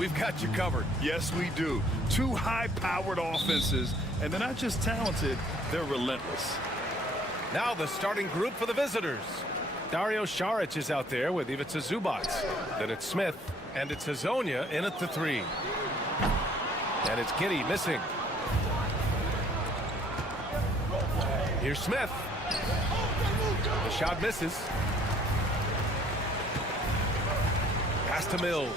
we've got you covered. Yes, we do. Two high-powered offenses, and they're not just talented, they're relentless. Now the starting group for the visitors. Dario Saric is out there with Ivica Zubac. Then it's Smith, and it's Hazonia in at the 3. And it's Giddey missing. Here's Smith. The shot misses. Pass to Mills.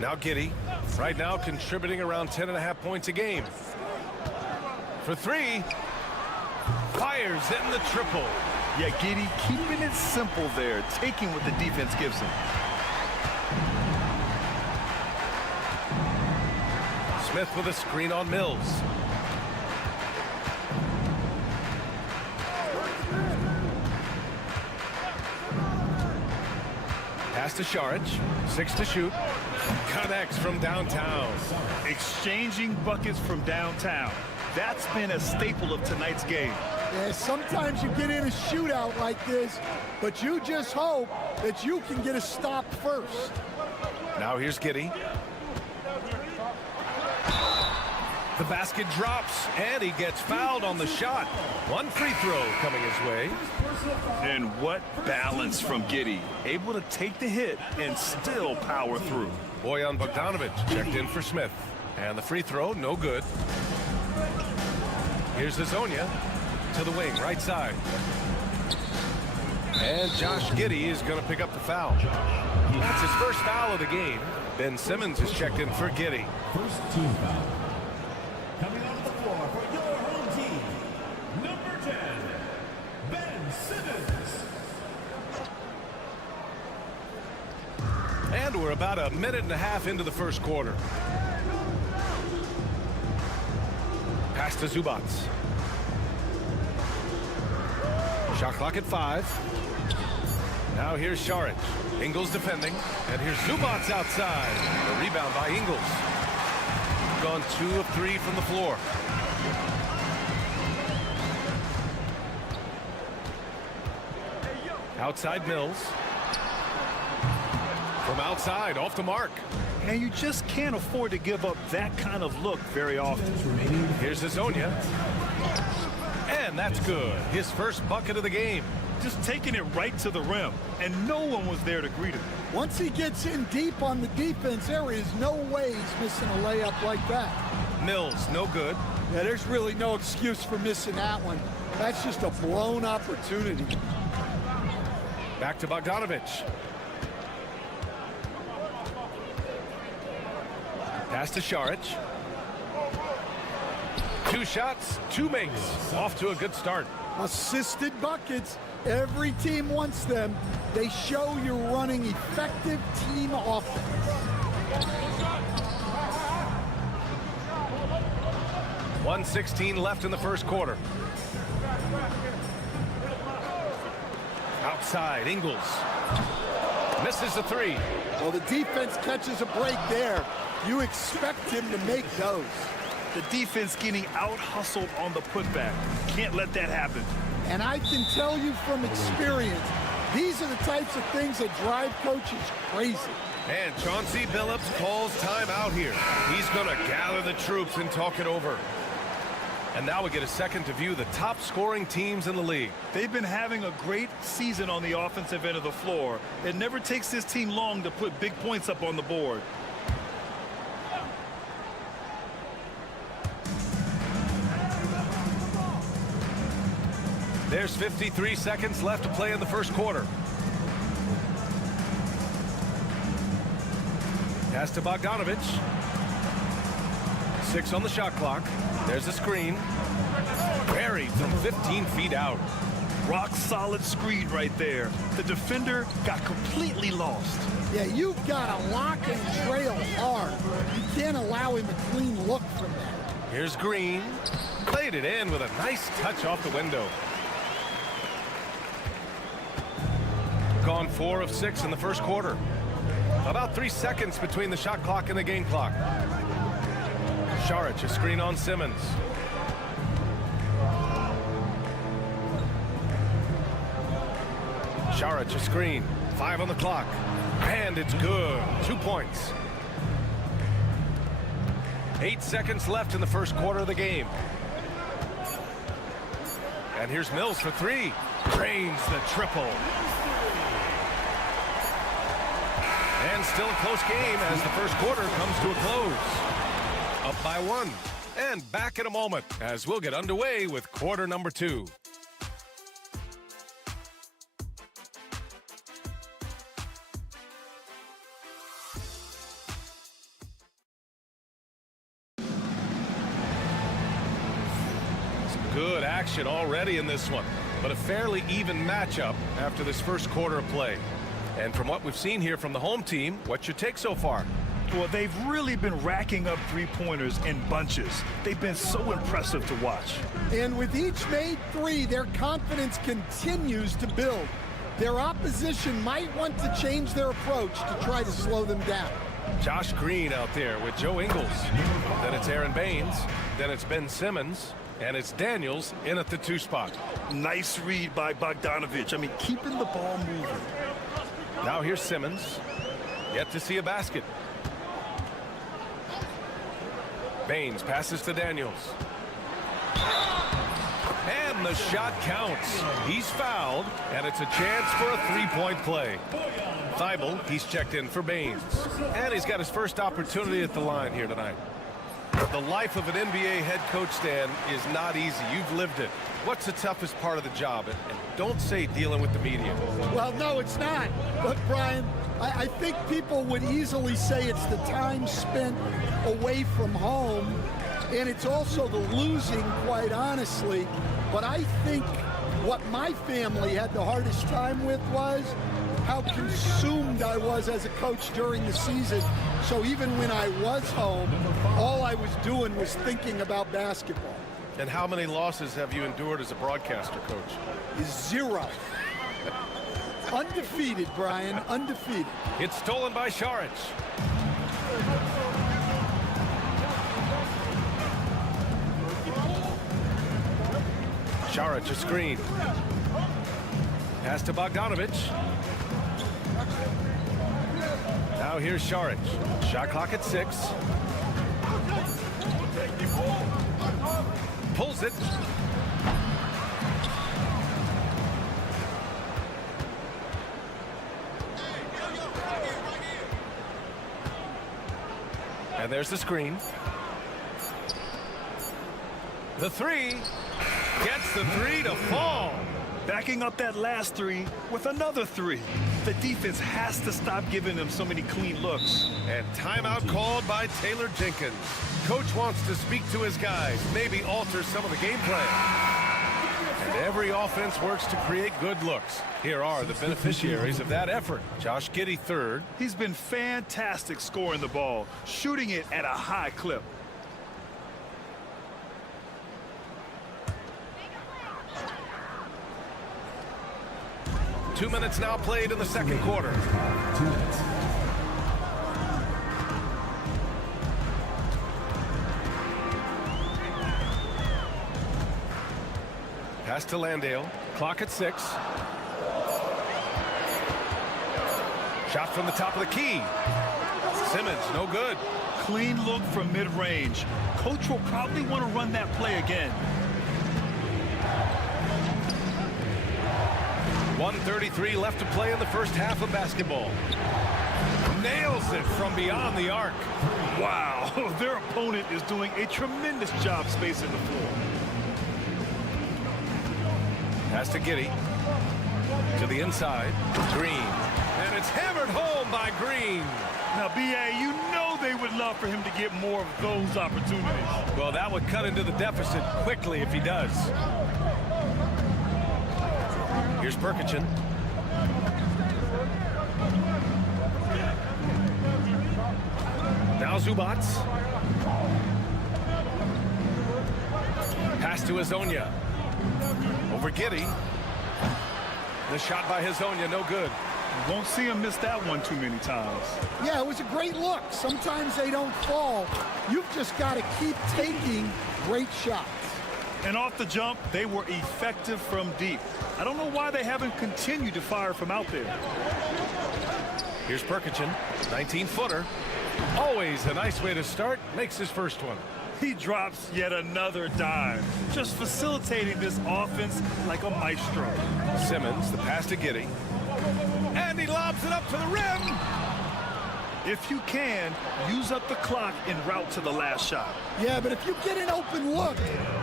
Now Giddey. Right now contributing around 10.5 points a game. For 3. Fires in the triple. Yeah, Giddey keeping it simple there, taking what the defense gives him. Smith with a screen on Mills. Pass to Saric. 6 to shoot. Connects from downtown. Exchanging buckets from downtown. That's been a staple of tonight's game. Yeah, sometimes you get in a shootout like this, but you just hope that you can get a stop first. Now here's Giddey. The basket drops, and he gets fouled on the shot. One free throw coming his way. And what balance from Giddey. Able to take the hit and still power through. Bojan Bogdanovic checked in for Smith. And the free throw, no good. Here's Hazonia to the wing, right side. And Josh Giddey is going to pick up the foul. That's his first foul of the game. Ben Simmons is checked in for Giddey. First team foul. Coming onto the floor for your home team, number 10, Ben Simmons. And we're about a minute and a half into the first quarter. Pass to Zubac. Shot clock at 5. Now here's Saric. Ingles defending. And here's Zubac outside. A rebound by Ingles. Gone 2 of 3 from the floor. Outside Mills. From outside, off the mark. And you just can't afford to give up that kind of look very often. Here's Hazonia. And that's good. His first bucket of the game. Just taking it right to the rim, and no one was there to greet him. Once he gets in deep on the defense, there is no way he's missing a layup like that. Mills, no good. Yeah, there's really no excuse for missing that one. That's just a blown opportunity. Back to Bogdanovic. Pass to Saric. 2 shots, 2 makes. Off to a good start. Assisted buckets. Every team wants them. They show you're running effective team offense. 1:16 left in the first quarter. Outside, Ingles. Misses the 3. Well, the defense catches a break there. You expect him to make those. The defense getting out-hustled on the putback. Can't let that happen. And I can tell you from experience, these are the types of things that drive coaches crazy. And Chauncey Billups calls time out here. He's going to gather the troops and talk it over. And now we get a second to view the top scoring teams in the league. They've been having a great season on the offensive end of the floor. It never takes this team long to put big points up on the board. There's 53 seconds left to play in the first quarter. Pass to Bogdanovic. 6 on the shot clock. There's a screen. Buried from 15 feet out. Rock solid screen right there. The defender got completely lost. Yeah, you've got to lock and trail hard. You can't allow him a clean look from that. Here's Green. Played it in with a nice touch off the window. Gone 4 of 6 in the first quarter. About 3 seconds between the shot clock and the game clock. Saric, a screen on Simmons. Saric, a screen. 5 on the clock. And it's good. 2 points. 8 seconds left in the first quarter of the game. And here's Mills for three. Drains the triple. And still a close game as the first quarter comes to a close. Up by 1. And back in a moment as we'll get underway with quarter number 2. Good action already in this one, but a fairly even matchup after this first quarter of play. And from what we've seen here from the home team, what's your take so far? Well, they've really been racking up three-pointers in bunches. They've been so impressive to watch. And with each made three, their confidence continues to build. Their opposition might want to change their approach to try to slow them down. Josh Green out there with Joe Ingles. Then it's Aaron Baines. Then it's Ben Simmons. And it's Daniels in at the 2 spot. Nice read by Bogdanovich. I mean, keeping the ball moving. Now here's Simmons. Yet to see a basket. Baines passes to Daniels. And the shot counts. He's fouled, and it's a chance for a 3-point play. Thibault, he's checked in for Baines. And he's got his first opportunity at the line here tonight. The life of an NBA head coach, Stan, is not easy. You've lived it. What's the toughest part of the job? And don't say dealing with the media. Well, no, it's not. But, Brian, I think people would easily say it's the time spent away from home, and it's also the losing, quite honestly. But I think what my family had the hardest time with was how consumed I was as a coach during the season. So even when I was home, all I was doing was thinking about basketball. And how many losses have you endured as a broadcaster, Coach? 0. Undefeated, Brian, undefeated. It's stolen by Šarić. Šarić a screen. Pass to Bogdanovich. Now here's Šarić. Shot clock at 6. Pulls it. And there's the screen. The 3. Gets the 3 to fall. Backing up that last 3 with another 3. The defense has to stop giving them so many clean looks. And timeout called by Taylor Jenkins. Coach wants to speak to his guys, maybe alter some of the game plan. And every offense works to create good looks. Here are the beneficiaries of that effort. Josh Giddey, 3rd. He's been fantastic scoring the ball, shooting it at a high clip. Two minutes now played in the second quarter. 2 minutes. Pass to Landale. Clock at 6. Shot from the top of the key. Simmons, no good. Clean look from mid-range. Coach will probably want to run that play again. 1:33 left to play in the first half of basketball. Nails it from beyond the arc. Wow, their opponent is doing a tremendous job spacing the floor. Pass to Giddey. To the inside. Green. And it's hammered home by Green. Now, B.A., you know they would love for him to get more of those opportunities. Well, that would cut into the deficit quickly if he does. Here's Perkichin. Now Zubac. Pass to Hezonja. Over Giddey. The shot by Hezonja, no good. You won't see him miss that one too many times. Yeah, it was a great look. Sometimes they don't fall. You've just got to keep taking great shots. And off the jump, they were effective from deep. I don't know why they haven't continued to fire from out there. Here's Perkichin, 19-footer. Always a nice way to start. Makes his first one. He drops yet another dime, just facilitating this offense like a maestro. Simmons, the pass to Giddey. And he lobs it up to the rim. If you can, use up the clock en route to the last shot. Yeah, but if you get an open look,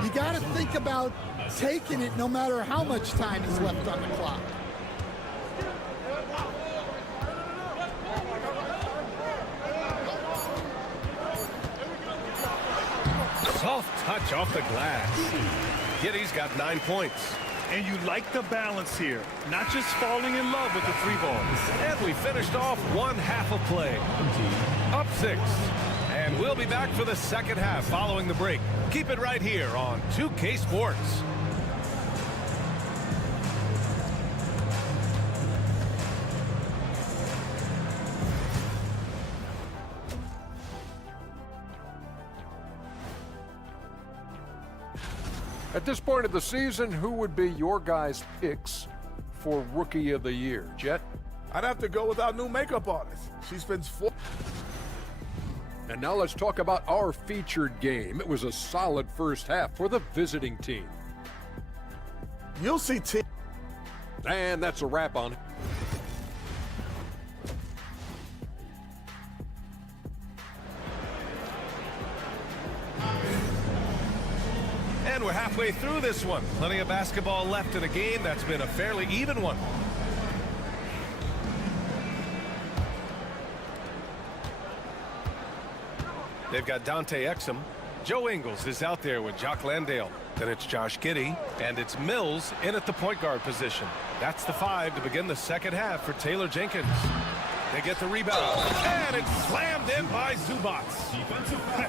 you got to think about taking it no matter how much time is left on the clock. Soft touch off the glass. Giddey's got 9 points. And you like the balance here, not just falling in love with the three ball. And we finished off one half of play. Up 6. And we'll be back for the second half following the break. Keep it right here on 2K Sports. At this point of the season, who would be your guys' picks for Rookie of the Year? Jet? I'd have to go with our new makeup artist. She spends 4. And now let's talk about our featured game. It was a solid first half for the visiting team. You'll see And that's a wrap on it. And we're halfway through this one. Plenty of basketball left in a game that's been a fairly even one. They've got Dante Exum. Joe Ingles is out there with Jock Landale. Then it's Josh Giddey, and it's Mills in at the point guard position. That's the 5 to begin the second half for Taylor Jenkins. They get the rebound, and it's slammed in by Zubats.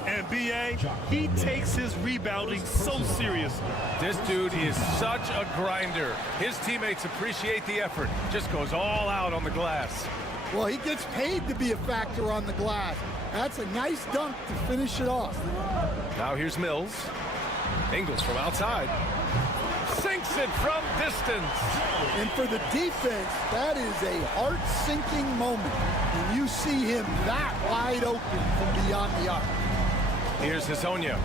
And B.A., he takes his rebounding so seriously. This dude is such a grinder. His teammates appreciate the effort. Just goes all out on the glass. Well, he gets paid to be a factor on the glass. That's a nice dunk to finish it off. Now here's Mills. Ingles from outside. Sinks it from distance. And for the defense, that is a heart-sinking moment when you see him that wide open from beyond the arc. Here's Hezonja.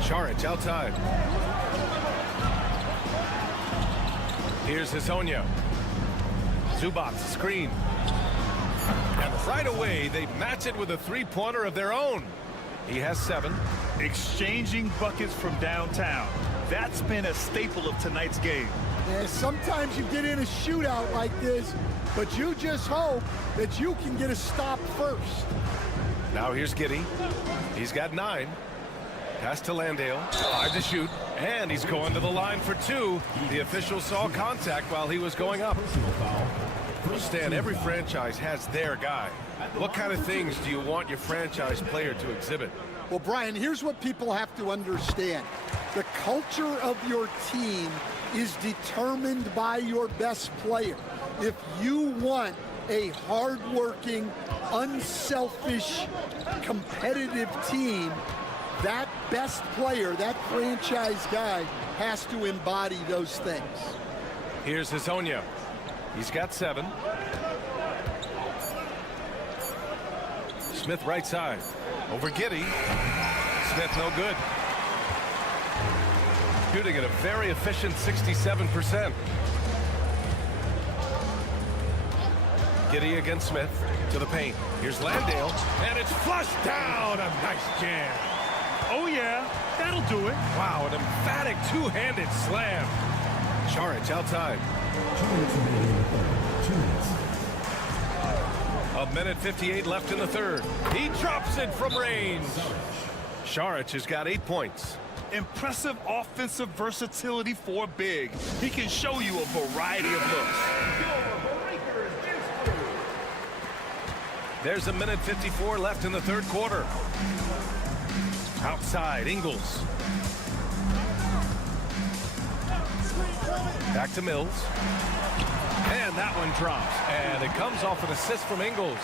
Charic outside. Here's Hezonja. Zubats screen. And right away, they match it with a three-pointer of their own. He has 7. Exchanging buckets from downtown. That's been a staple of tonight's game. Yeah, sometimes you get in a shootout like this, but you just hope that you can get a stop first. Now here's Giddey. He's got 9. Pass to Landale. 5 to shoot. And he's going to the line for 2. The official saw contact while he was going up. Stan, every franchise has their guy. What kind of things do you want your franchise player to exhibit? Well, Brian, here's what people have to understand. The culture of your team is determined by your best player. If you want a hardworking, unselfish, competitive team, that best player, that franchise guy, has to embody those things. Here's Hezonja. He's got 7. Smith right side. Over Giddey. Smith no good. Shooting at a very efficient 67%. Giddey against Smith to the paint. Here's Landale. And it's flushed down. A nice jam. Oh, yeah, that'll do it. Wow, an emphatic two-handed slam. Charic outside. 1:58 left in the third. He drops it from range. Charic has got 8 points. Impressive offensive versatility for big. He can show you a variety of looks. There's 1:54 left in the third quarter. Outside, Ingles. Back to Mills. And that one drops. And it comes off an assist from Ingles.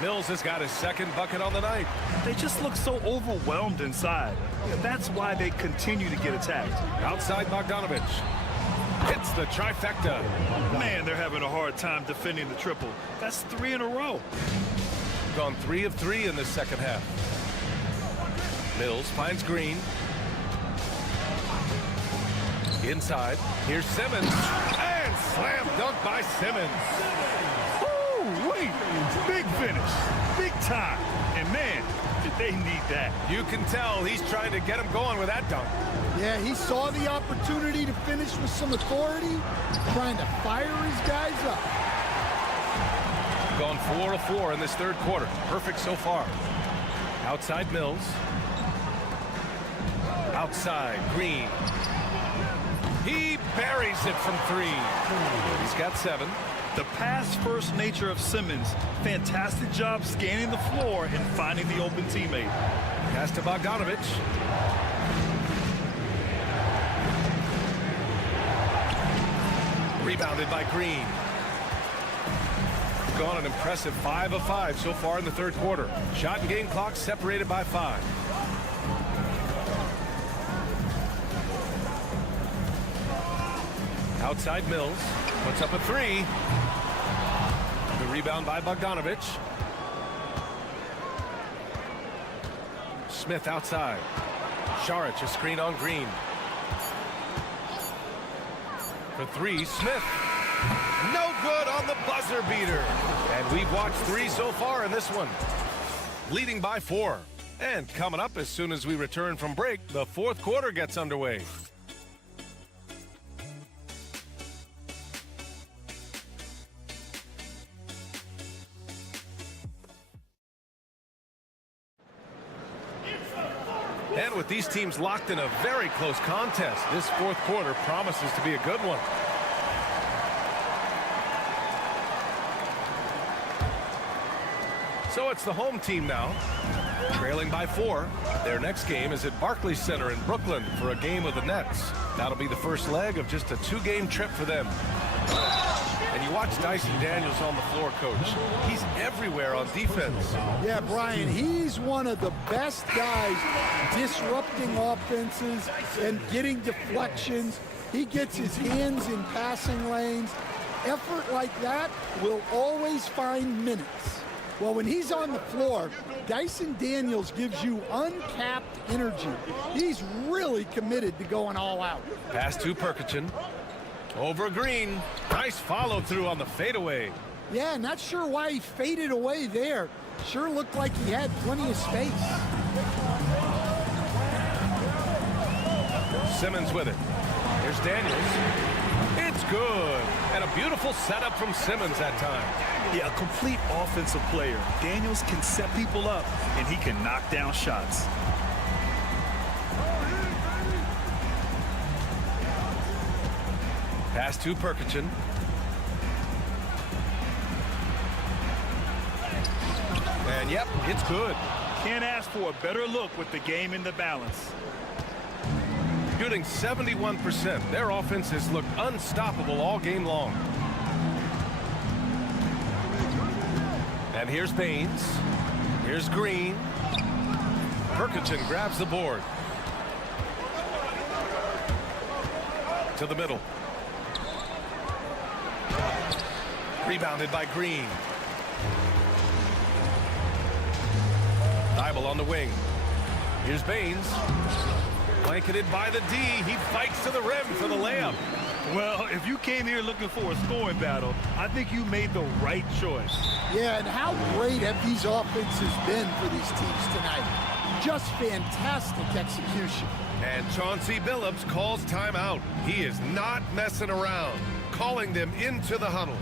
Mills has got his second bucket on the night. They just look so overwhelmed inside. That's why they continue to get attacked. Outside Bogdanovich. Hits the trifecta. Man, they're having a hard time defending the triple. That's 3 in a row. Gone 3 of 3 in the second half. Mills finds Green. Inside. Here's Simmons. And slam dunk by Simmons. Ooh, wait. Big finish. Big time. And man, did they need that. You can tell he's trying to get him going with that dunk. Yeah, he saw the opportunity to finish with some authority, trying to fire his guys up. Gone 4 of 4 in this third quarter. Perfect so far. Outside Mills. Outside Green. He buries it from 3. He's got 7. The pass-first nature of Simmons. Fantastic job scanning the floor and finding the open teammate. Pass to Bogdanovich. Rebounded by Green. Gone an impressive 5 of 5 so far in the third quarter. Shot and game clock separated by 5. Outside Mills. Puts up a 3. The rebound by Bogdanovich. Smith outside. Šarić a screen on Green. For 3, Smith. No good on the buzzer beater. And we've watched 3 so far in this one. Leading by 4. And coming up as soon as we return from break, the fourth quarter gets underway. And with these teams locked in a very close contest, this fourth quarter promises to be a good one. So it's the home team now, trailing by 4. Their next game is at Barclays Center in Brooklyn for a game of the Nets. That'll be the first leg of just a 2-game trip for them. And you watch Dyson Daniels on the floor, Coach. He's everywhere on defense. Yeah, Brian, he's one of the best guys disrupting offenses and getting deflections. He gets his hands in passing lanes. Effort like that will always find minutes. Well, when he's on the floor, Dyson Daniels gives you uncapped energy. He's really committed to going all out. Pass to Perkichin. Over Green. Nice follow through on the fadeaway. Yeah, not sure why he faded away there. Sure looked like he had plenty of space. Simmons with it. Here's Daniels. It's good. And a beautiful setup from Simmons that time. Yeah, a complete offensive player. Daniels can set people up, and he can knock down shots. Pass to Perkichin. And yep, it's good. Can't ask for a better look with the game in the balance. Shooting 71%. Their offense has looked unstoppable all game long. And here's Baines. Here's Green. Perkichin grabs the board. To the middle. Rebounded by Green. Thibault on the wing. Here's Baines. Blanketed by the D. He fights to the rim for the layup. Well, if you came here looking for a scoring battle, I think you made the right choice. Yeah, and how great have these offenses been for these teams tonight? Just fantastic execution. And Chauncey Billups calls timeout. He is not messing around, calling them into the huddle.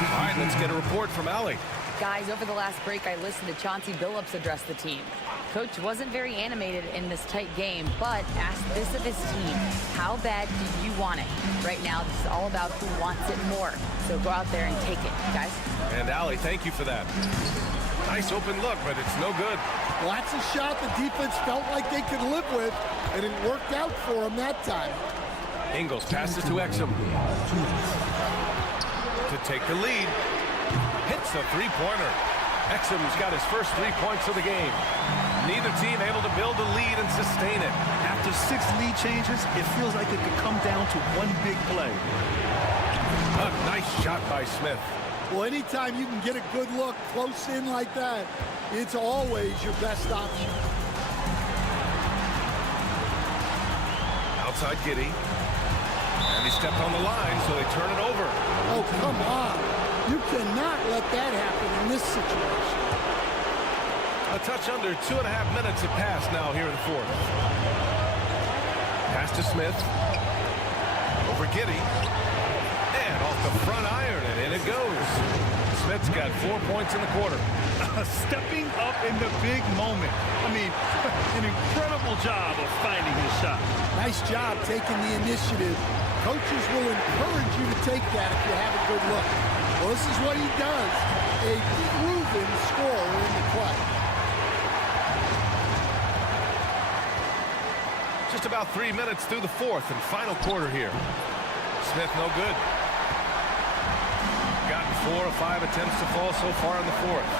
All right, let's get a report from Allie. Guys, over the last break, I listened to Chauncey Billups address the team. Coach wasn't very animated in this tight game, but asked this of his team: how bad do you want it? Right now, this is all about who wants it more. So go out there and take it, guys. And Allie, thank you for that. Nice open look, but it's no good. Well, that's a shot the defense felt like they could live with, and it worked out for them that time. Ingles passes to Exum. To take the lead. Hits a three-pointer. Exum's got his first 3 points of the game. Neither team able to build a lead and sustain it. After 6 lead changes, it feels like it could come down to one big play. A nice shot by Smith. Well, anytime you can get a good look close in like that, it's always your best option. Outside Giddey. And he stepped on the line, so they turn it over. Oh, come on. You cannot let that happen in this situation. A touch under 2.5 minutes have passed now here in the fourth. Pass to Smith. Over Giddey. And off the front iron, and in it goes. Smith's got 4 points in the quarter. Stepping up in the big moment. I mean, an incredible job of finding his shot. Nice job taking the initiative. Coaches will encourage you to take that if you have a good look. Well, this is what he does. A proven scorer in the play. Just about 3 minutes through the fourth and final quarter here. Smith no good. Gotten 4 of 5 attempts to fall so far in the fourth.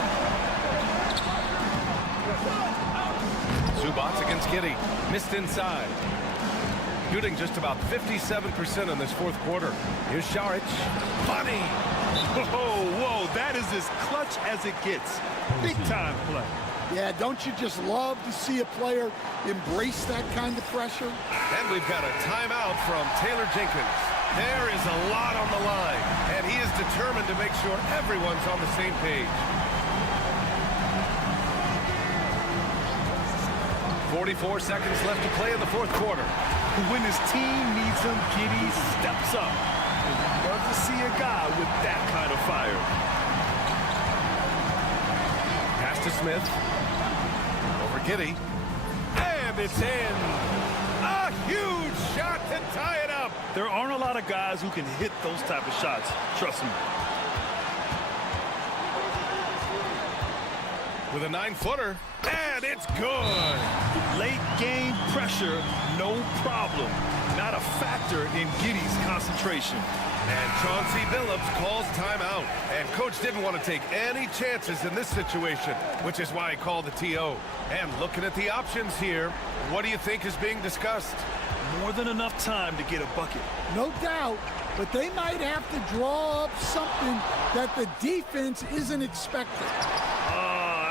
Zubats against Giddey. Missed inside. Shooting just about 57% in this fourth quarter. Here's Šarić. Bunny! Whoa, that is as clutch as it gets. Big time play. Yeah, don't you just love to see a player embrace that kind of pressure? And we've got a timeout from Taylor Jenkins. There is a lot on the line, and he is determined to make sure everyone's on the same page. 44 seconds left to play in the fourth quarter. When his team needs him, Giddey steps up. And love to see a guy with that kind of fire. Pass to Smith. Over Giddey. And it's in. A huge shot to tie it up. There aren't a lot of guys who can hit those type of shots. Trust me. With a 9-footer. And it's good. Late game pressure, no problem. Not a factor in Giddey's concentration. And Chauncey Billups calls timeout. And coach didn't want to take any chances in this situation, which is why he called the TO. And looking at the options here, what do you think is being discussed? More than enough time to get a bucket. No doubt, but they might have to draw up something that the defense isn't expecting.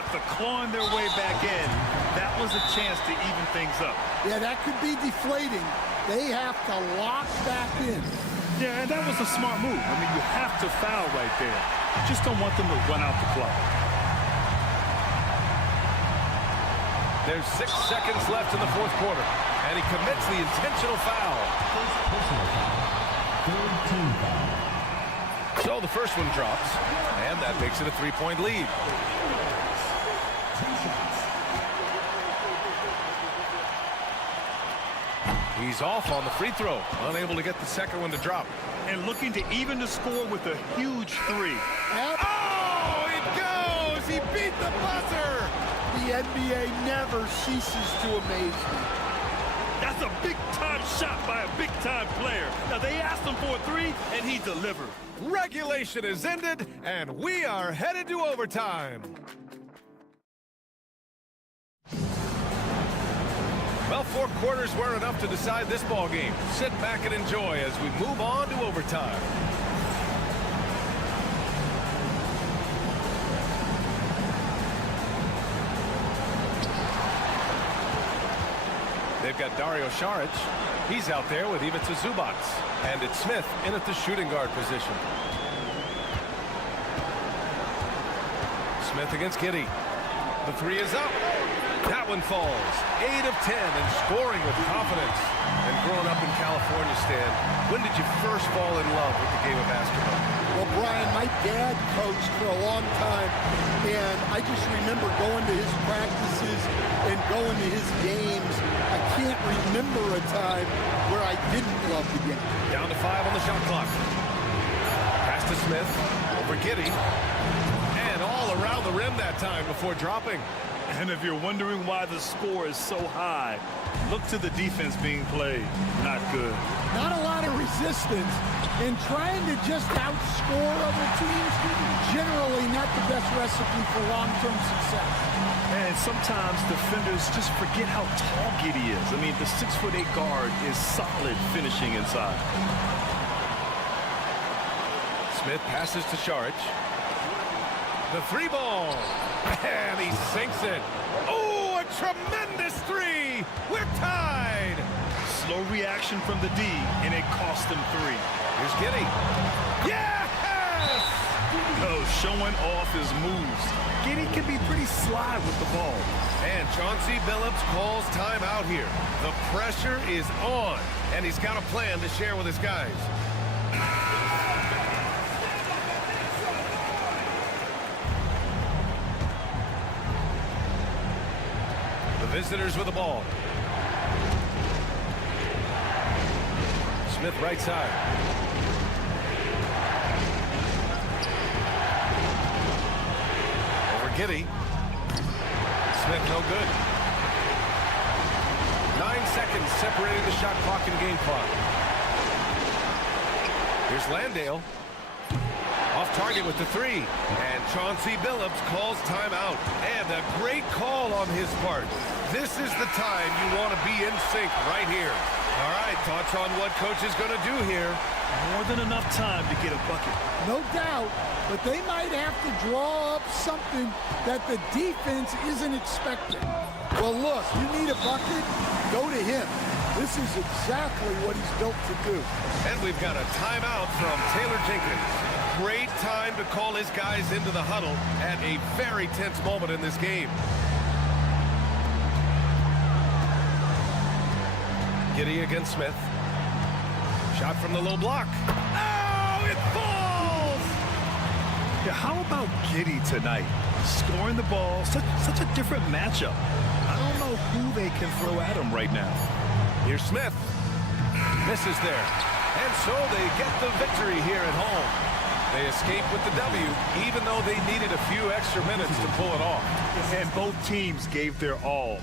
After clawing their way back in, that was a chance to even things up. Yeah, that could be deflating. They have to lock back in. Yeah, and that was a smart move. I mean, you have to foul right there. You just don't want them to run out the clock. There's 6 seconds left in the fourth quarter, and he commits the intentional foul. So the first one drops, and that makes it a 3-point lead. He's off on the free throw, unable to get the second one to drop. And looking to even the score with a huge 3. Oh, it goes! He beat the buzzer! The NBA never ceases to amaze me. That's a big-time shot by a big-time player. Now, they asked him for a 3, and he delivered. Regulation is ended, and we are headed to overtime. Well, 4 quarters weren't enough to decide this ball game. Sit back and enjoy as we move on to overtime. They've got Dario Šarić. He's out there with Ivica Zubats. And it's Smith in at the shooting guard position. Smith against Giddey. The 3 is up. That one falls. 8 of 10 and scoring with confidence. And growing up in California, Stan, when did you first fall in love with the game of basketball? Well, Brian, my dad coached for a long time, and I just remember going to his practices and going to his games. I can't remember a time where I didn't love the game. Down to 5 on the shot clock. Pass to Smith. Over Giddey. And all around the rim that time before dropping. And if you're wondering why the score is so high, look to the defense being played. Not good. Not a lot of resistance, and trying to just outscore other teams generally not the best recipe for long-term success. And sometimes defenders just forget how tall Giddey is. I mean, the 6'8" guard is solid finishing inside. Smith passes to Šarić. The three ball. And he sinks it. Oh, a tremendous three. We're tied. Slow reaction from the D, and it cost him 3. Here's Giddey. Yes! Oh, showing off his moves. Giddey can be pretty sly with the ball. And Chauncey Billups calls timeout here. The pressure is on, and he's got a plan to share with his guys. The visitors with the ball. Smith right side. Over Giddey. Smith no good. 9 seconds separating the shot clock and game clock. Here's Landale. Off target with the 3. And Chauncey Billups calls timeout. And a great call on his part. This is the time you want to be in sync right here. All right, thoughts on what coach is going to do here? More than enough time to get a bucket. No doubt, but they might have to draw up something that the defense isn't expecting. Well, look, you need a bucket, go to him. This is exactly what he's built to do. And we've got a timeout from Taylor Jenkins. Great time to call his guys into the huddle at a very tense moment in this game. Giddey against Smith. Shot from the low block. Oh, it falls! Yeah, how about Giddey tonight? Scoring the ball, such a different matchup. I don't know who they can throw at him right now. Here's Smith. Misses there. And so they get the victory here at home. They escape with the W, even though they needed a few extra minutes to pull it off. And both teams gave their all.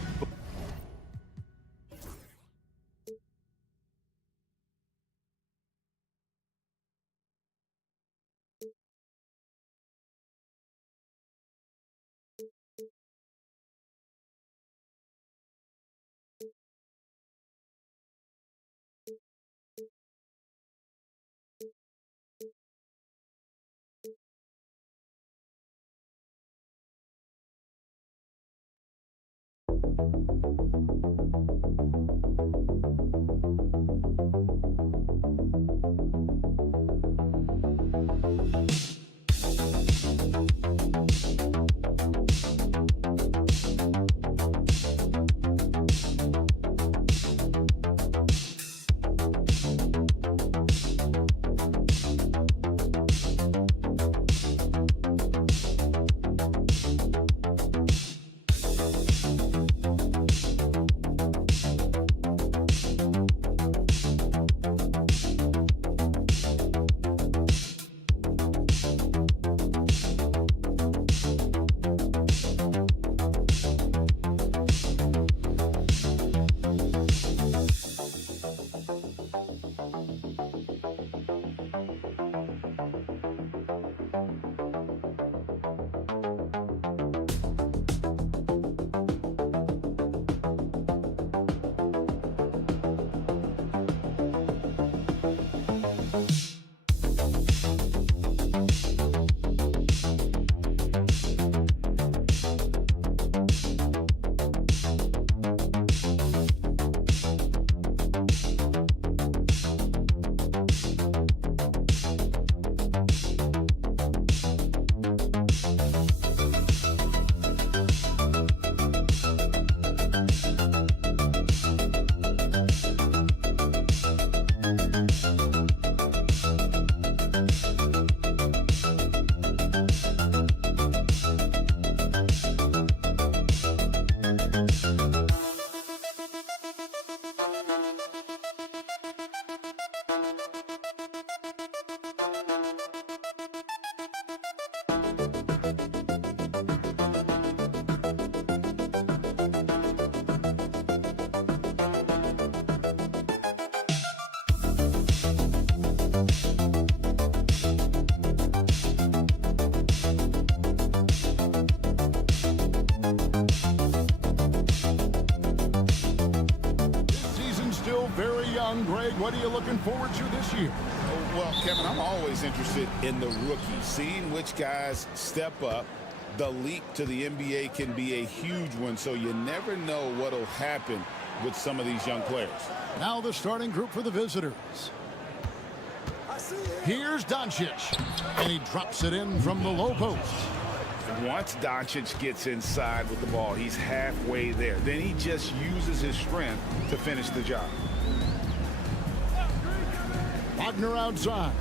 Greg, what are you looking forward to this year? Well, Kevin, I'm always interested in the rookies, seeing which guys step up. The leap to the NBA can be a huge one, so you never know what will happen with some of these young players. Now the starting group for the visitors. Here's Doncic, and he drops it in from the low post. Once Doncic gets inside with the ball, he's halfway there. Then he just uses his strength to finish the job. Wagner outside.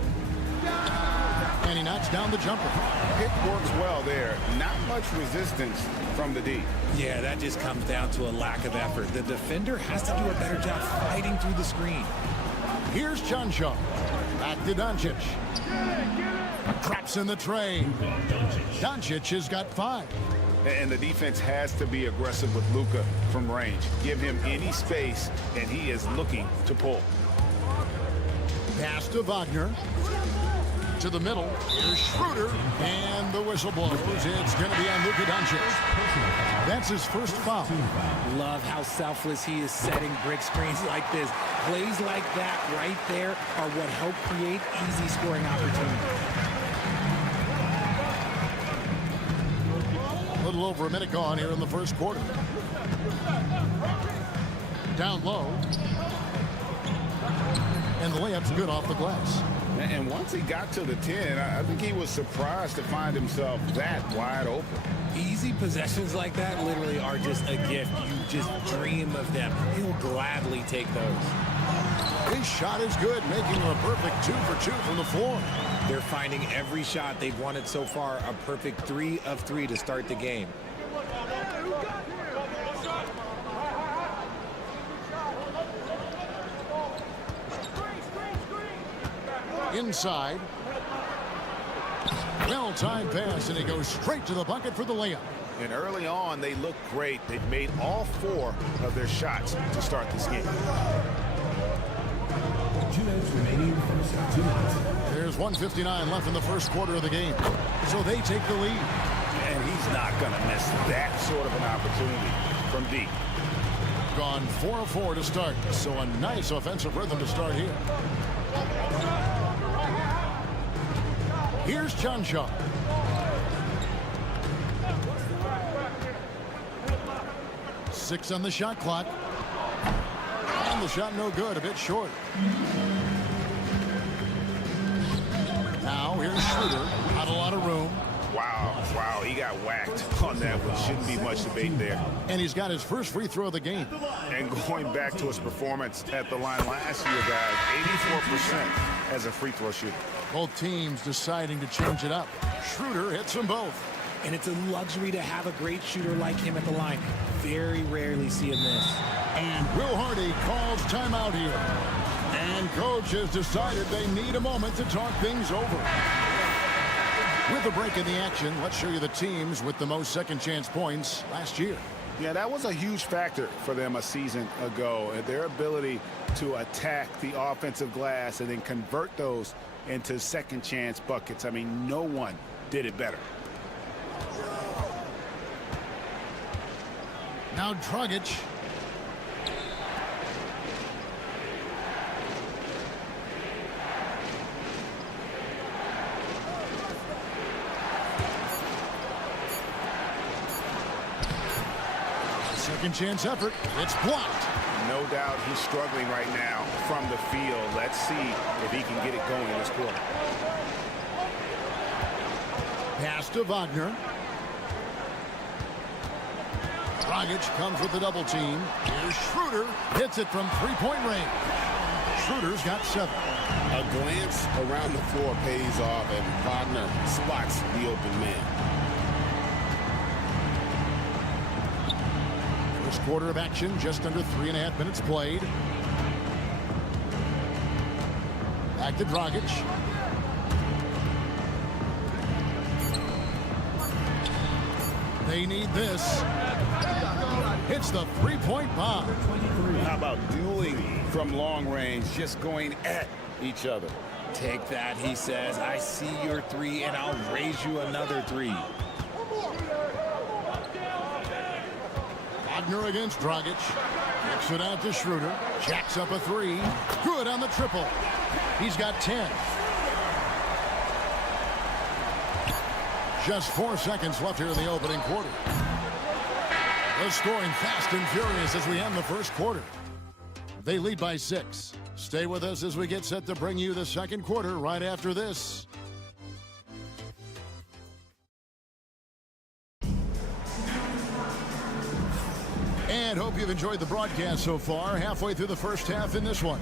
And he knocks down the jumper. It works well there. Not much resistance from the D. Yeah, that just comes down to a lack of effort. The defender has to do a better job fighting through the screen. Here's John Shaw. Back to Doncic. Drops in the tray. Doncic has got 5. And the defense has to be aggressive with Luka from range. Give him any space, and he is looking to pull. Pass to Wagner. To the middle. Here's Schroeder. And the whistle blows. It's going to be on Luka Doncic. That's his first foul. Love how selfless he is setting brick screens like this. Plays like that right there are what help create easy scoring opportunities. A little over a minute gone here in the first quarter. Down low. And the layup's good off the glass. And once he got to the 10, I think he was surprised to find himself that wide open. Easy possessions like that literally are just a gift. You just dream of them. He'll gladly take those. His shot is good, making him a perfect 2 for 2 from the floor. They're finding every shot they've wanted so far a perfect 3 of 3 to start the game. Inside. Well-timed pass, and he goes straight to the bucket for the layup. And early on, they look great. They've made all 4 of their shots to start this game. 2 minutes remaining first half. 2 minutes. There's 1:59 left in the first quarter of the game. So they take the lead. And he's not going to miss that sort of an opportunity from deep. Gone 4 of 4 to start. So a nice offensive rhythm to start here. Here's John Shaw. Six on the shot clock. And the shot no good, a bit short. Now here's Schroeder. Not a lot of room. Wow, he got whacked on that one. Shouldn't be much debate there. And he's got his first free throw of the game. And going back to his performance at the line last year, guys, 84% as a free throw shooter. Both teams deciding to change it up. Schroeder hits them both. And it's a luxury to have a great shooter like him at the line. Very rarely see him miss. And Will Hardy calls timeout here. And coach has decided they need a moment to talk things over. With a break in the action, let's show you the teams with the most second chance points last year. Yeah, that was a huge factor for them a season ago. Their ability to attack the offensive glass and then convert those into second chance buckets. I mean, no one did it better. Now Dragic. Second chance effort. It's blocked. No doubt he's struggling right now from the field. Let's see if he can get it going this quarter. Pass to Wagner. Dragic comes with the double team. Here's Schroeder. Hits it from three-point range. Schroeder's got 7. A glance around the floor pays off, and Wagner spots the open man. First quarter of action, just under 3.5 minutes played. Back to Dragic. They need this. Hits the three-point bomb. How about dueling from long range, just going at each other? Take that, he says. I see your 3, and I'll raise you another 3. Wagner against Dragic. Kicks it out to Schroeder. Jacks up a three. Good on the triple. He's got 10. Just 4 seconds left here in the opening quarter. They're scoring fast and furious as we end the first quarter. They lead by 6. Stay with us as we get set to bring you the second quarter right after this. And hope you've enjoyed the broadcast so far. Halfway through the first half in this one.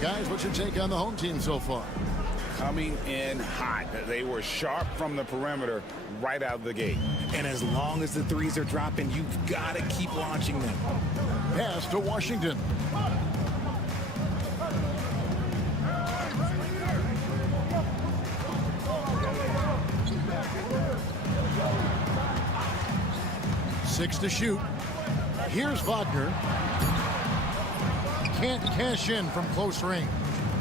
Guys, what's your take on the home team so far? Coming in hot. They were sharp from the perimeter right out of the gate. And as long as the threes are dropping, you've got to keep launching them. Pass to Washington. Six to shoot. Here's Wagner. Can't cash in from close range.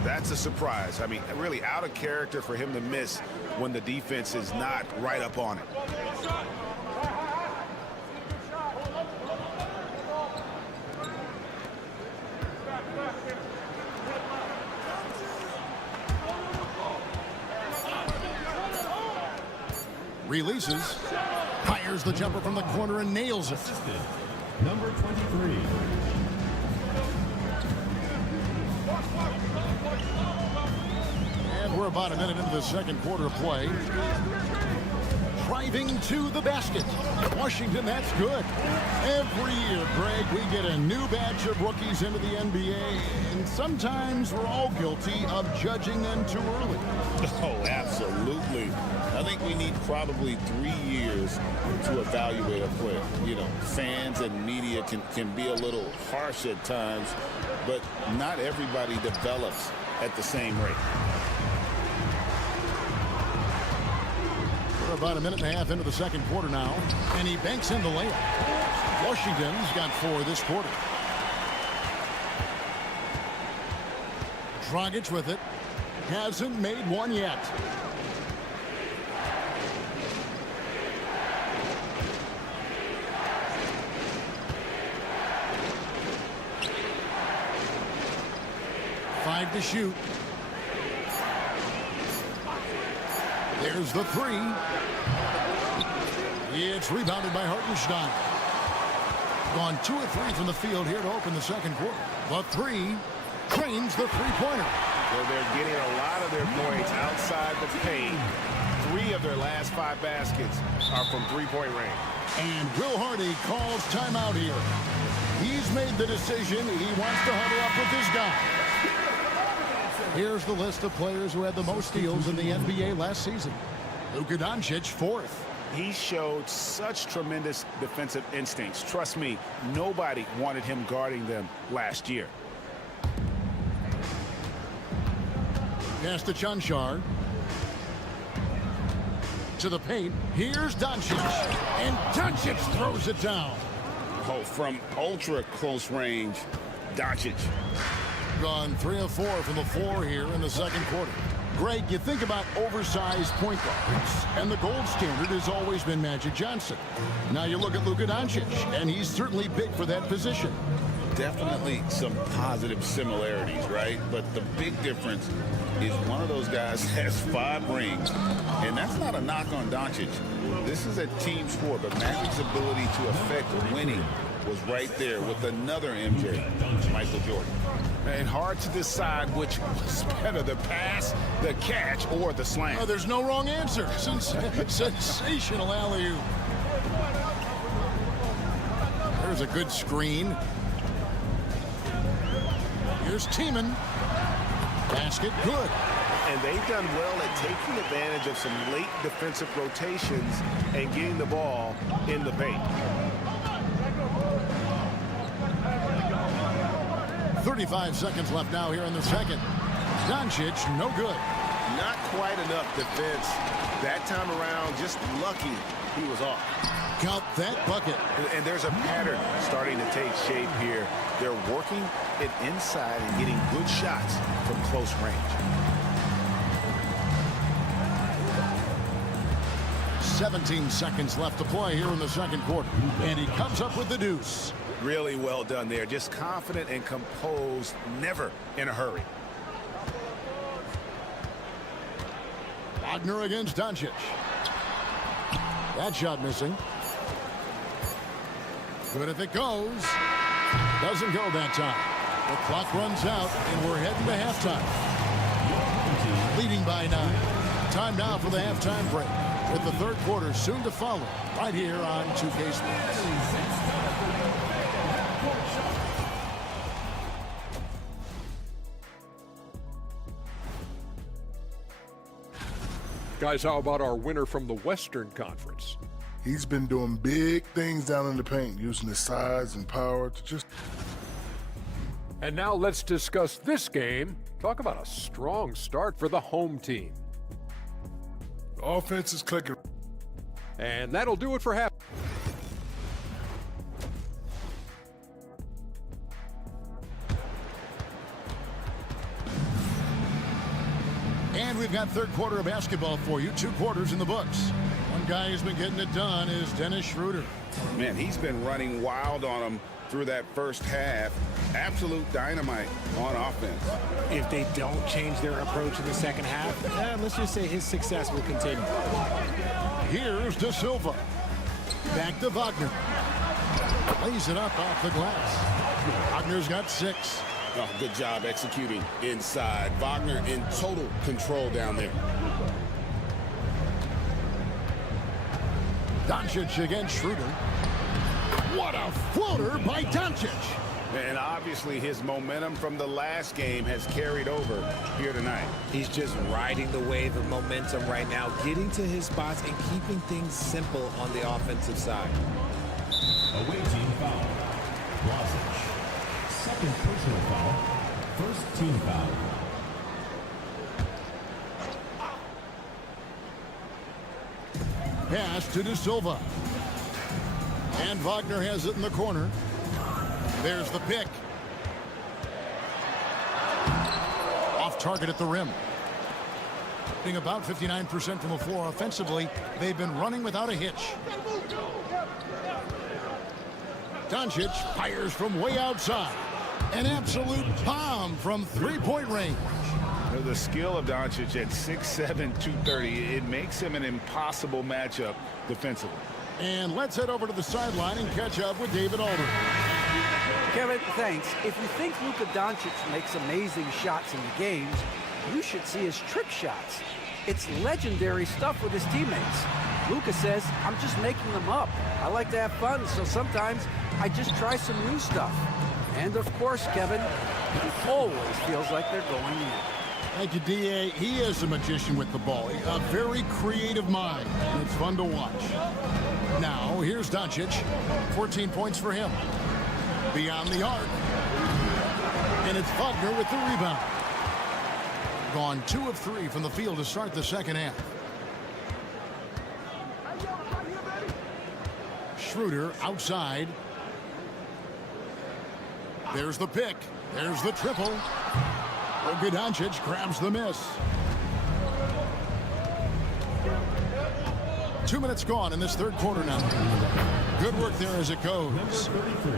That's a surprise. I mean, really out of character for him to miss when the defense is not right up on it. Releases. Fires the jumper from the corner and nails it. Number 23. And we're about a minute into the second quarter of play. Driving to the basket. Washington, that's good. Every year, Greg, we get a new batch of rookies into the NBA, and sometimes we're all guilty of judging them too early. Oh, absolutely. I think we need probably 3 years to evaluate a player. You know, fans and media can be a little harsh at times, but not everybody develops at the same rate. We're about a minute and a half into the second quarter now, and he banks in the layup. Washington's got 4 this quarter. Dragic with it. Hasn't made one yet. Five to shoot. There's the three. It's rebounded by Hartenstein. Gone 2 of 3 from the field here to open the second quarter. The three trains the three-pointer. Well, they're getting a lot of their points outside the paint. 3 of their last 5 baskets are from three-point range. And Will Hardy calls timeout here. He's made the decision. He wants to huddle up with his guy. Here's the list of players who had the most steals in the NBA last season. Luka Doncic, 4th. He showed such tremendous defensive instincts. Trust me, nobody wanted him guarding them last year. Pass to Chanchar. To the paint. Here's Doncic. And Doncic throws it down. Oh, from ultra close range, Doncic. Gone 3 of 4 from the floor here in the second quarter. Greg, you think about oversized point guards, and the gold standard has always been Magic Johnson. Now you look at Luka Doncic, and he's certainly big for that position. Definitely some positive similarities, right? But the big difference is one of those guys has 5 rings, and that's not a knock on Doncic. This is a team sport, but Magic's ability to affect winning was right there with another MJ, Michael Jordan. And hard to decide which was better, the pass, the catch, or the slam. Oh, there's no wrong answer. Sensational alley-oop. There's a good screen. Here's Tiemann. Basket, good. And they've done well at taking advantage of some late defensive rotations and getting the ball in the paint. 35 seconds left now here in the second. Doncic, no good. Not quite enough defense that time around. Just lucky he was off. Count that bucket. And there's a pattern starting to take shape here. They're working it inside and getting good shots from close range. 17 seconds left to play here in the second quarter. And he comes up with the deuce. Really well done there. Just confident and composed, never in a hurry. Wagner against Doncic. That shot missing. Good if it goes. Doesn't go that time. The clock runs out, and we're heading to halftime. Leading by 9. Time now for the halftime break, with the third quarter soon to follow, right here on 2K Sports. Guys, how about our winner from the Western Conference? He's been doing big things down in the paint, using his size and power to just... And now let's discuss this game. Talk about a strong start for the home team. The offense is clicking. And that'll do it for half. And we've got third quarter of basketball for you. 2 quarters in the books. One guy who's been getting it done is Dennis Schroeder. Man, he's been running wild on him through that first half. Absolute dynamite on offense. If they don't change their approach in the second half, let's just say his success will continue. Here's De Silva. Back to Wagner. Lays it up off the glass. Wagner's got 6. Oh, good job executing inside. Wagner in total control down there. Doncic against Schroeder. What a floater by Doncic. And obviously his momentum from the last game has carried over here tonight. He's just riding the wave of momentum right now, getting to his spots and keeping things simple on the offensive side. Away team foul. Croatia. Second personal foul. First team foul. Pass to De Silva. And Wagner has it in the corner. There's the pick. Off target at the rim. Being about 59% from the floor offensively, they've been running without a hitch. Doncic fires from way outside. An absolute bomb from three-point range. The skill of Doncic at 6'7", 230, it makes him an impossible matchup defensively. And let's head over to the sideline and catch up with David Aldridge. Kevin, thanks. If you think Luka Doncic makes amazing shots in the games, you should see his trick shots. It's legendary stuff with his teammates. Luka says, I'm just making them up. I like to have fun, so sometimes I just try some new stuff. And of course, Kevin, it always feels like they're going in. Thank you, D.A. He is a magician with the ball. A very creative mind, and it's fun to watch. Now, here's Doncic. 14 points for him. Beyond the arc. And it's Wagner with the rebound. Gone 2 of 3 from the field to start the second half. Schroeder outside. There's the pick. There's the triple. Luka Doncic grabs the miss. 2 minutes gone in this third quarter now. Good work there as it goes.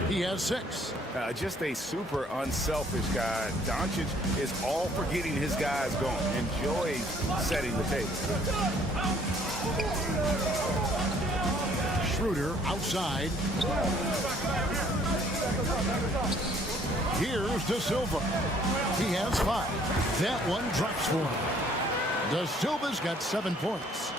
He has 6. Just a super unselfish guy. Doncic is all for getting his guys going. Enjoys setting the table. Schroeder outside. Here's De Silva. He has 5. That one drops for him. De Silva's got 7 points.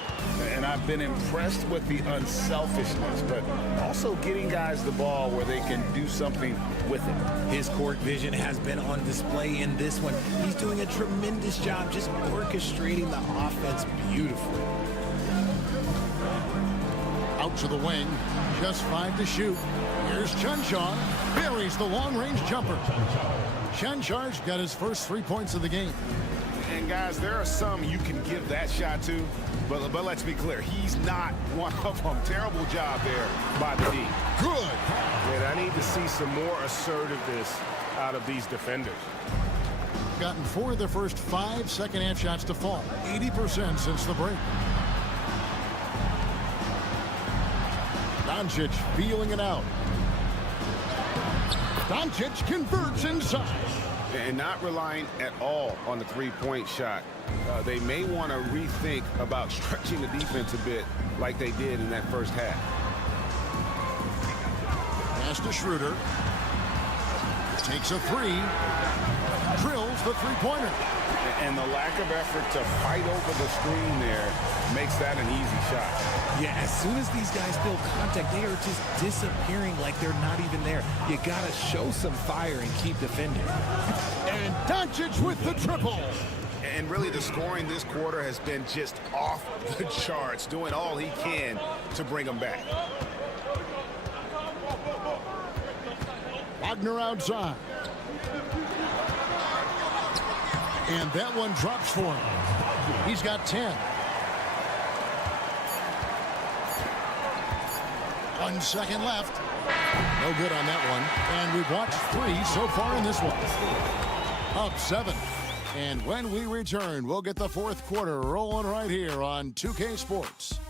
And I've been impressed with the unselfishness, but also getting guys the ball where they can do something with it. His court vision has been on display in this one. He's doing a tremendous job just orchestrating the offense beautifully. Out to the wing. Just 5 to shoot. Here's Chanchan. Buries the long-range jumper. Chanchar's got his first 3 points of the game. And guys, there are some you can give that shot to, but let's be clear, he's not one of them. Terrible job there by the D. Good. And I need to see some more assertiveness out of these defenders. Gotten 4 of their first 5 second-half shots to fall. 80% since the break. Doncic feeling it out. Doncic converts inside. And not relying at all on the three-point shot. They may want to rethink about stretching the defense a bit like they did in that first half. Pass to Schroeder. Takes a three. Drills the three-pointer. And the lack of effort to fight over the screen there makes that an easy shot. Yeah, as soon as these guys feel contact, they are just disappearing like they're not even there. You got to show some fire and keep defending. And Doncic with the triple. And really, the scoring this quarter has been just off the charts, doing all he can to bring them back. Wagner outside. And that one drops for him. He's got 10. 1 second left. No good on that one. And we've watched 3 so far in this one. Up 7. And when we return, we'll get the fourth quarter rolling right here on 2K Sports.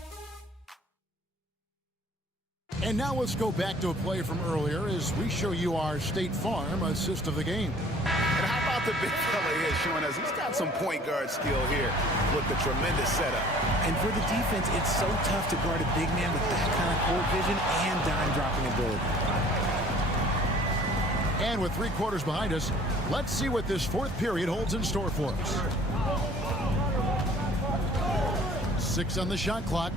And now let's go back to a play from earlier as we show you our State Farm assist of the game. And how about the big fella here showing us he's got some point guard skill here with the tremendous setup. And for the defense, it's so tough to guard a big man with that kind of court vision and dime-dropping ability. And with 3 quarters behind us, let's see what this fourth period holds in store for us. 6 on the shot clock.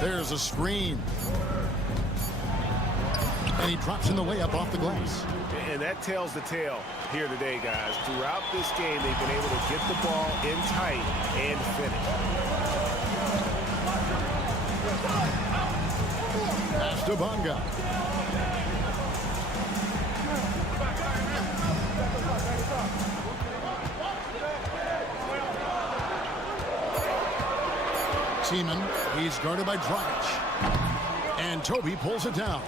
There's a screen. And he drops in the layup off the glass. And that tells the tale here today, guys. Throughout this game, they've been able to get the ball in tight and finish. Pass to Bonga. Seaman, he's guarded by Dragic. And Toby pulls it down.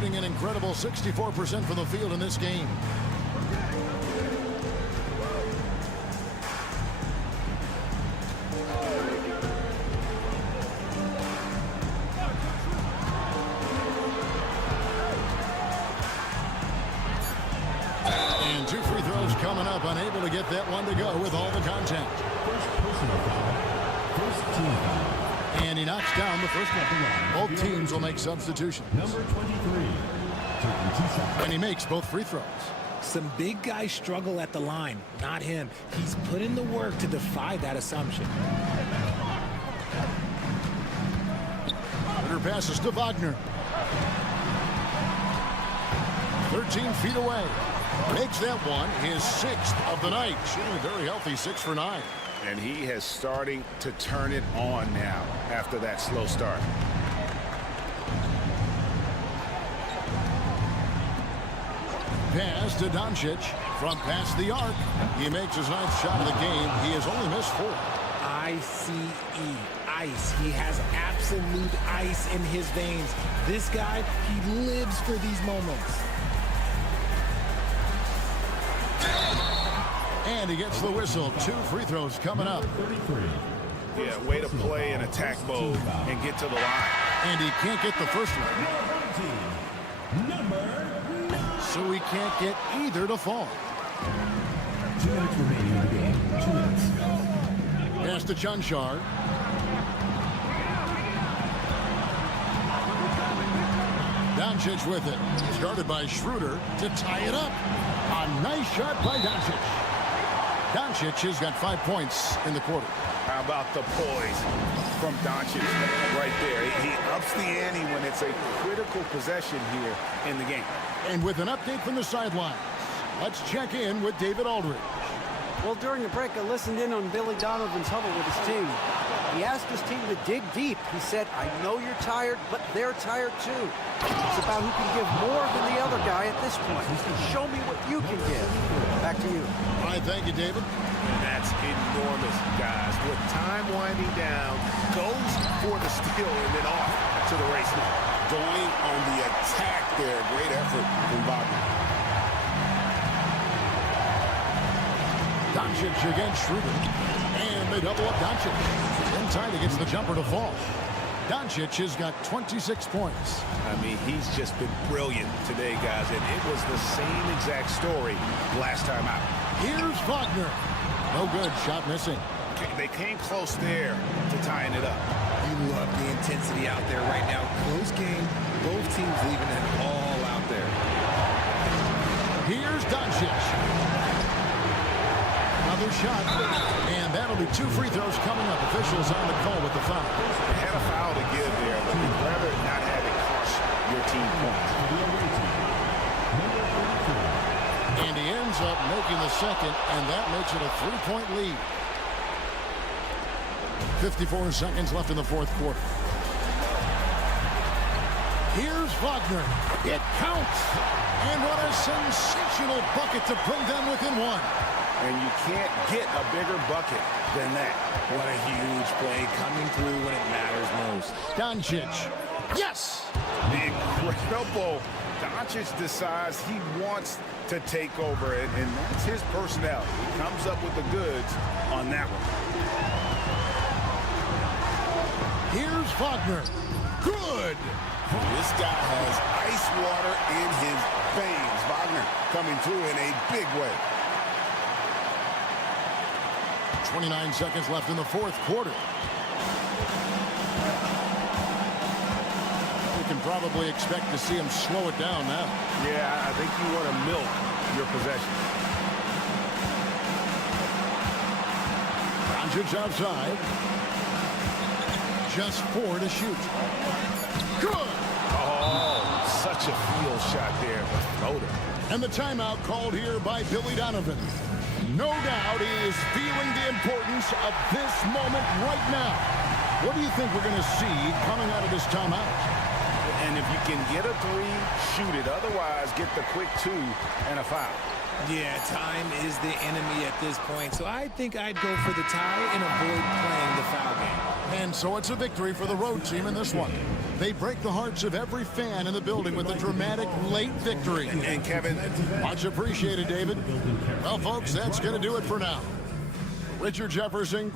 An incredible 64% from the field in this game. And 2 free throws coming up, unable to get that one to go with all the contact. And he knocks down the first one. Both teams will make substitutions. Number 23. And he makes both free throws. Some big guys struggle at the line, not him. He's put in the work to defy that assumption. Winner passes to Wagner. 13 feet away. Makes that one his 6th of the night. Shooting very healthy, 6 for 9. And he has starting to turn it on now after that slow start. Pass to Doncic from past the arc. He makes his 9th shot of the game. He has only missed 4. ICE, ice. He has absolute ice in his veins. This guy, he lives for these moments. And he gets the whistle. 2 free throws coming up. 33. Yeah, way to play in attack mode and get to the line. And he can't get the first one. So he can't get either to fall. 2 minutes remaining in the game. 2 minutes. Pass to Chanchar. Doncic with it. Started by Schroeder to tie it up. A nice shot by Doncic. Doncic has got 5 points in the quarter. How about the poise from Doncic right there? He ups the ante when it's a critical possession here in the game. And with an update from the sidelines, let's check in with David Aldridge. Well, during the break, I listened in on Billy Donovan's huddle with his team. He asked his team to dig deep. He said, I know you're tired, but they're tired too. It's about who can give more than the other guy at this point. Show me what you can give. Back to you. All right, thank you, David. And that's enormous, guys. With time winding down, goes for the steal and then off to the races. Going on the attack there. Great effort from Wagner. Doncic against Schroeder. And they double up Doncic. Inside, he gets the jumper to fall. Doncic has got 26 points. I mean, he's just been brilliant today, guys, and it was the same exact story last time out. Here's Wagner. No good. Shot missing. They came close there to tying it up. You love the intensity out there right now. Close game. Both teams leaving it all out there. Here's Doncic. Another shot. And that'll be 2 free throws coming up. Officials on the call with the foul. They had a foul to give there, but you'd rather not have it cost your team points. And he ends up making the second, and that makes it a 3-point lead. 54 seconds left in the fourth quarter. Here's Wagner. It counts. And what a sensational bucket to bring them within one. And you can't get a bigger bucket than that. What a huge play coming through when it matters most. Doncic. Yes! The incredible Doncic decides he wants to take over it, and that's his personality. He comes up with the goods on that one. Here's Wagner. Good! This guy has ice water in his veins. Wagner coming through in a big way. 29 seconds left in the fourth quarter. We can probably expect to see him slow it down now. Yeah, I think you want to milk your possession. Doncic outside. Just 4 to shoot. Good! Oh, such a field shot there. The floater. And the timeout called here by Billy Donovan. No doubt he is feeling the importance of this moment right now. What do you think we're going to see coming out of this timeout? And if you can get a 3, shoot it. Otherwise, get the quick 2 and a foul. Yeah, time is the enemy at this point. So I think I'd go for the tie and avoid playing the foul game. And so it's a victory for the road team in this one. They break the hearts of every fan in the building with a dramatic late victory. And Kevin, much appreciated, David. Well, folks, that's going to do it for now. Richard Jefferson.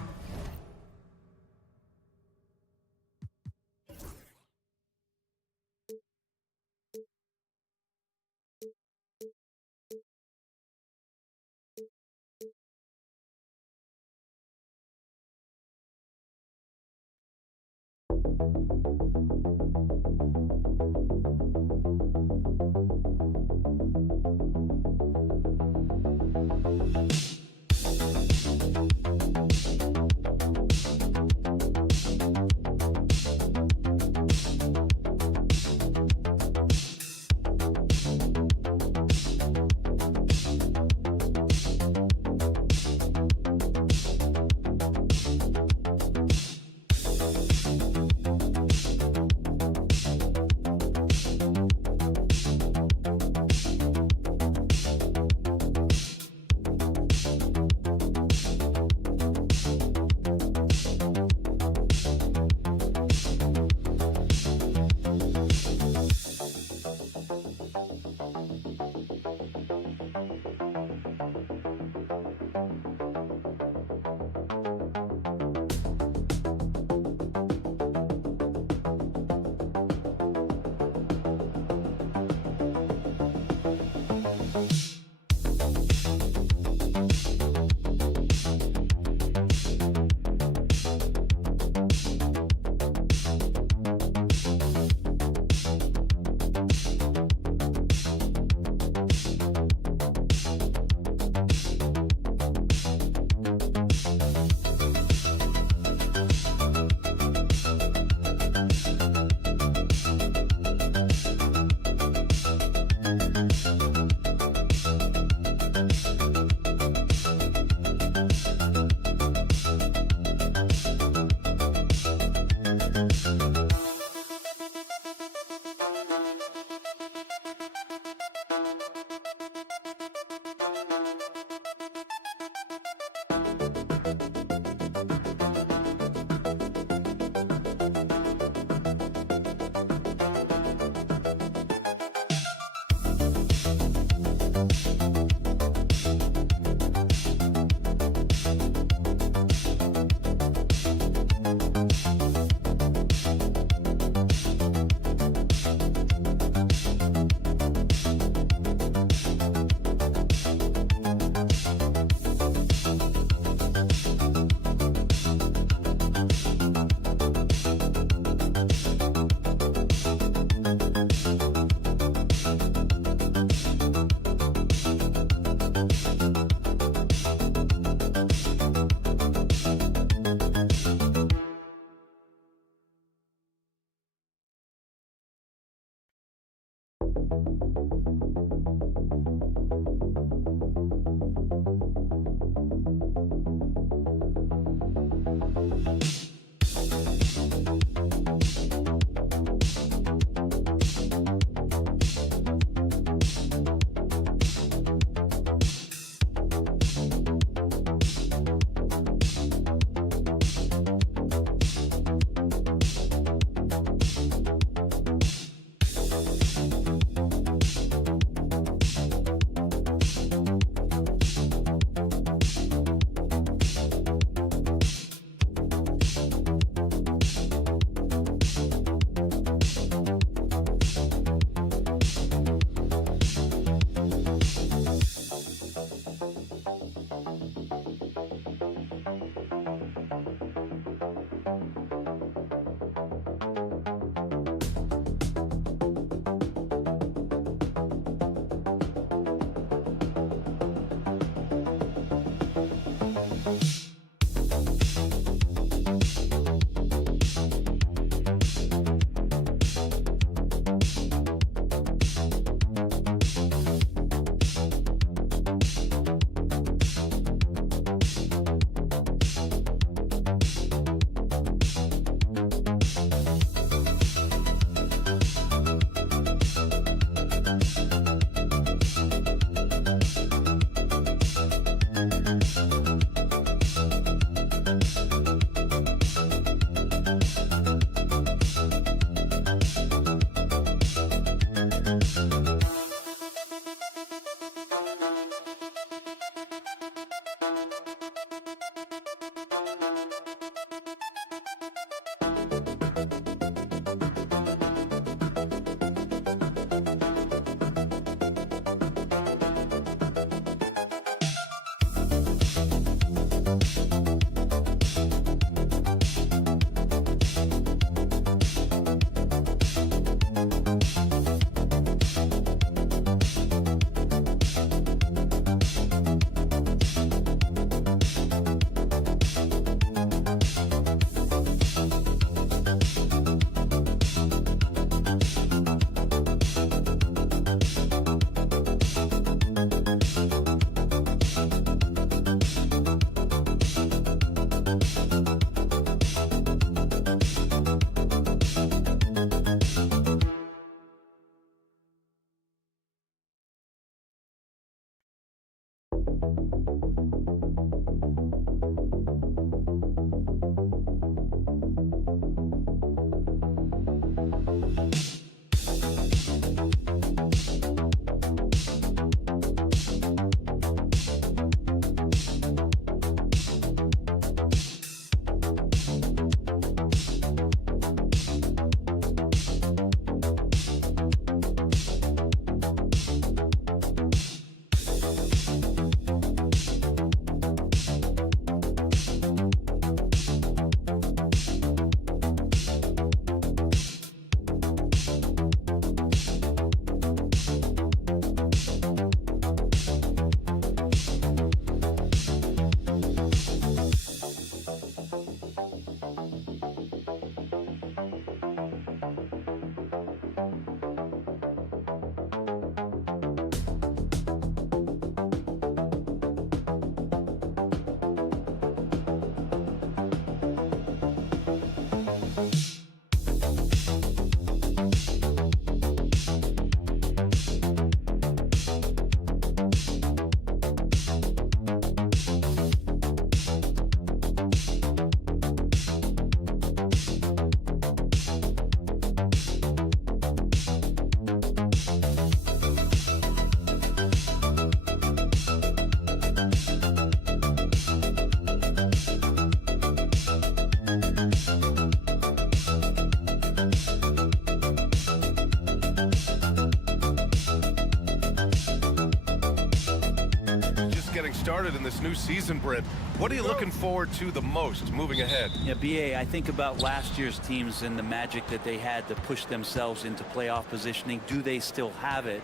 started in this new season, Britt. What are you looking forward to the most moving ahead? Yeah, BA, I think about last year's teams and the magic that they had to push themselves into playoff positioning. Do they still have it?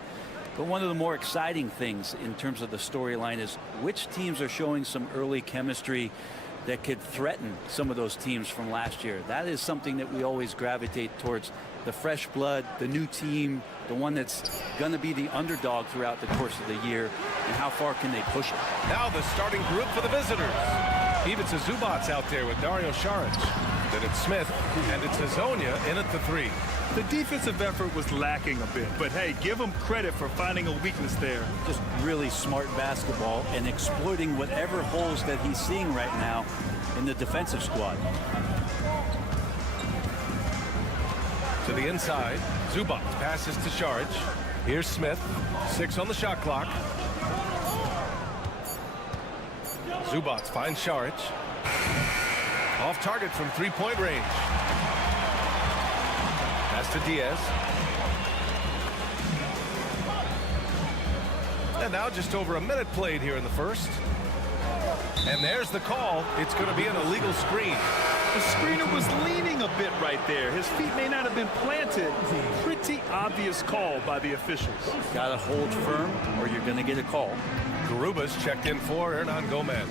But one of the more exciting things in terms of the storyline is which teams are showing some early chemistry that could threaten some of those teams from last year. That is something that we always gravitate towards, the fresh blood, the new team, the one that's going to be the underdog throughout the course of the year, and how far can they push it. Now the starting group for the visitors. Ivica Zubac's out there with Dario Saric. Then it's Smith, and it's Hezonja in at the 3. The defensive effort was lacking a bit, but hey, give him credit for finding a weakness there. Just really smart basketball and exploiting whatever holes that he's seeing right now in the defensive squad. To the inside, Zubac passes to Saric. Here's Smith, 6 on the shot clock. Zubac finds Saric. Off target from 3-point range. Pass to Diaz. And now just over a minute played here in the first. And there's the call. It's going to be an illegal screen. The screener was leaning a bit right there. His feet may not have been planted. Pretty obvious call by the officials. Got to hold firm or you're going to get a call. Garuba's checked in for Hernan Gomez.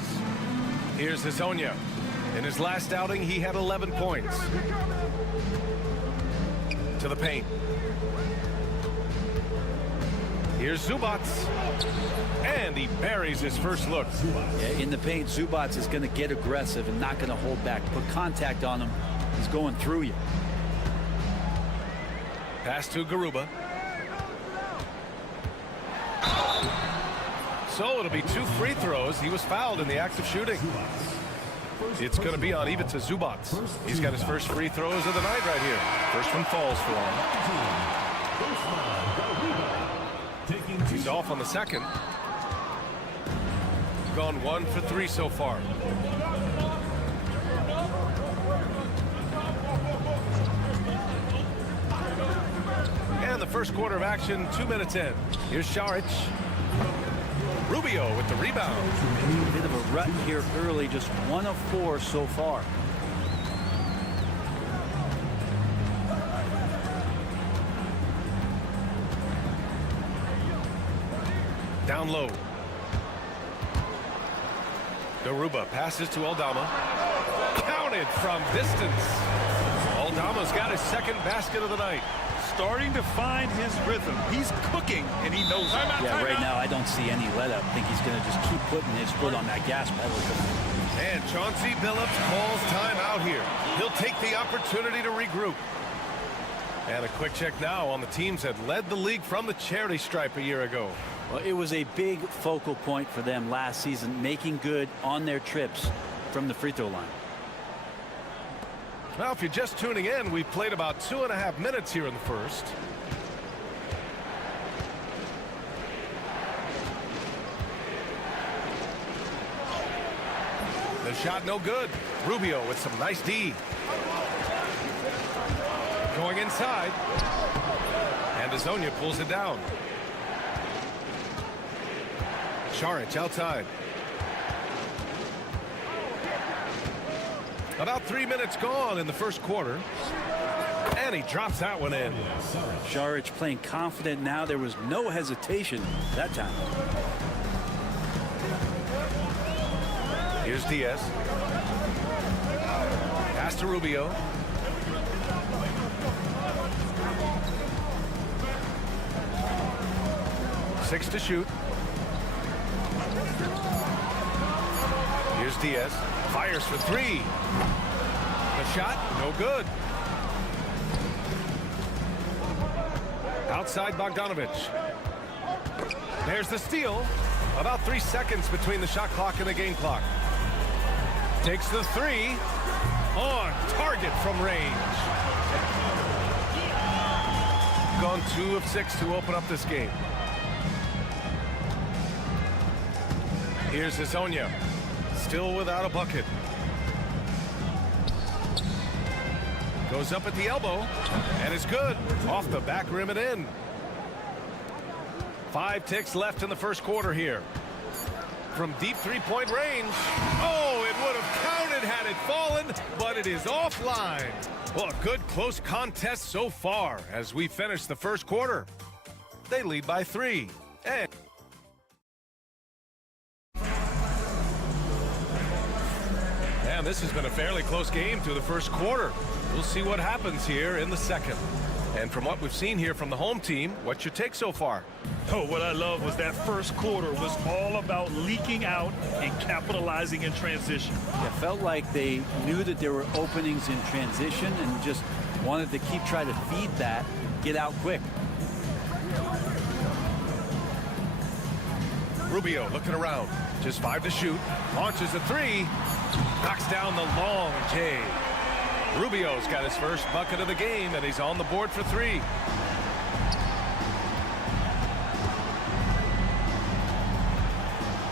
Here's Hezonja. In his last outing, he had 11 points. To the paint. Here's Zubac. And he buries his first look. Yeah, in the paint, Zubac is going to get aggressive and not going to hold back. Put contact on him. He's going through you. Pass to Garuba. So it'll be 2 free throws. He was fouled in the act of shooting. It's going to be on Ivica Zubac. He's got his first free throws of the night right here. First one falls for him. He's off on the second. Gone 1 for 3 so far. And the first quarter of action, 2 minutes in. Here's Saric. Rubio with the rebound. A bit of a rut here early, just 1 of 4 so far. Down low. Garuba passes to Aldama. Counted from distance. Aldama's got his second basket of the night. Starting to find his rhythm. He's cooking, and he knows it. Yeah, right now I don't see any let up. I think he's going to just keep putting his foot on that gas pedal. And Chauncey Billups calls time out here. He'll take the opportunity to regroup. And a quick check now on the teams that led the league from the charity stripe a year ago. Well, it was a big focal point for them last season, making good on their trips from the free throw line. Now, if you're just tuning in, we've played about 2.5 minutes here in the first. The shot no good. Rubio with some nice D. Going inside. And Hezonja pulls it down. Saric outside. About 3 minutes gone in the first quarter. And he drops that one in. Saric playing confident now. There was no hesitation that time. Here's Diaz. Pass to Rubio. Six to shoot. Here's Diaz. Fires for 3. The shot, no good. Outside Bogdanovic. There's the steal. About 3 seconds between the shot clock and the game clock. Takes the 3. On target from range. Gone 2 of 6 to open up this game. Here's Hezonja. Still without a bucket. Goes up at the elbow and is good. Off the back rim and in. 5 ticks left in the first quarter here. From deep 3-point range. Oh, it would have counted had it fallen, but it is offline. Well, a good close contest so far as we finish the first quarter. They lead by 3. And this has been a fairly close game through the first quarter. We'll see what happens here in the second. And from what we've seen here from the home team, what's your take so far? Oh, what I love was that first quarter was all about leaking out and capitalizing in transition. It felt like they knew that there were openings in transition and just wanted to keep trying to feed that, get out quick. Rubio looking around. Just 5 to shoot. Launches a 3. Knocks down the long J. Rubio's got his first bucket of the game, and he's on the board for 3.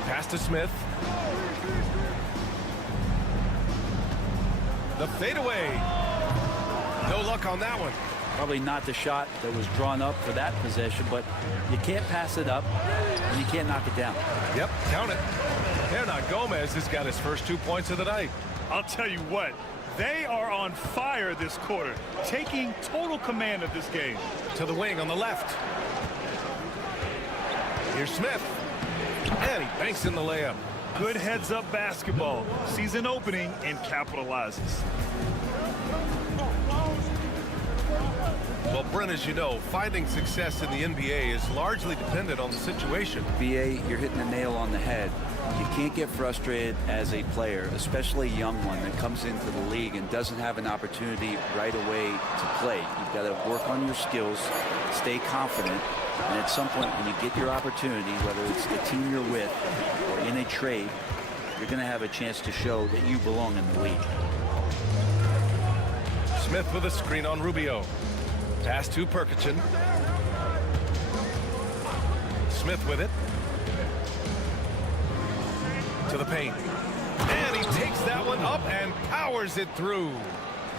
Pass to Smith. The fadeaway. No luck on that one. Probably not the shot that was drawn up for that possession, but you can't pass it up, and you can't knock it down. Yep, count it. Hernan Gomez has got his first 2 points of the night. I'll tell you what, they are on fire this quarter, taking total command of this game. To the wing on the left. Here's Smith. And he banks in the layup. Good heads-up basketball. Sees an opening and capitalizes. Well, Brent, as you know, finding success in the NBA is largely dependent on the situation. BA, you're hitting the nail on the head. You can't get frustrated as a player, especially a young one that comes into the league and doesn't have an opportunity right away to play. You've got to work on your skills, stay confident, and at some point when you get your opportunity, whether it's the team you're with or in a trade, you're going to have a chance to show that you belong in the league. Smith with a screen on Rubio. Pass to Perkichin. Smith with it. To the paint. And he takes that one up and powers it through.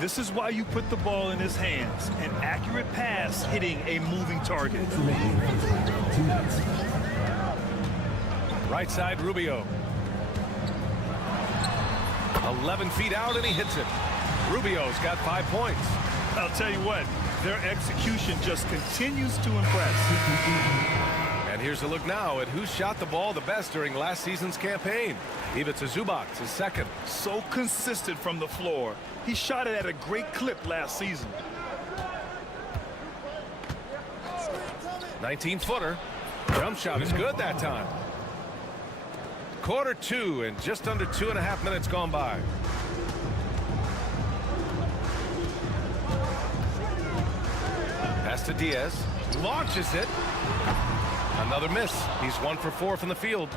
This is why you put the ball in his hands. An accurate pass hitting a moving target. Right side, Rubio. 11 feet out, and he hits it. Rubio's got 5 points. I'll tell you what, their execution just continues to impress. And here's a look now at who shot the ball the best during last season's campaign. Ivica Zubac, his second. So consistent from the floor. He shot it at a great clip last season. 19-footer. Jump shot is good that time. Quarter 2 and just under 2.5 minutes gone by. Pass to Diaz. Launches it. Another miss. He's 1 for 4 from the field.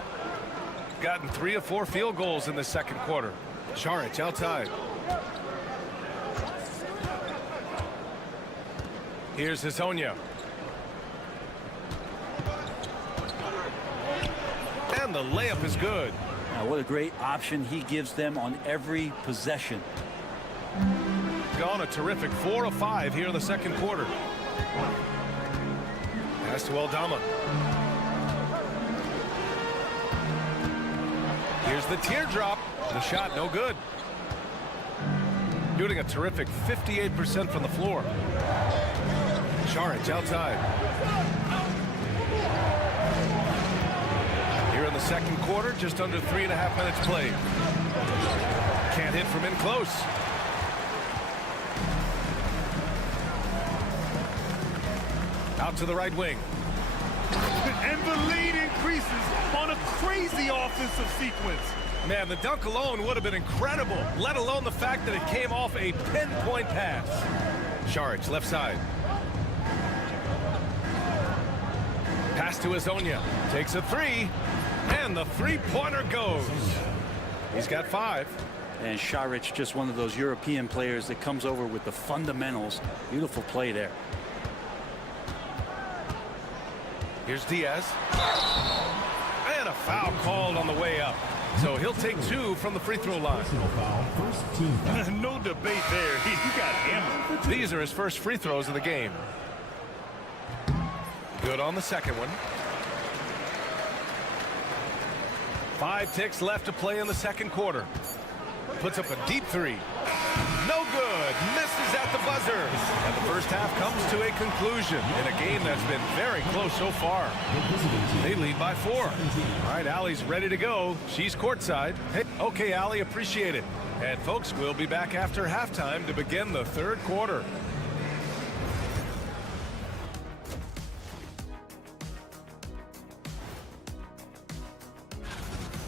Gotten 3 of 4 field goals in the second quarter. Šarić outside. Here's Hezonja. And the layup is good. Now, what a great option he gives them on every possession. Gone a terrific 4 of 5 here in the second quarter. Pass to Aldama. Here's the teardrop. The shot no good. Shooting a terrific 58% from the floor. Šarić outside. Here in the second quarter, just under 3.5 minutes played. Can't hit from in close. Out to the right wing. And the lead increases on a crazy offensive sequence. Man, the dunk alone would have been incredible, let alone the fact that it came off a pinpoint pass. Šarić, left side. Pass to Hezonja. Takes a 3, and the three-pointer goes. He's got 5. And Šarić, just one of those European players that comes over with the fundamentals. Beautiful play there. Here's Diaz. And a foul called on the way up. So he'll take 2 from the free throw line. No debate there. He got hammered. These are his first free throws of the game. Good on the second one. 5 ticks left to play in the second quarter. Puts up a deep 3. No good. Misses at the buzzer. And the first half comes to a conclusion in a game that's been very close so far. They lead by 4. All right, Allie's ready to go. She's courtside. Hey, okay, Allie, appreciate it. And folks, we'll be back after halftime to begin the third quarter.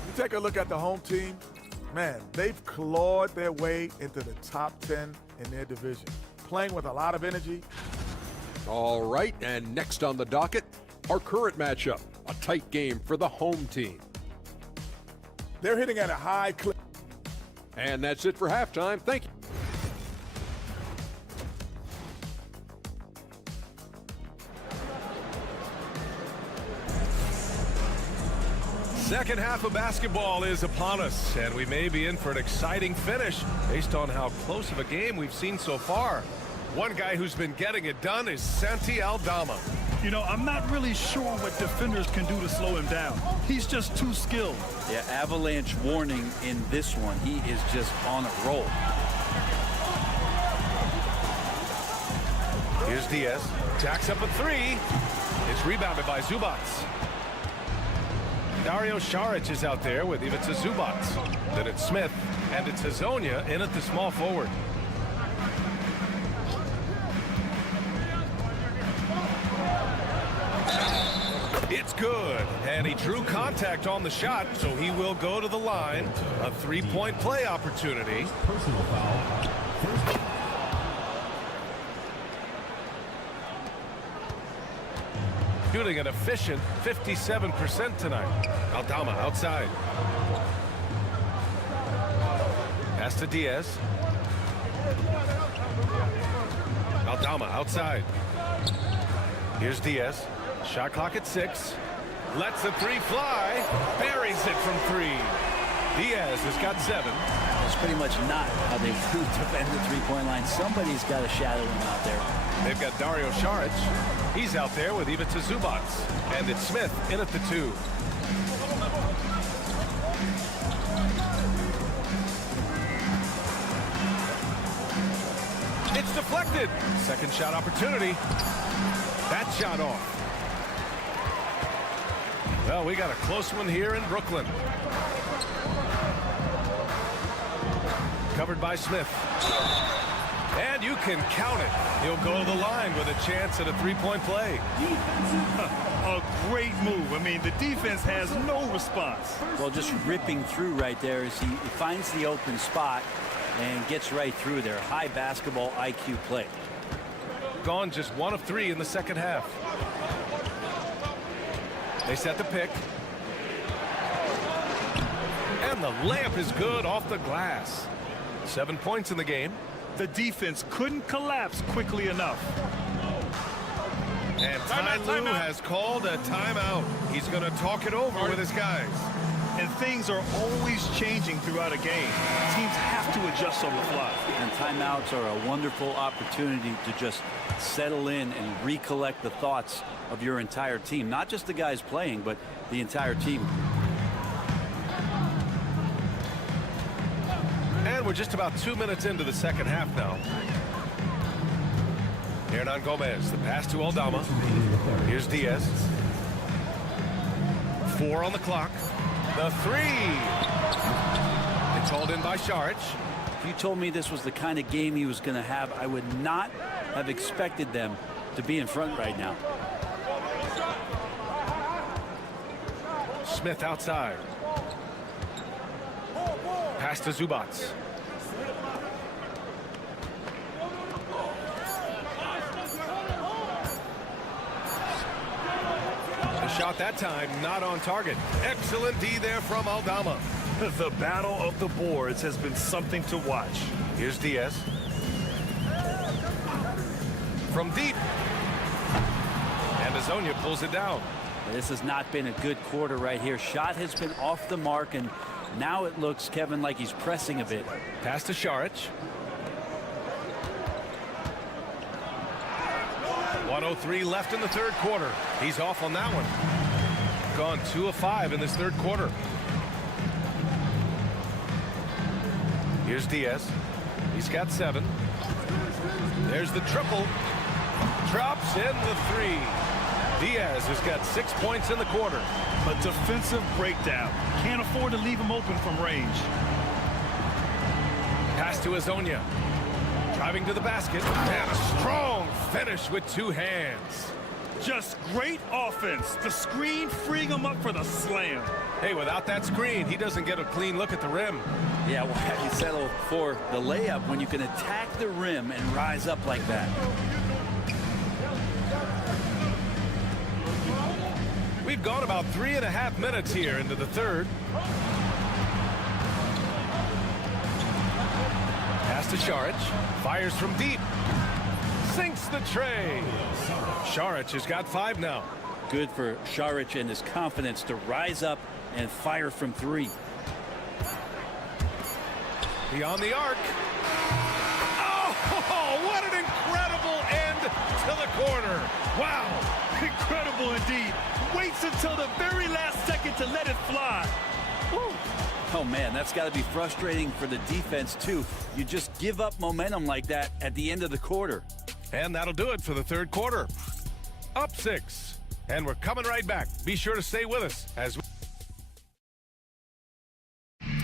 You take a look at the home team, man, they've clawed their way into the top 10 in their division, playing with a lot of energy. All right, and next on the docket, our current matchup, a tight game for the home team. They're hitting at a high clip. And that's it for halftime. Thank you. Second half of basketball is upon us, and we may be in for an exciting finish based on how close of a game we've seen so far. One guy who's been getting it done is Santi Aldama. You know, I'm not really sure what defenders can do to slow him down. He's just too skilled. Yeah, avalanche warning in this one. He is just on a roll. Here's Diaz. Jacks up a 3. It's rebounded by Zubats. Dario Saric is out there with Ivica Zubats. Then it's Smith, and it's Hazonia in at the small forward. It's good, and he drew contact on the shot, so he will go to the line. A 3-point play opportunity. Personal foul. Shooting an efficient 57% tonight. Aldama outside. Pass to Diaz. Aldama outside. Here's Diaz. Shot clock at 6. Lets the 3 fly. Buries it from 3. Diaz has got 7. That's pretty much not how they defend the three-point line. Somebody's got to shadow him out there. They've got Dario Saric. He's out there with Ivica Zubats. And it's Smith in at the 2. It's deflected. Second shot opportunity. That shot off. Well, we got a close one here in Brooklyn. Covered by Smith. And you can count it. He'll go to the line with a chance at a 3-point play. A great move. I mean, the defense has no response. Well, just ripping through right there as he finds the open spot and gets right through there. High basketball IQ play. Gone just 1 of 3 in the second half. They set the pick. And the layup is good off the glass. 7 points in the game. The defense couldn't collapse quickly enough. And Ty Lue has called a timeout. He's going to talk it over with his guys. And things are always changing throughout a game. Teams have to adjust on the fly. And timeouts are a wonderful opportunity to just settle in and recollect the thoughts of your entire team. Not just the guys playing, but the entire team. And we're just about 2 minutes into the second half now. Hernan Gomez, the pass to Aldama. Here's Diaz. 4 on the clock. The 3. It's hauled in by Saric. If you told me this was the kind of game he was going to have, I would not have expected them to be in front right now. Smith outside. Pass to Zubats. The shot that time not on target. Excellent D there from Aldama. The battle of the boards has been something to watch. Here's Diaz. From deep. And Hazonia pulls it down. This has not been a good quarter right here. Shot has been off the mark, and now it looks, Kevin, like he's pressing a bit. Pass to Saric. 1:03 left in the third quarter. He's off on that one. Gone 2 of 5 in this third quarter. Here's Diaz. He's got 7. There's the triple. Drops in the 3. Diaz has got 6 points in the quarter. A defensive breakdown. Can't afford to leave him open from range. Pass to Azonia. Driving to the basket. And a strong finish with 2 hands. Just great offense. The screen freeing him up for the slam. Hey, without that screen, he doesn't get a clean look at the rim. Yeah, well, how do you settle for the layup when you can attack the rim and rise up like that? We've gone about 3.5 minutes here into the third. Pass to Šarić. Fires from deep. Sinks the tray. Šarić has got 5 now. Good for Šarić and his confidence to rise up and fire from 3. Beyond the arc. Oh, what an incredible end to the corner. Wow, incredible indeed. Waits until the very last second to let it fly. Woo. Oh, man, that's got to be frustrating for the defense, too. You just give up momentum like that at the end of the quarter. And that'll do it for the third quarter. Up 6. And we're coming right back. Be sure to stay with us as we...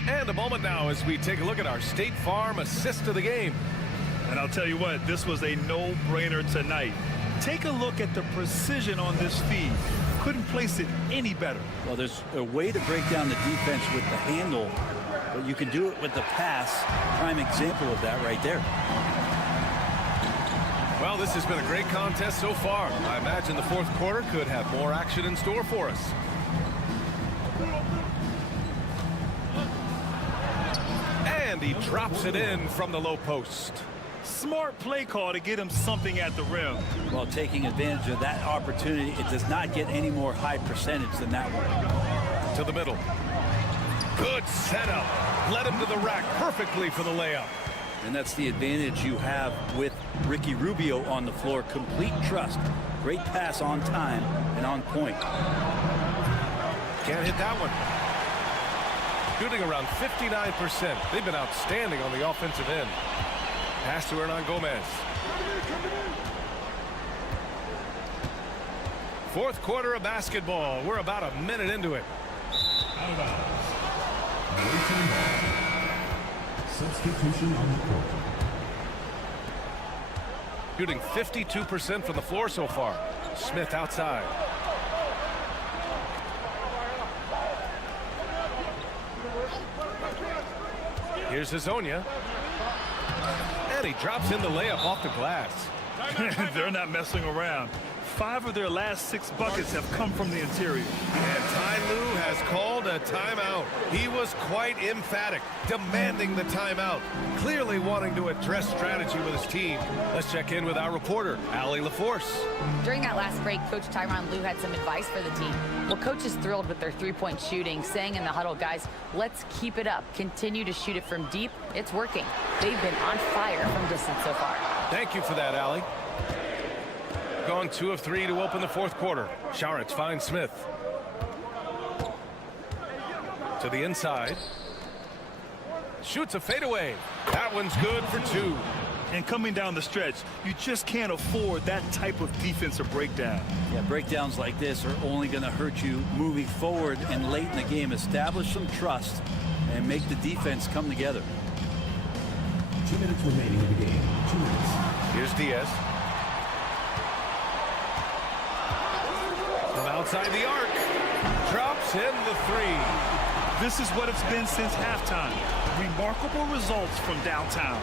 And a moment now as we take a look at our State Farm assist of the game. And I'll tell you what, this was a no-brainer tonight. Take a look at the precision on this feed. Couldn't place it any better. Well, there's a way to break down the defense with the handle, but you can do it with the pass. Prime example of that right there. Well, this has been a great contest so far. I imagine the fourth quarter could have more action in store for us. And he drops it in from the low post. Smart play call to get him something at the rim. Well, taking advantage of that opportunity, it does not get any more high percentage than that one. To the middle. Good setup. Led him to the rack perfectly for the layup. And that's the advantage you have with Ricky Rubio on the floor. Complete trust. Great pass on time and on point. Can't hit that one. Shooting around 59%. They've been outstanding on the offensive end. Pass to Hernan Gomez. Fourth quarter of basketball. We're about a minute into it. Out of bounds. Substitution on the court. Shooting 52% from the floor so far. Smith outside. Here's Azonia. And he drops in the layup off the glass. They're not messing around. 5 of their last 6 buckets have come from the interior. And Ty Lue has called a timeout. He was quite emphatic, demanding the timeout, clearly wanting to address strategy with his team. Let's check in with our reporter, Allie LaForce. During that last break, Coach Tyronn Lue had some advice for the team. Well, Coach is thrilled with their three-point shooting, saying in the huddle, guys, let's keep it up. Continue to shoot it from deep. It's working. They've been on fire from distance so far. Thank you for that, Allie. Gone 2 of 3 to open the fourth quarter. Šarić finds Smith. To the inside. Shoots a fadeaway. That one's good for 2. And coming down the stretch, you just can't afford that type of defensive breakdown. Yeah, breakdowns like this are only going to hurt you moving forward and late in the game. Establish some trust and make the defense come together. 2 minutes remaining in the game. 2 minutes. Here's Diaz. From outside the arc. Drops in the 3. This is what it's been since halftime. Remarkable results from downtown.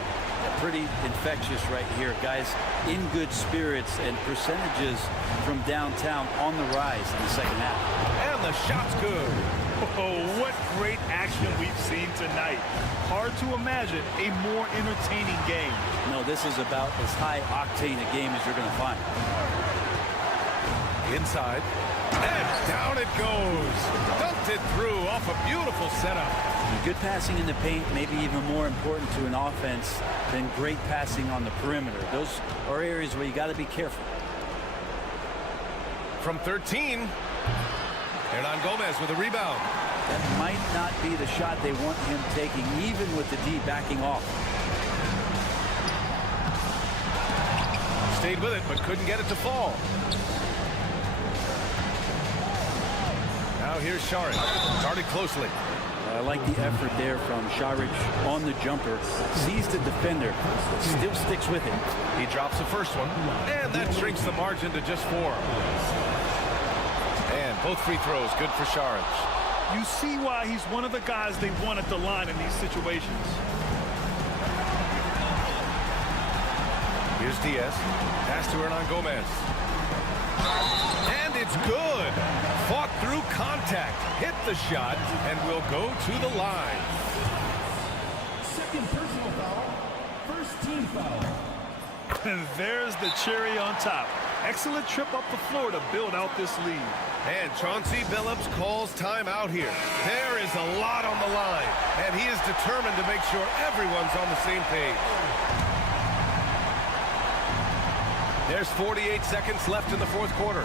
Pretty infectious right here, guys. In good spirits and percentages from downtown on the rise in the second half. And the shot's good. Oh, what great action we've seen tonight. Hard to imagine a more entertaining game. No, this is about as high octane a game as you're going to find. Inside. And down it goes. Dumped it through off a beautiful setup. Good passing in the paint may be even more important to an offense than great passing on the perimeter. Those are areas where you got to be careful. From 13, Hernan Gomez with a rebound. That might not be the shot they want him taking, even with the D backing off. stayed with it, but couldn't get it to fall. Now here's Šarić. Guarded closely. I like the effort there from Šarić on the jumper. Sees the defender, still sticks with it. He drops the first one, and that shrinks the margin to just 4. And both free throws good for Šarić. You see why he's one of the guys they want at the line in these situations. Here's Diaz. Pass to Hernan Gomez. And it's good. Fought through contact. Hit the shot and will go to the line. Second personal foul. First team foul. And there's the cherry on top. Excellent trip up the floor to build out this lead. And Chauncey Billups calls timeout here. There is a lot on the line, and he is determined to make sure everyone's on the same page. There's 48 seconds left in the fourth quarter.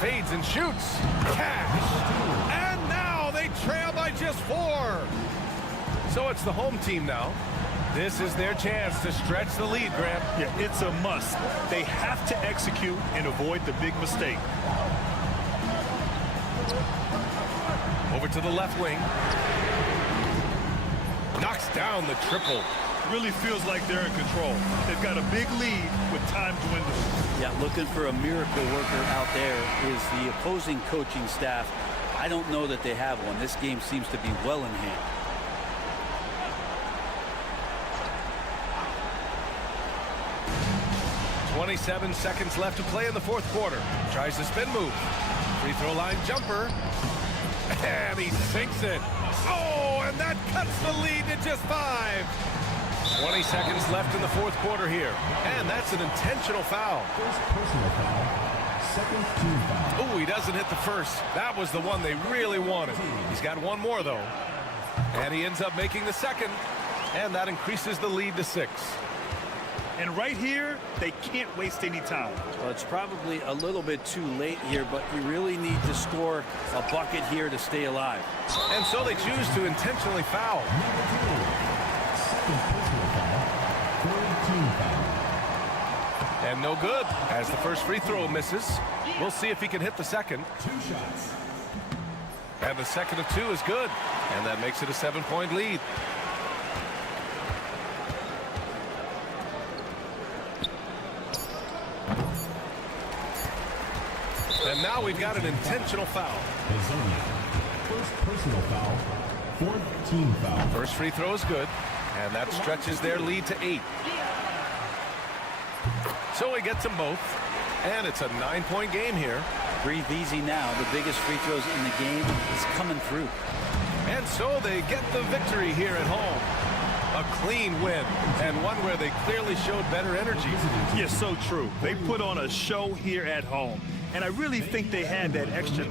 Fades and shoots. Cash. And now they trail by just 4. So it's the home team now. This is their chance to stretch the lead, Grant. Yeah, it's a must. They have to execute and avoid the big mistake. Over to the left wing. Knocks down the triple. Really feels like they're in control. They've got a big lead with time dwindling. Yeah, looking for a miracle worker out there is the opposing coaching staff. I don't know that they have one. This game seems to be well in hand. .27 seconds left to play in the fourth quarter. Tries the spin move. Free throw line jumper. And he sinks it. Oh, and that cuts the lead to just 5. 20 seconds left in the fourth quarter here. And that's an intentional foul. First personal foul. Second team foul. Oh, he doesn't hit the first. That was the one they really wanted. He's got one more, though. And he ends up making the second. And that increases the lead to 6. And right here, they can't waste any time. Well, it's probably a little bit too late here, but you really need to score a bucket here to stay alive. And so they choose to intentionally foul. Second personal foul. Third team foul. And no good, as the first free throw misses. We'll see if he can hit the second. 2 shots. And the second of 2 is good. And that makes it a 7-point lead. And now we've got an intentional foul. First personal foul. Fourth team foul. First free throw is good. And that stretches their lead to 8. So he gets them both. And it's a 9-point game here. Breathe easy now. The biggest free throws in the game is coming through. And so they get the victory here at home. A clean win, and one where they clearly showed better energy. Yes, so true. They put on a show here at home. And I really think they had that extra.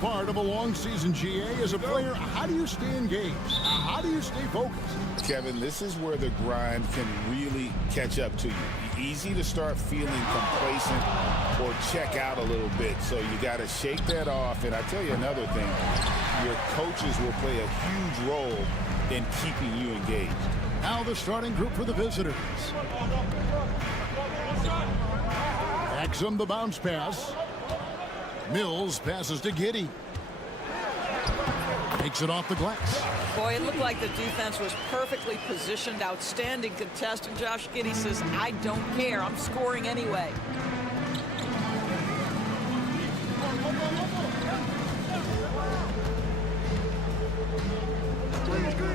Part of a long season, GA, as a player, how do you stay engaged? How do you stay focused? Kevin, this is where the grind can really catch up to you. Easy to start feeling complacent or check out a little bit. So you got to shake that off. And I tell you another thing, your coaches will play a huge role in keeping you engaged. Now the starting group for the visitors. Exum the bounce pass. Mills passes to Giddey. Takes it off the glass. Boy, it looked like the defense was perfectly positioned. Outstanding contest. And Josh Giddey says, I don't care. I'm scoring anyway.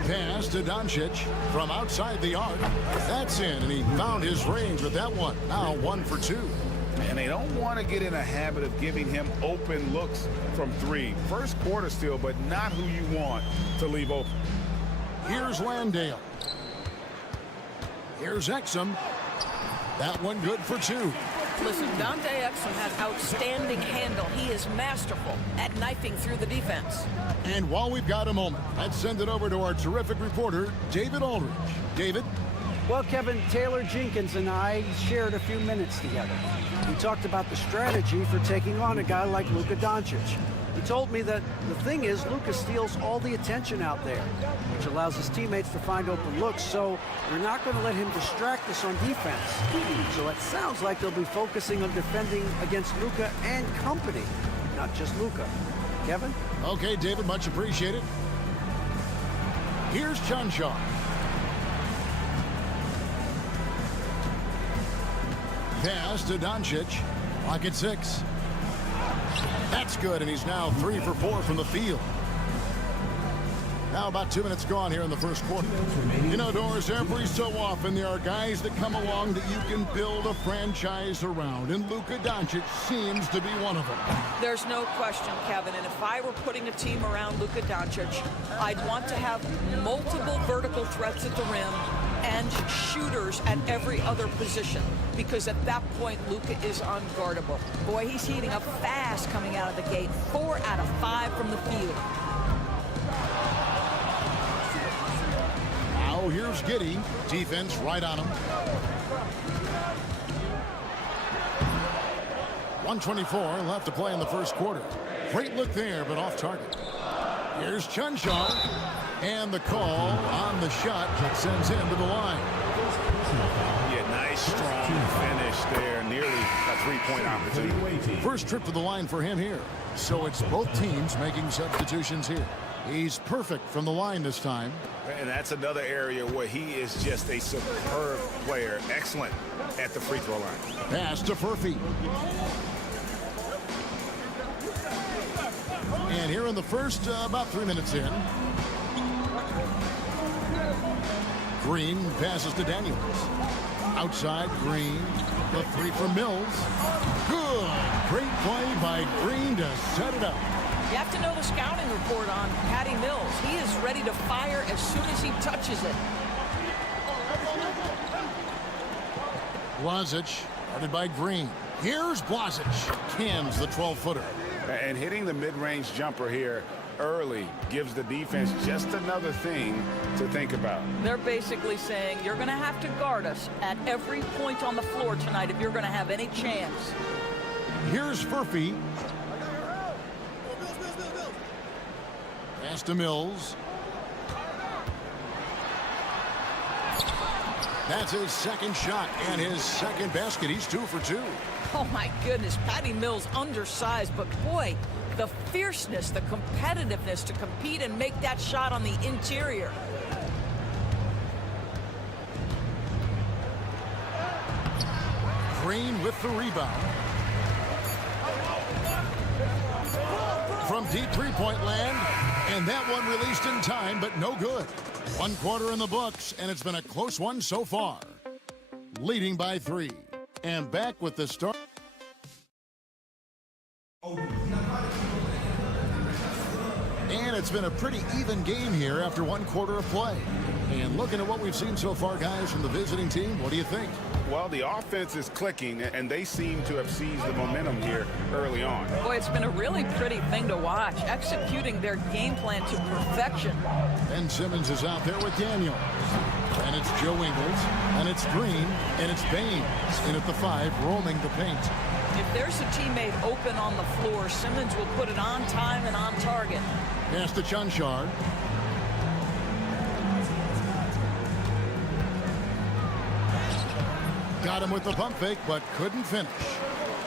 Pass to Doncic from outside the arc. That's in, and he found his range with that one. Now 1 for 2. And they don't want to get in a habit of giving him open looks from 3. First quarter still, but not who you want to leave open. Here's Landale. Here's Exum. That one good for 2. Listen, Dante Exum has outstanding handle. He is masterful at knifing through the defense. And while we've got a moment, let's send it over to our terrific reporter, David Aldridge. David? Well, Kevin, Taylor Jenkins and I shared a few minutes together. We talked about the strategy for taking on a guy like Luka Doncic. He told me that the thing is Luka steals all the attention out there, which allows his teammates to find open looks, so we're not going to let him distract us on defense. So it sounds like they'll be focusing on defending against Luka and company, not just Luka. Kevin? Okay, David, much appreciated. Here's Chanshaw. Pass to Doncic. Lock at 6. That's good, and he's now 3 for 4 from the field. Now about 2 minutes gone here in the first quarter. You know, Doris, every so often there are guys that come along that you can build a franchise around, and Luka Doncic seems to be one of them. There's no question, Kevin, and if I were putting a team around Luka Doncic, I'd want to have multiple vertical threats at the rim and shooters at every other position, because at that point, Luka is unguardable. Boy, he's heating up fast coming out of the gate. 4 out of 5 from the field. Now here's Giddey. Defense right on him. 1:24 left to play in the first quarter. Great look there, but off target. Here's Chanshaw. And the call on the shot that sends him to the line. Yeah, nice, strong finish there. Nearly a three-point opportunity. First trip to the line for him here. So it's both teams making substitutions here. He's perfect from the line this time. And that's another area where he is just a superb player. Excellent at the free throw line. Pass to Furphy. And here in the first, about 3 minutes in. Green passes to Daniels. Outside, Green. The 3 for Mills. Good. Great play by Green to set it up. You have to know the scouting report on Patty Mills. He is ready to fire as soon as he touches it. Blazic, guarded by Green. Here's Blazic. Cans the 12-footer. And hitting the mid-range jumper here early gives the defense just another thing to think about. They're basically saying you're going to have to guard us at every point on the floor tonight if you're going to have any chance. Here's Furphy. Pass to Mills. That's his second shot and his second basket. He's 2 for 2. Oh my goodness, Patty Mills undersized, but boy, the fierceness, the competitiveness to compete and make that shot on the interior. Green with the rebound. From deep three-point land, and that one released in time, but no good. 1 quarter in the books, and it's been a close one so far. Leading by 3. And back with the start. And it's been a pretty even game here after 1 quarter of play. And looking at what we've seen so far, guys, from the visiting team, what do you think? Well, the offense is clicking, and they seem to have seized the momentum here early on. Boy, it's been a really pretty thing to watch, executing their game plan to perfection. Ben Simmons is out there with Daniels. And it's Joe Ingles, and it's Green, and it's Baines. In at the 5, roaming the paint. If there's a teammate open on the floor, Simmons will put it on time and on target. Pass to Chanshaw. Got him with the pump fake, but couldn't finish.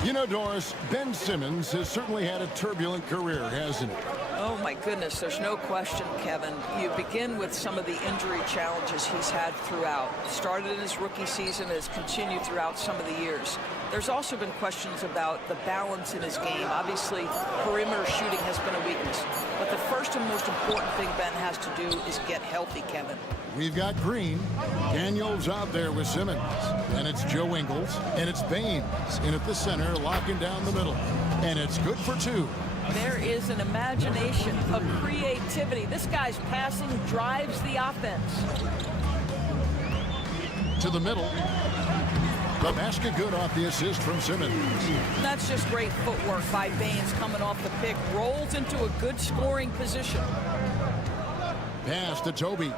You know, Doris, Ben Simmons has certainly had a turbulent career, hasn't he? Oh, my goodness, there's no question, Kevin. You begin with some of the injury challenges he's had throughout. Started in his rookie season, has continued throughout some of the years. There's also been questions about the balance in his game. Obviously, perimeter shooting has been a weakness. But the first and most important thing Ben has to do is get healthy, Kevin. We've got Green. Daniels out there with Simmons. And it's Joe Ingles. And it's Baines in at the center, locking down the middle. And it's good for 2. There is an imagination, a creativity. This guy's passing drives the offense. To the middle. The basket good off the assist from Simmons. That's just great footwork by Baines coming off the pick. Rolls into a good scoring position. Pass to Toby.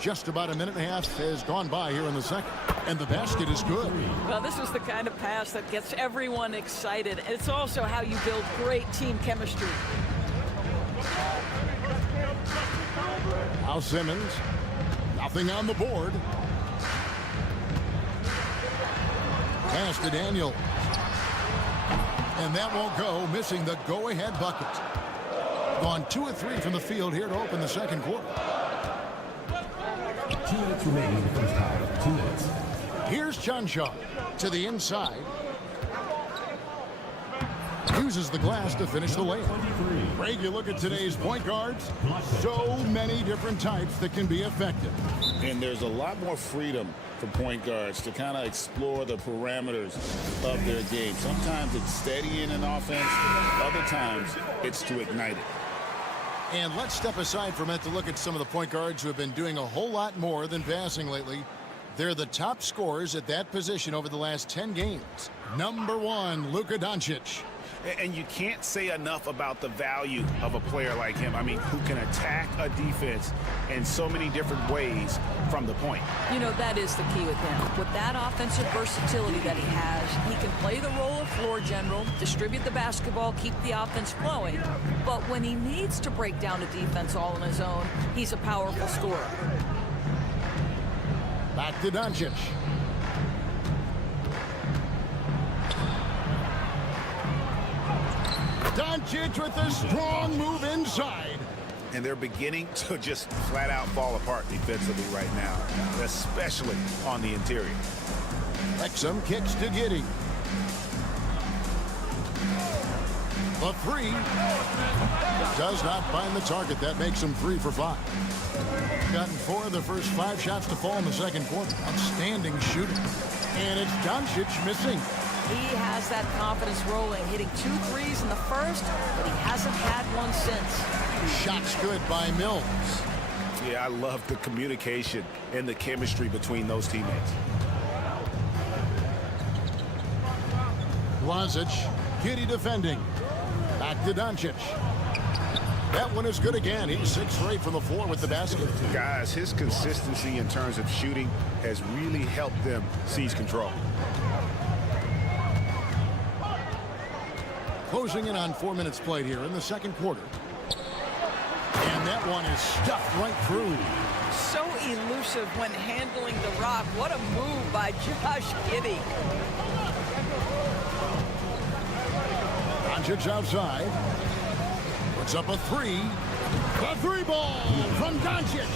Just about a minute and a half has gone by here in the second, and the basket is good. Well, this is the kind of pass that gets everyone excited. It's also how you build great team chemistry. Now Simmons, nothing on the board. Pass to Daniel. And that won't go, missing the go-ahead bucket. Gone 2 of 3 from the field here to open the second quarter. 2 minutes remaining in the first half. 2 minutes. Here's Chanshaw to the inside. Uses the glass to finish the layup. Greg, you look at today's point guards, so many different types that can be effective. And there's a lot more freedom for point guards to kind of explore the parameters of their game. Sometimes it's steadying an offense. Other times it's to ignite it. And let's step aside for a minute to look at some of the point guards who have been doing a whole lot more than passing lately. They're the top scorers at that position over the last 10 games. Number 1, Luka Doncic. And you can't say enough about the value of a player like him. I mean, who can attack a defense in so many different ways from the point. You know, that is the key with him. With that offensive versatility that he has, he can play the role of floor general, distribute the basketball, keep the offense flowing. But when he needs to break down a defense all on his own, he's a powerful scorer. Back to Doncic. Doncic with a strong move inside. And they're beginning to just flat out fall apart defensively right now, especially on the interior. Exum kicks to Giddey. The 3 does not find the target. That makes him 3 for 5. Gotten 4 of the first 5 shots to fall in the second quarter. Outstanding shooting. And it's Doncic missing. He has that confidence rolling, hitting 2 threes in the first, but he hasn't had one since. Shots good by Mills. Yeah, I love the communication and the chemistry between those teammates. Lazic, Giddey defending. Back to Doncic. That one is good again. He's 6 for 8 from the floor with the basket. Guys, his consistency in terms of shooting has really helped them seize control. Closing in on 4 minutes played here in the second quarter. And that one is stuffed right through. So elusive when handling the rock. What a move by Josh Giddey. Doncic outside. Puts up a 3. The 3 ball from Doncic.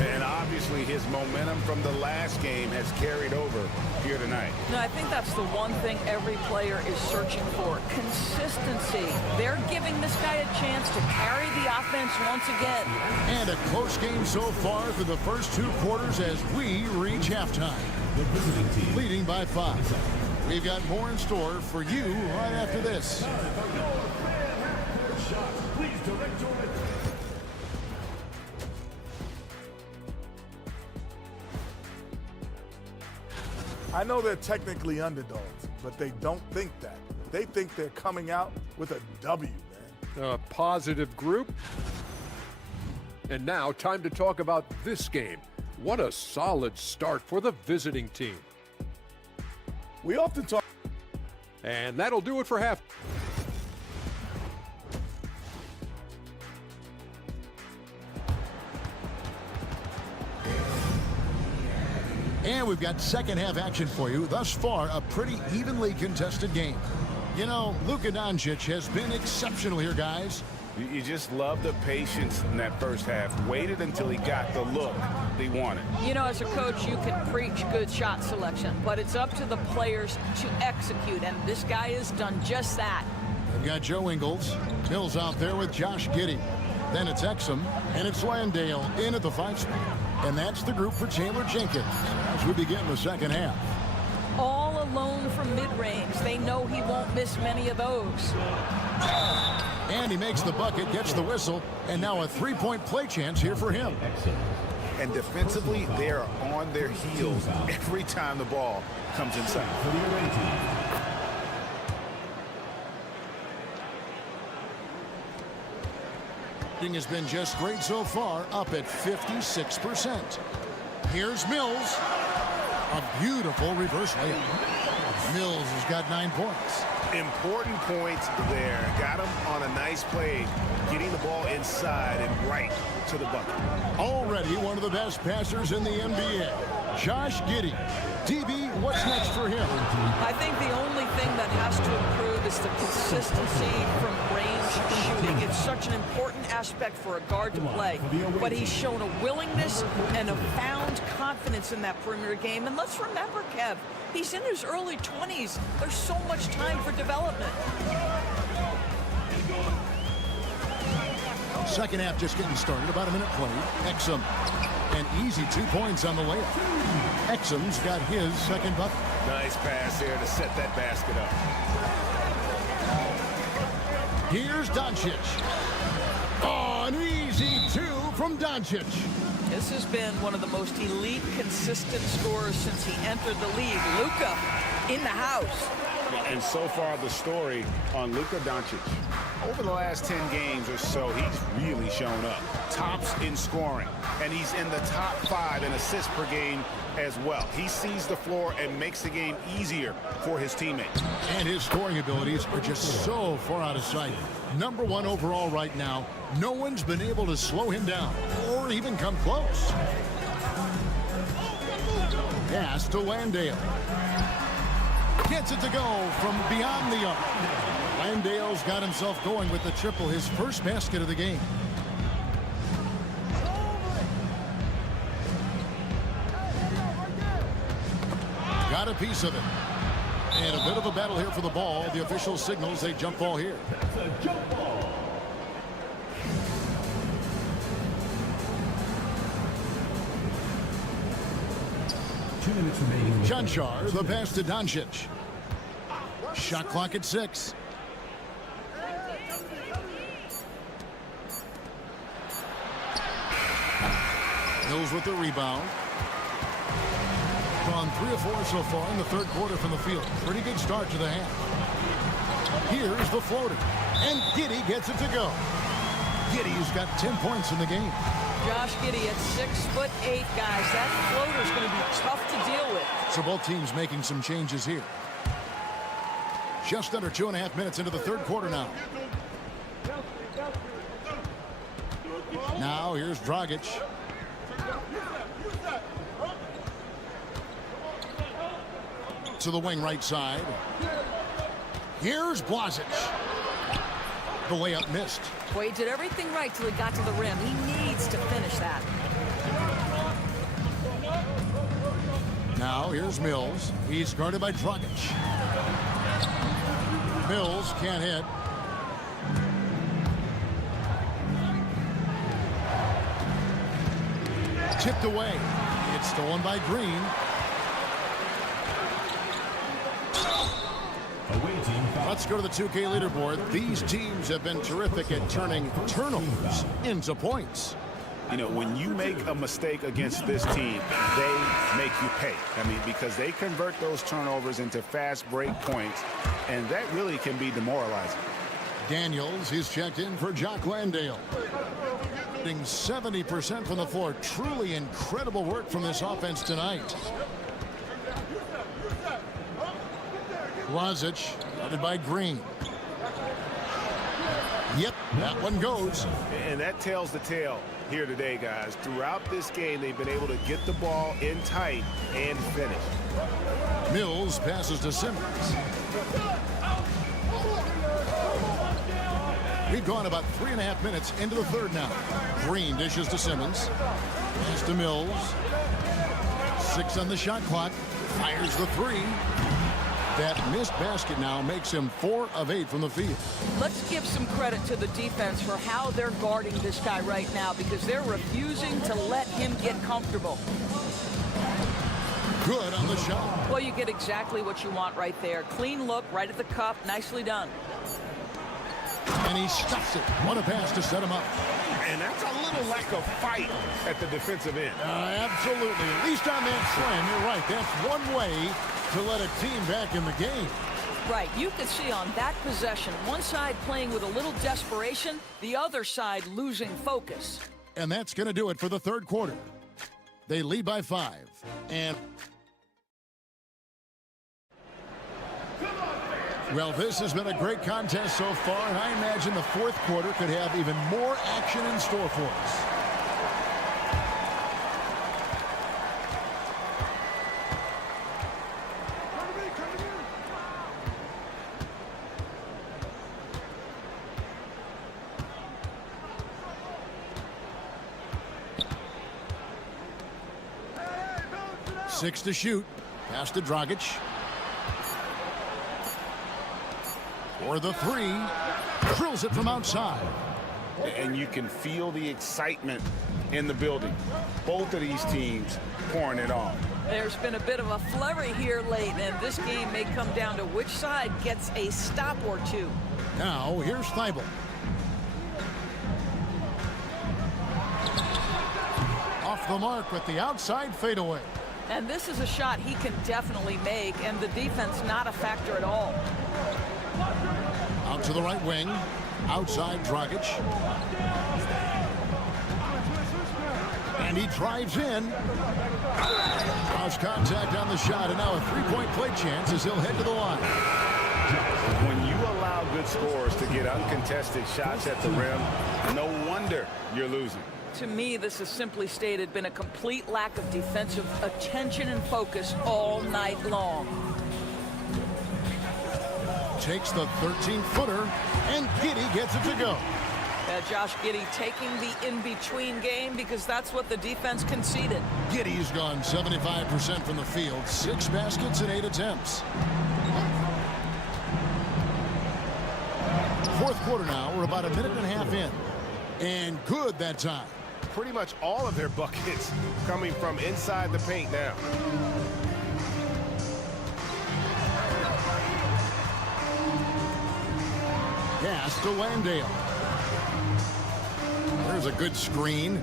And obviously his momentum from the last game has carried over here tonight. No, I think that's the one thing every player is searching for. Consistency. They're giving this guy a chance to carry the offense once again. And a close game so far for the first 2 quarters as we reach halftime. Leading by 5. We've got more in store for you right after this. I know they're technically underdogs, but they don't think that. They think they're coming out with a W, man. A positive group. And now, time to talk about this game. What a solid start for the visiting team. We often talk. And that'll do it for half. And we've got second half action for you. Thus far, a pretty evenly contested game. You know, Luka Doncic has been exceptional here, guys. You just love the patience in that first half. Waited until he got the look he wanted. You know, as a coach, you can preach good shot selection, but it's up to the players to execute, and this guy has done just that. They've got Joe Ingles. Mills out there with Josh Giddey. Then it's Exum, and it's Landale in at the 5 spot. And that's the group for Taylor Jenkins as we begin the second half. All alone from mid-range. They know he won't miss many of those. And he makes the bucket, gets the whistle, and now a 3-point play chance here for him. And defensively, they are on their heels every time the ball comes inside. Shooting has been just great so far, up at 56%. Here's Mills. A beautiful reverse layup. Mills has got 9 points. Important points there. Got him on a nice play, getting the ball inside and right to the bucket. Already one of the best passers in the NBA. Josh Giddey. DB, what's next for him? I think the only thing that has to improve is the consistency from range shooting. It's such an important aspect for a guard to play. But he's shown a willingness and a found confidence in that perimeter game. And let's remember, Kev, he's in his early 20s. There's so much time for development. Second half just getting started. About a minute played. Exum. An easy 2 points on the layup. Exum's got his second bucket. Nice pass here to set that basket up. Here's Doncic. Oh, an easy 2 from Doncic. This has been one of the most elite, consistent scorers since he entered the league. Luka in the house. And so far, the story on Luka Doncic. Over the last 10 games or so, he's really shown up. Tops in scoring, and he's in the top 5 in assists per game as well. He sees the floor and makes the game easier for his teammates. And his scoring abilities are just so far out of sight. Number 1 overall right now. No one's been able to slow him down or even come close. Pass to Landale. Gets it to go from beyond the arc. Landale's got himself going with the triple, his first basket of the game. Got a piece of it. And a bit of a battle here for the ball. The official signals a jump ball here. It's a jump ball. Chanchar, the pass to Doncic. Shot clock at 6. Mills with the rebound. Gone 3 of 4 so far in the third quarter from the field. Pretty good start to the half. Here's the floater. And Giddey gets it to go. Giddey's got 10 points in the game. Josh Giddey at 6'8", guys. That floater's going to be tough to deal with. So both teams making some changes here. Just under 2.5 minutes into the third quarter now. Now here's Dragic. To the wing right side. Here's Blazic. The layup missed. Boy, he did everything right till he got to the rim. He needs to finish that. Now here's Mills. He's guarded by Dragic. Mills can't hit. Tipped away. It's stolen by Green. Let's go to the 2K leaderboard. These teams have been terrific at turning turnovers into points. You know, when you make a mistake against this team, they make you pay. I mean, because they convert those turnovers into fast break points, and that really can be demoralizing. Daniels is checked in for Jock Landale. 70% from the floor. Truly incredible work from this offense tonight. Blazic, guarded by Green. Yep, that one goes. And that tells the tale here today, guys. Throughout this game, they've been able to get the ball in tight and finish. Mills passes to Simmons. We've gone about 3.5 minutes into the third now. Green dishes to Simmons. Pass to Mills. 6 on the shot clock. Fires the 3. That missed basket now makes him 4 of 8 from the field. Let's give some credit to the defense for how they're guarding this guy right now, because they're refusing to let him get comfortable. Good on the shot. Well, you get exactly what you want right there. Clean look, right at the cup. Nicely done. And he stuffs it. What a pass to set him up. And that's a little lack of fight at the defensive end. Absolutely. At least on that slam, you're right. That's one way to let a team back in the game. Right. You can see on that possession, one side playing with a little desperation, the other side losing focus. And that's going to do it for the third quarter. They lead by 5. And well, this has been a great contest so far, and I imagine the fourth quarter could have even more action in store for us. Six to shoot. Pass to Dragic. For the three. Drills it from outside. And you can feel the excitement in the building. Both of these teams pouring it on. There's been a bit of a flurry here late, and this game may come down to which side gets a stop or two. Now, here's Thibault. Off the mark with the outside fadeaway. And this is a shot he can definitely make, and the defense not a factor at all. Out to the right wing. Outside Dragic. And he drives in. Draws contact on the shot, and now a three-point play chance as he'll head to the line. When you allow good scorers to get uncontested shots at the rim, no wonder you're losing. To me, this has simply stated been a complete lack of defensive attention and focus all night long. Takes the 13-footer, and Giddey gets it to go. Josh Giddey taking the in-between game because that's what the defense conceded. Giddey's gone 75% from the field, 6 baskets and 8 attempts. Fourth quarter now, we're about a minute and a half in. And good that time. Pretty much all of their buckets coming from inside the paint now. Pass to Landale. There's a good screen.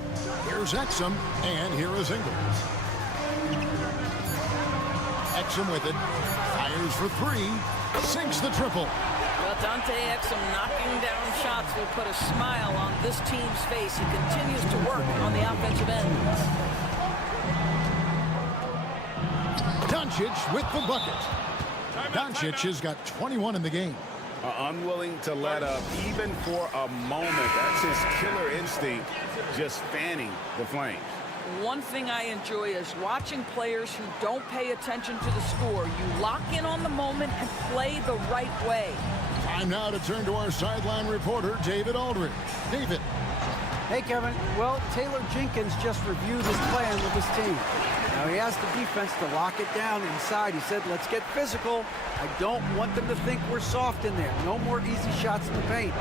Here's Exum, and here is Ingles. Exum with it. Fires for 3. Sinks the triple. Well, Dante Exum knocking down shots will put a smile on this team's face. He continues to work on the offensive end. Doncic with the bucket. Doncic has got 21 in the game. Unwilling to let up even for a moment. That's his killer instinct, just fanning the flames. One thing I enjoy is watching players who don't pay attention to the score. You lock in on the moment and play the right way. Time now to turn to our sideline reporter, David Aldridge. David. Hey, Kevin. Well, Taylor Jenkins just reviewed his plan with his team. Now, he asked the defense to lock it down inside. He said, let's get physical. I don't want them to think we're soft in there. No more easy shots in the paint.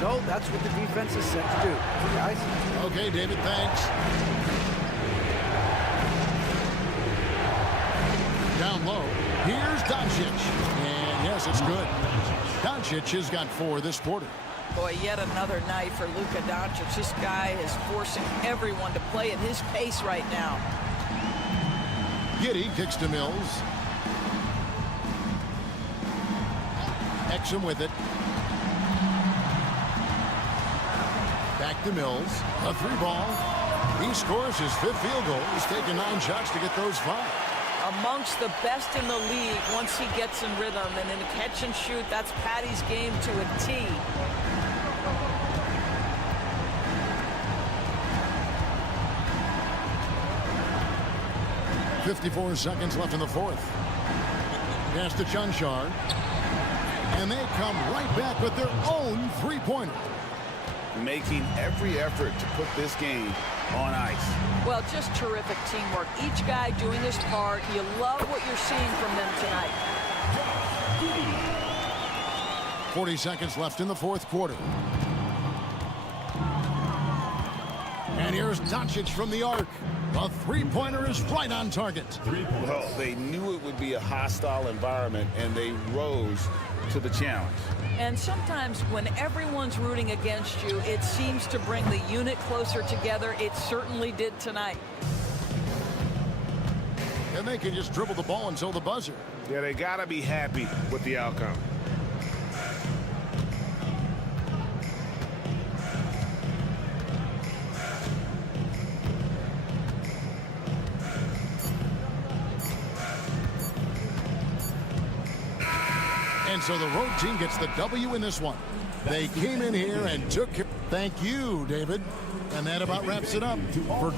So that's what the defense is set to do. Guys? Okay, David, thanks. Down low. Here's Doncic. And yes, it's good. Doncic has got 4 this quarter. Boy, yet another night for Luka Doncic. This guy is forcing everyone to play at his pace right now. Giddey kicks to Mills. Exum with it. Back to Mills. A 3-ball. He scores his 5th field goal. He's taken 9 shots to get those 5. Amongst the best in the league once he gets in rhythm. And in a catch and shoot, that's Patty's game to a T. .54 seconds left in the fourth. Pass to Chunchard. And they come right back with their own 3-pointer. Making every effort to put this game on ice. Well, just terrific teamwork. Each guy doing his part. You love what you're seeing from them tonight. 40 seconds left in the fourth quarter. And here's Doncic from the arc. The 3-pointer is right on target. Well, they knew it would be a hostile environment, and they rose to the challenge. And sometimes when everyone's rooting against you, it seems to bring the unit closer together. It certainly did tonight. and they can just dribble the ball until the buzzer. Yeah, they got to be happy with the outcome. And so the road team gets the W in this one. They came in here and took care. Thank you, David. And that about wraps it up for.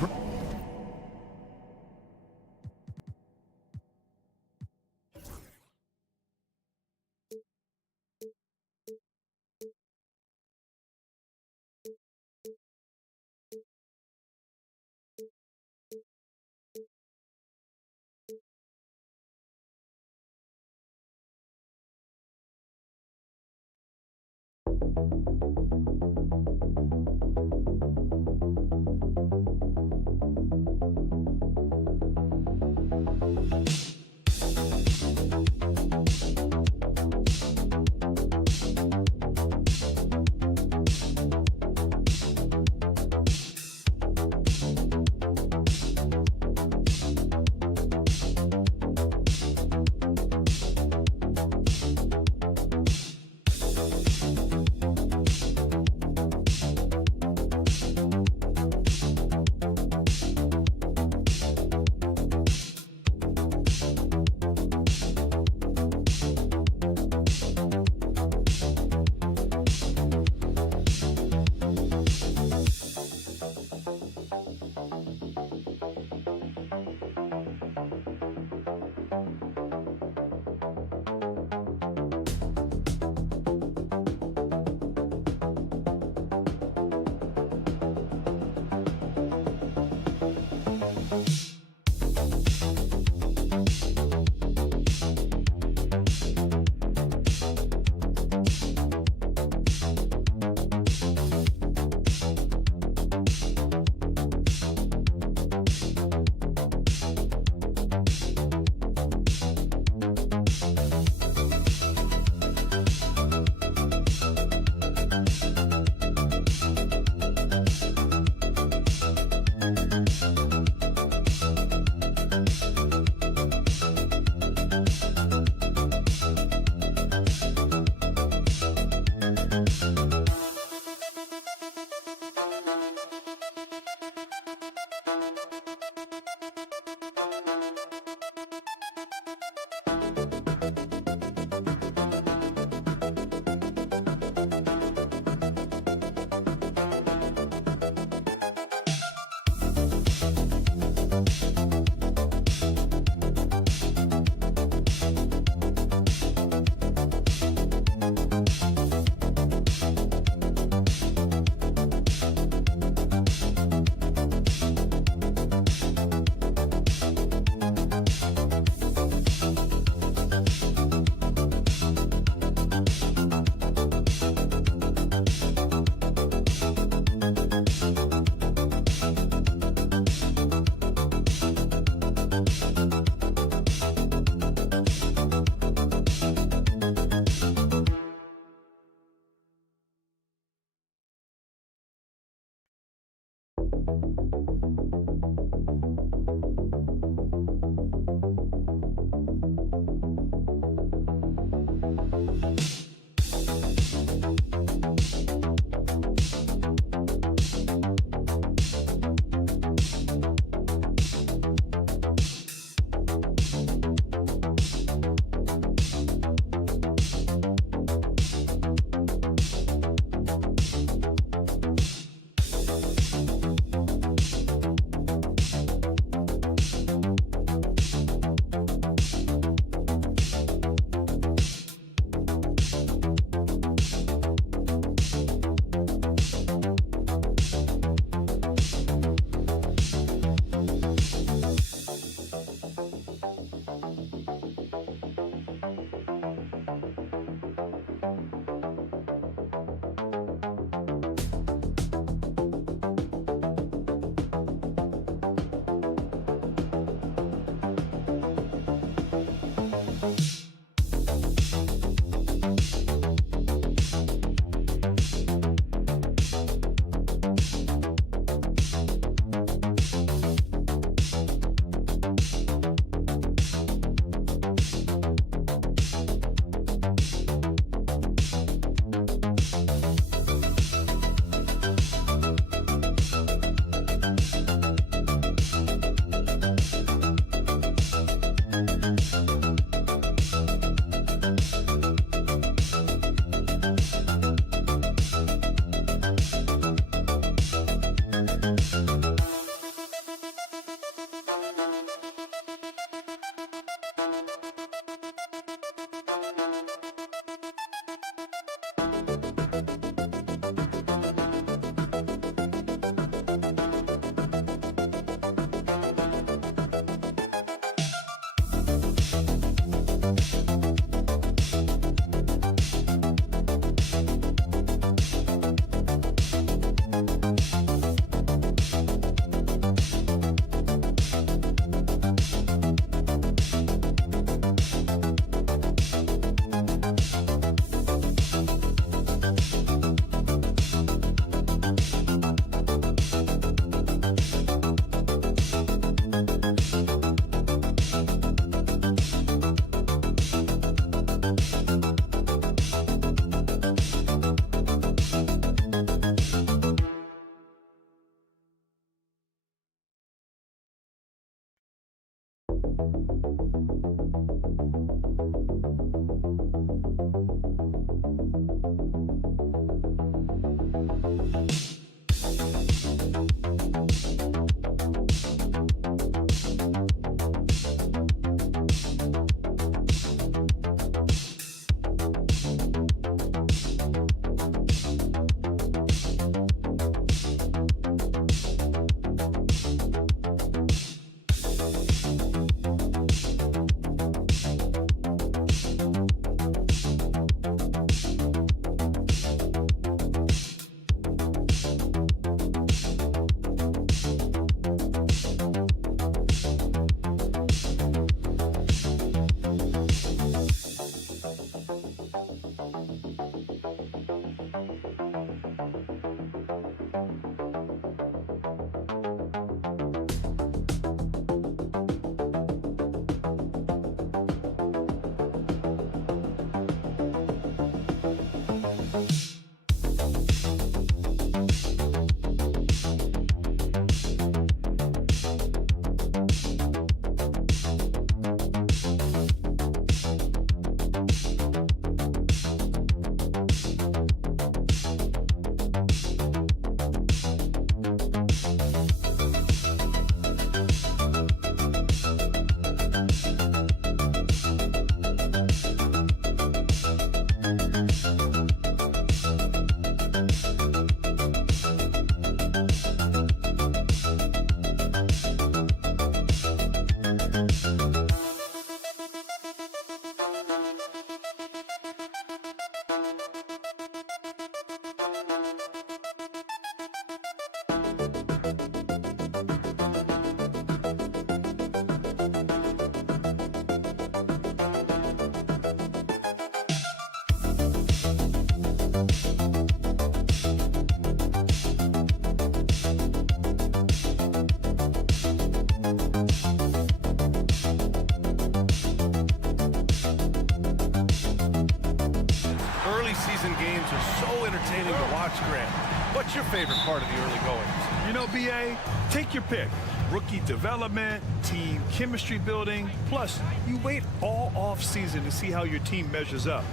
Season games are so entertaining to watch, Grant. What's your favorite part of the early goings? You know, BA, take your pick. Rookie development, team chemistry building, plus you wait all off season to see how your team measures up.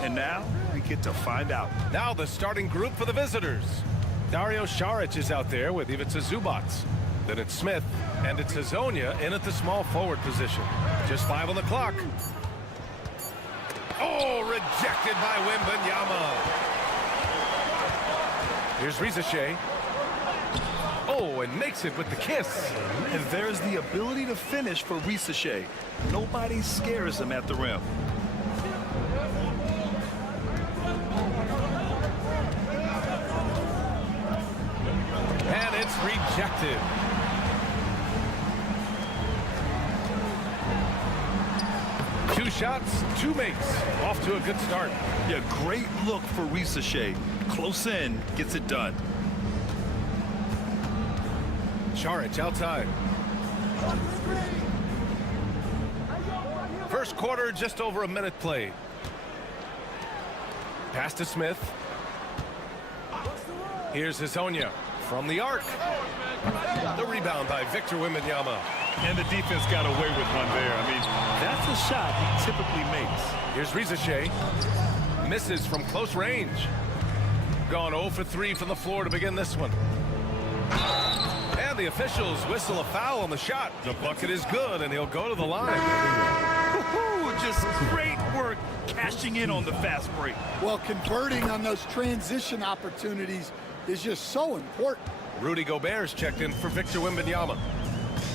And now we get to find out. Now the starting group for the visitors. Dario Saric is out there with Ivica Zubac. Then it's Smith, and it's Hazonia in at the small forward position. Just 5 on the clock. Oh, rejected by Wembanyama. Here's Rizachet. Oh, and makes it with the kiss. And there's the ability to finish for Rizachet. Nobody scares him at the rim. And it's rejected. Two shots, 2 makes. Off to a good start. Yeah, great look for Rizachet. Close in, gets it done. Saric outside. First quarter, just over a minute played. Pass to Smith. Here's Hazonia from the arc. The rebound by Victor Wembanyama. And the defense got away with one there. I mean, that's a shot he typically makes. Here's Rizachet. Misses from close range. Gone 0 for 3 from the floor to begin this one. And the officials whistle a foul on the shot. The bucket is good, and he'll go to the line. Just great work cashing in on the fast break. Well, converting on those transition opportunities is just so important. Rudy Gobert's checked in for Victor Wembanyama.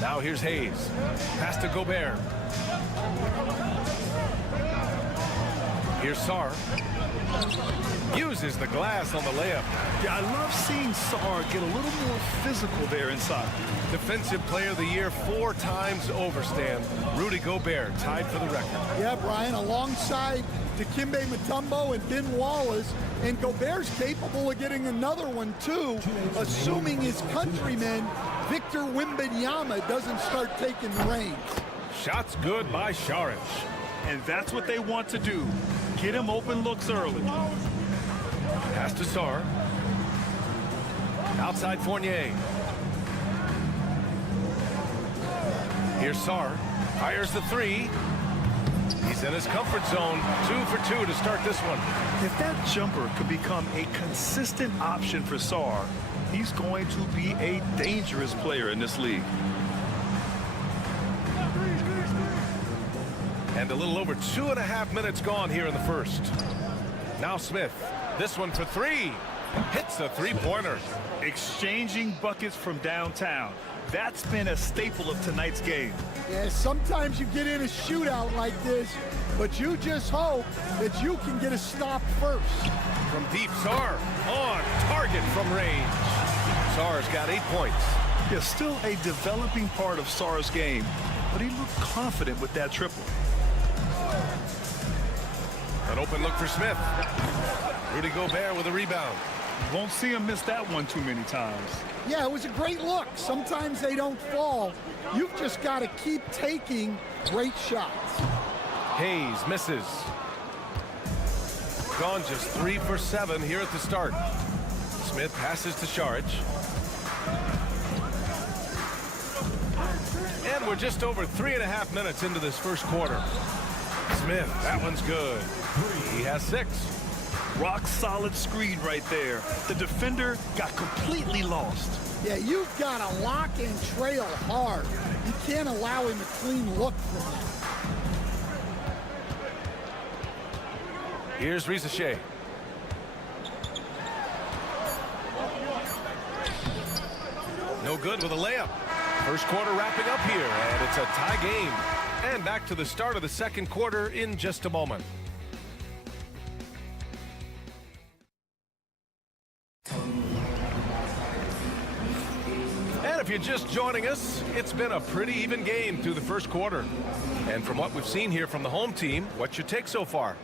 Now here's Hayes. Pass to Gobert. Here's Sarr. Uses the glass on the layup. Yeah, I love seeing Sarr get a little more physical there inside. Defensive Player of the Year 4 times over, Stan. Rudy Gobert tied for the record. Yeah, Brian, alongside Dikembe Mutombo and Ben Wallace, and Gobert's capable of getting another one too, assuming his countryman Victor Wembanyama doesn't start taking reins. Shots good by Saric. And that's what they want to do. Get him open looks early. Pass to Sarr. Outside Fournier. Here's Sar. Fires the three. He's in his comfort zone. 2 for 2 to start this one. If that jumper could become a consistent option for Sar, he's going to be a dangerous player in this league. And a little over 2.5 minutes gone here in the first. Now Smith. This one for three. Hits the three-pointer. Exchanging buckets from downtown. That's been a staple of tonight's game. Yeah, sometimes you get in a shootout like this, but you just hope that you can get a stop first. From deep, Sar on target from range. Sar's got 8 points. Yeah, still a developing part of Sar's game, but he looked confident with that triple. An open look for Smith. Rudy Gobert with a rebound. You won't see him miss that one too many times. Yeah, it was a great look. Sometimes they don't fall. You've just got to keep taking great shots. Hayes misses. Gone just 3 for 7 here at the start. Smith passes to Šarić. And we're just over 3.5 minutes into this first quarter. Smith, that one's good. He has 6. Rock solid screen right there. The defender got completely lost. Yeah, you've got to lock and trail hard. You can't allow him a clean look from that. Here's Risacher. No good with a layup. First quarter wrapping up here, and it's a tie game. And back to the start of the second quarter in just a moment. And if you're just joining us, it's been a pretty even game through the first quarter. And from what we've seen here from the home team, what's your take so far?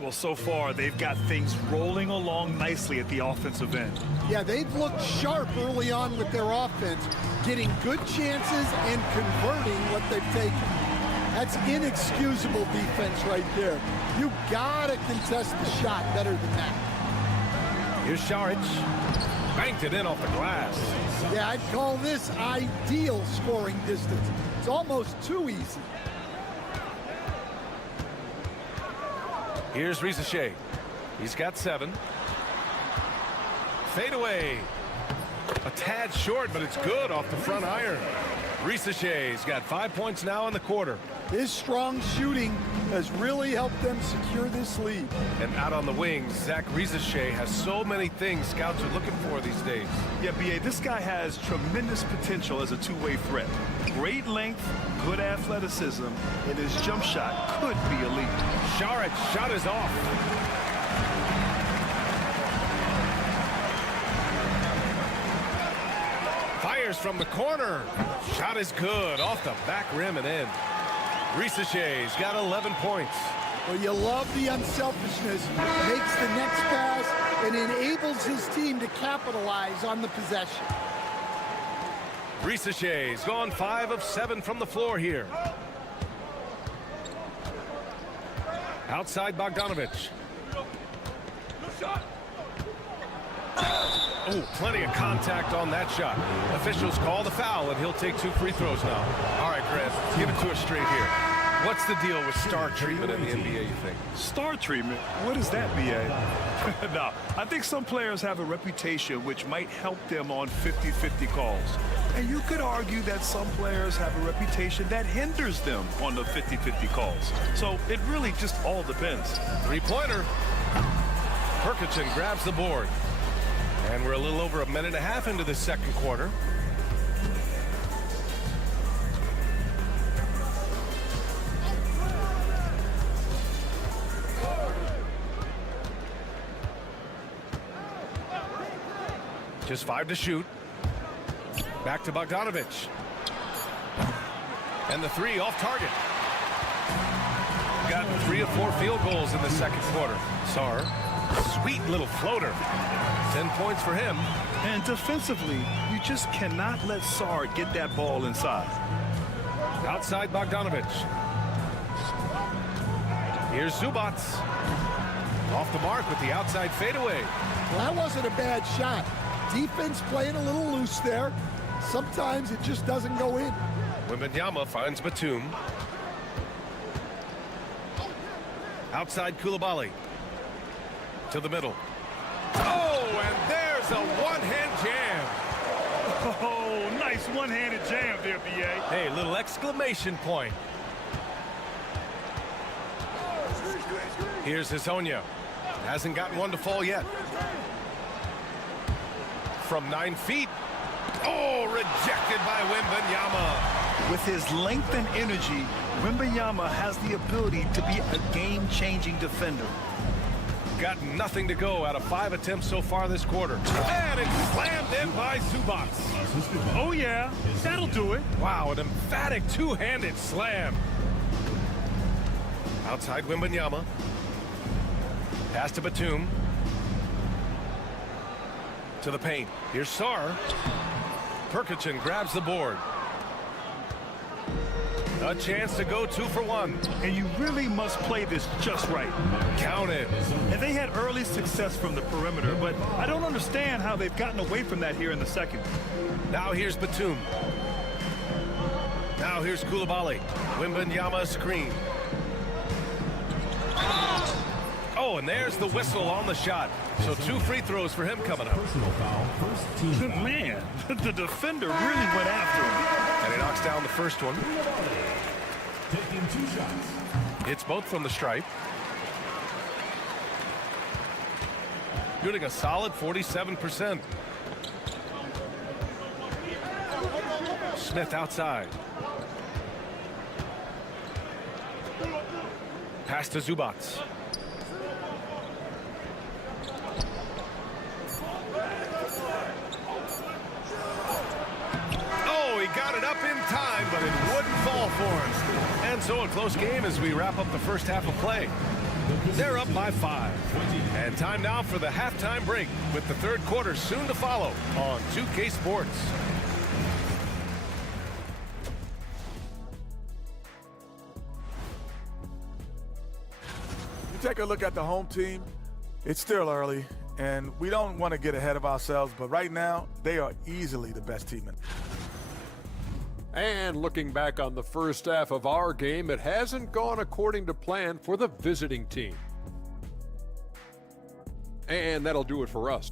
Well, so far, they've got things rolling along nicely at the offensive end. Yeah, they've looked sharp early on with their offense, getting good chances and converting what they've taken. That's inexcusable defense right there. You gotta contest the shot better than that. Here's Šarić. Banked it in off the glass. Yeah, I'd call this ideal scoring distance. It's almost too easy. Here's Risacher. He's got 7. Fade away. A tad short, but it's good off the front iron. Risacher's got 5 points now in the quarter. His strong shooting has really helped them secure this lead. And out on the wings, Zach Risacher has so many things scouts are looking for these days. Yeah, B.A., this guy has tremendous potential as a two-way threat. Great length, good athleticism, and his jump shot could be elite. Šarić shot is off. Fires from the corner. Shot is good off the back rim and in. Risacher's got 11 points. Well, you love the unselfishness. Makes the next pass and enables his team to capitalize on the possession. Risacher's gone 5 of 7 from the floor here. Outside Bogdanović. Oh, plenty of contact on that shot. Officials call the foul, and he'll take 2 free throws now. All right, Grant, give it to us straight here. What's the deal with star treatment in the NBA, you think? Star treatment? What is that, B.A.? No, I think some players have a reputation which might help them on 50-50 calls. And you could argue that some players have a reputation that hinders them on the 50-50 calls. So it really just all depends. Three-pointer. Perkichin grabs the board. And we're a little over 1.5 minutes into the second quarter. Just 5 to shoot. Back to Bogdanović. And the 3 off target. Got 3 of 4 field goals in the second quarter. Sar, sweet little floater. 10 points for him. And defensively, you just cannot let Sar get that ball inside. Outside Bogdanović. Here's Zubac. Off the mark with the outside fadeaway. Well, that wasn't a bad shot. Defense playing a little loose there. Sometimes it just doesn't go in. Wembanyama finds Batum. Outside Coulibaly. To the middle. Oh, and there's a one-hand jam. Oh, nice one-handed jam there, B.A. Hey, little exclamation point. Here's Hezonja. Hasn't gotten one to fall yet. From 9 feet. Oh, rejected by Wembanyama. With his length and energy, Wembanyama has the ability to be a game-changing defender. Got nothing to go out of 5 attempts so far this quarter. And it's slammed in by Zubac. Oh, yeah. That'll do it. Wow, an emphatic two-handed slam. Outside Wembanyama. Pass to Batum. To the paint. Here's Sarr. Perkichin grabs the board. A chance to go 2 for 1. And you really must play this just right. Count it. And they had early success from the perimeter, but I don't understand how they've gotten away from that here in the second. Now here's Batum. Now here's Coulibaly. Wembanyama screen. Oh, and there's the whistle on the shot. So 2 free throws for him coming up. Personal foul, first team. Man, the defender really went after him. And he knocks down the first one. Taking 2 shots. Hits both from the stripe. Shooting a solid 47%. Smith outside. Pass to Zubac. Oh, he got it up in time, but it wouldn't fall for him. And so a close game as we wrap up the first half of play. They're up by 5. And time now for the halftime break with the third quarter soon to follow on 2K Sports. You take a look at the home team, it's still early, and we don't want to get ahead of ourselves, but right now, they are easily the best team in. And looking back on the first half of our game, it hasn't gone according to plan for the visiting team. And that'll do it for us.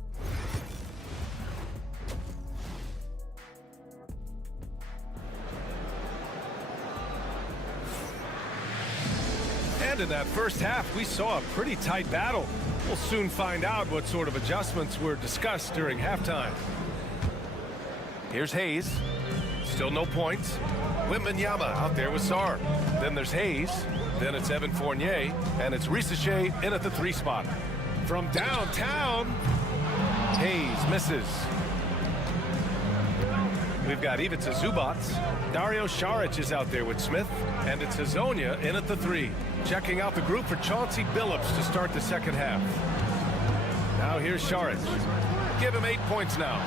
And in that first half, we saw a pretty tight battle. We'll soon find out what sort of adjustments were discussed during halftime. Here's Hayes. Still no points. Wembanyama out there with Sarr. Then there's Hayes. Then it's Evan Fournier. And it's Risacher in at the 3 spot. From downtown, Hayes misses. We've got Ivica Zubac. Dario Saric is out there with Smith. And it's Hezonja in at the 3. Checking out the group for Chauncey Billups to start the second half. Now here's Saric. Give him 8 points now.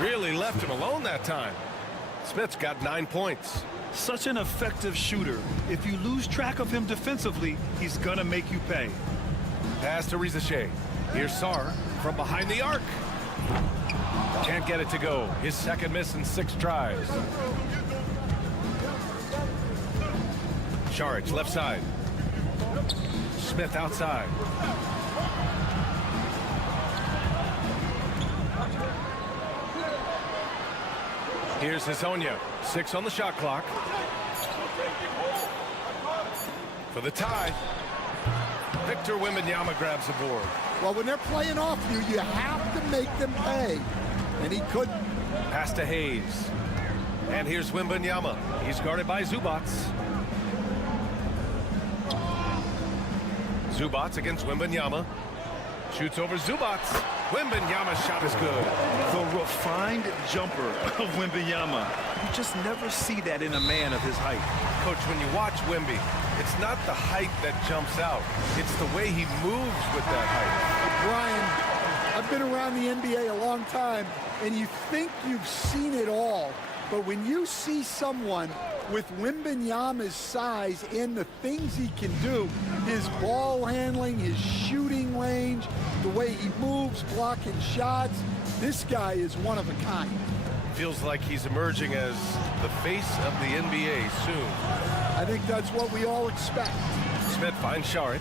Really left him alone that time. Smith's got 9 points. Such an effective shooter. If you lose track of him defensively, he's gonna make you pay. Pass to Risacher. Here's Sarr from behind the arc. Can't get it to go. His second miss in 6 tries. Saric left side. Smith outside. Here's Hezonja. 6 on the shot clock. For the tie. Victor Wembanyama grabs the board. Well, when they're playing off you, you have to make them pay. And he couldn't. Pass to Hayes. And here's Wembanyama. He's guarded by Zubac. Zubac against Wembanyama. Shoots over Zubac. Wembanyama's shot is good. The refined jumper of Wembanyama. You just never see that in a man of his height. Coach, when you watch Wemby, it's not the height that jumps out. It's the way he moves with that height. Brian, I've been around the NBA a long time, and you think you've seen it all. But when you see someone with Wembanyama's size and the things he can do, his ball handling, his shooting range, the way he moves, blocking shots, this guy is one of a kind. Feels like he's emerging as the face of the NBA soon. I think that's what we all expect. Smith finds Šarić.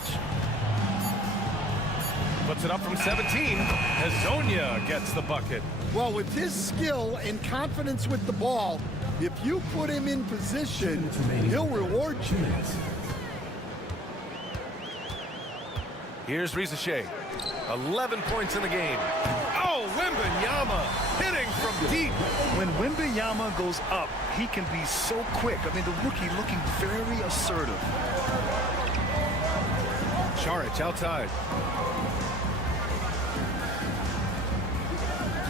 Puts it up from 17. Hezonja gets the bucket. Well, with his skill and confidence with the ball, if you put him in position, he'll reward you. Here's Risache. 11 points in the game. Oh, Wembanyama hitting from deep. When Wembanyama goes up, he can be so quick. I mean, the rookie looking very assertive. Šarić outside.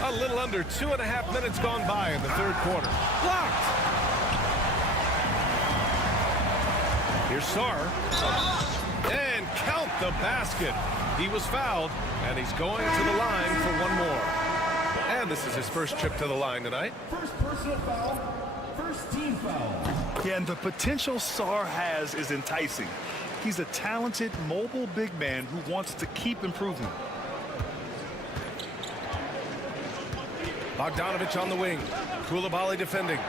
A little under 2.5 minutes gone by in the third quarter. Blocked. Here's Sar. And count the basket. He was fouled, and he's going to the line for one more. And this is his first trip to the line tonight. First personal foul, first team foul. Yeah, and the potential Sar has is enticing. He's a talented, mobile big man who wants to keep improving. Bogdanović on the wing. Coulibaly defending.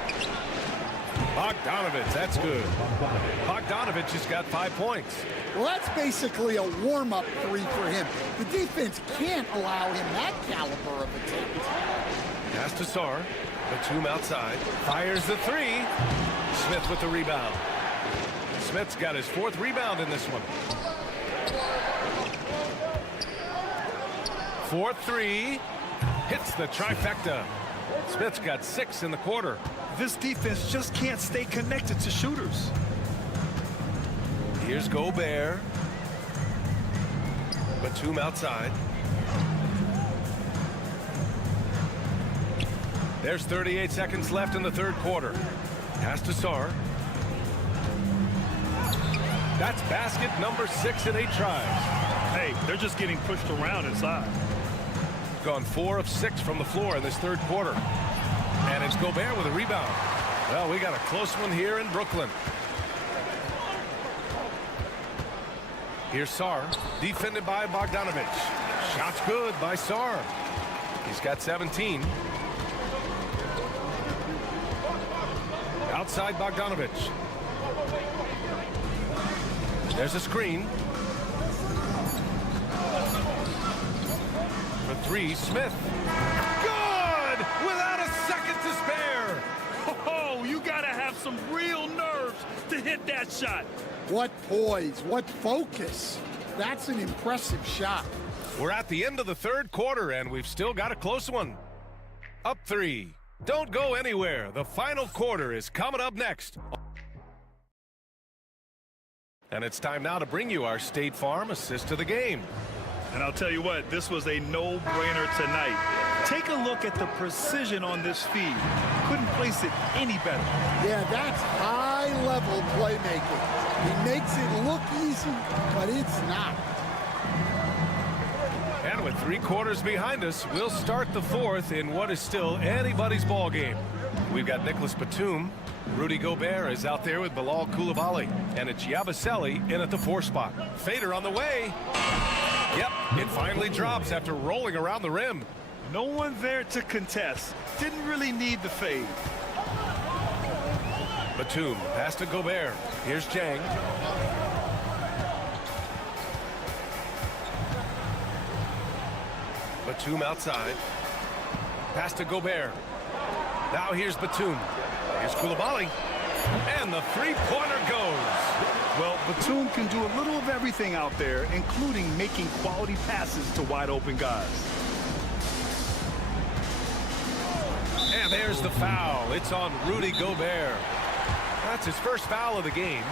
Bogdanović, that's good. Bogdanović has got 5 points. Well, that's basically a warm-up three for him. The defense can't allow him that caliber of attempt. Pass to Sar. Batum outside. Fires the three. Smith with the rebound. Smith's got his 4th rebound in this one. 4-3. Hits the trifecta. Smith's got 6 in the quarter. This defense just can't stay connected to shooters. Here's Gobert. Batum outside. There's 38 seconds left in the third quarter. Pass to Sar. That's basket number 6 in 8 tries. Hey, they're just getting pushed around inside. Gone 4 of 6 from the floor in this third quarter. And it's Gobert with a rebound. Well, we got a close one here in Brooklyn. Here's Sar, defended by Bogdanović. Shot's good by Sar. He's got 17. Outside Bogdanović. There's a screen. For 3, Smith. Good! Without a second to spare. Oh, you gotta have some real nerves to hit that shot. What poise, what focus. That's an impressive shot. We're at the end of the third quarter, and we've still got a close one. Up 3. Don't go anywhere. The final quarter is coming up next. And it's time now to bring you our State Farm assist to the game. And I'll tell you what, this was a no-brainer tonight. Take a look at the precision on this feed. Couldn't place it any better. Yeah, that's high-level playmaking. He makes it look easy, but it's not. And with 3 quarters behind us, we'll start the fourth in what is still anybody's ball game. We've got Nicholas Batum. Rudy Gobert is out there with Bilal Coulibaly. And it's Yabusele in at the 4 spot. Fader on the way. Yep, it finally drops after rolling around the rim. No one there to contest. Didn't really need the fade. Batum, pass to Gobert. Here's Chang. Batum outside. Pass to Gobert. Now here's Batum. Here's Coulibaly. And the three-pointer goes. Well, Batum can do a little of everything out there, including making quality passes to wide-open guys. And there's the foul. It's on Rudy Gobert. That's his first foul of the game.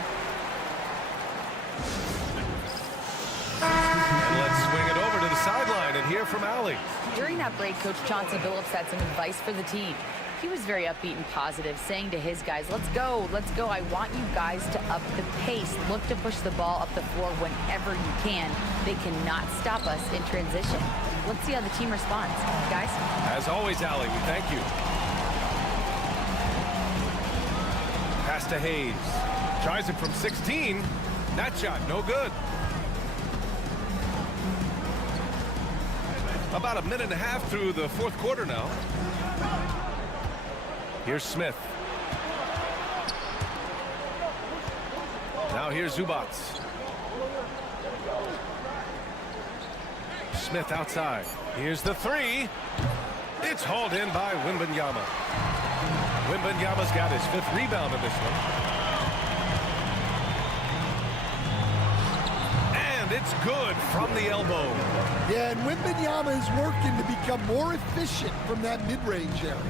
And let's swing it over to the sideline and hear from Allie. During that break, Coach Chauncey Billups had some advice for the team. He was very upbeat and positive, saying to his guys, let's go. I want you guys to up the pace. Look to push the ball up the floor whenever you can. They cannot stop us in transition. Let's see how the team responds. Guys? As always, Allie, we thank you. Pass to Hayes. Tries it from 16. That shot, no good. About a minute and a half through the fourth quarter now. Here's Smith. Now here's Zubats. Smith outside. Here's the three. It's hauled in by Wembanyama. Wembanyama's got his 5th rebound in this one. And it's good from the elbow. Yeah, and Wembanyama is working to become more efficient from that mid-range area.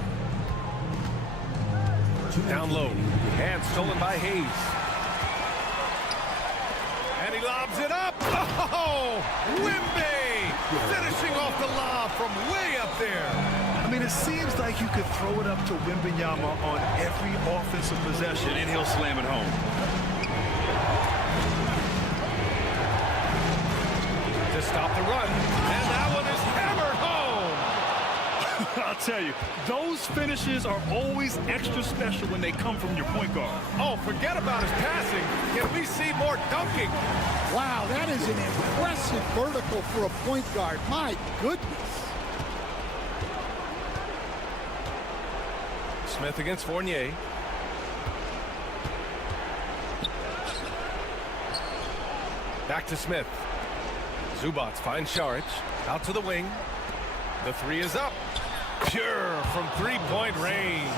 Down low. And stolen by Hayes. And he lobs it up. Oh! Wemby! Finishing off the lob from way up there. I mean, it seems like you could throw it up to Wembanyama on every offensive possession, and he'll slam it home. To stop the run, and that one is hammered home. I'll tell you, those finishes are always extra special when they come from your point guard. Oh, forget about his passing. Can we see more dunking? Wow, that is an impressive vertical for a point guard. My goodness. Smith against Fournier. Back to Smith. Zubats finds Šarić. Out to the wing. The three is up. Pure from three-point range.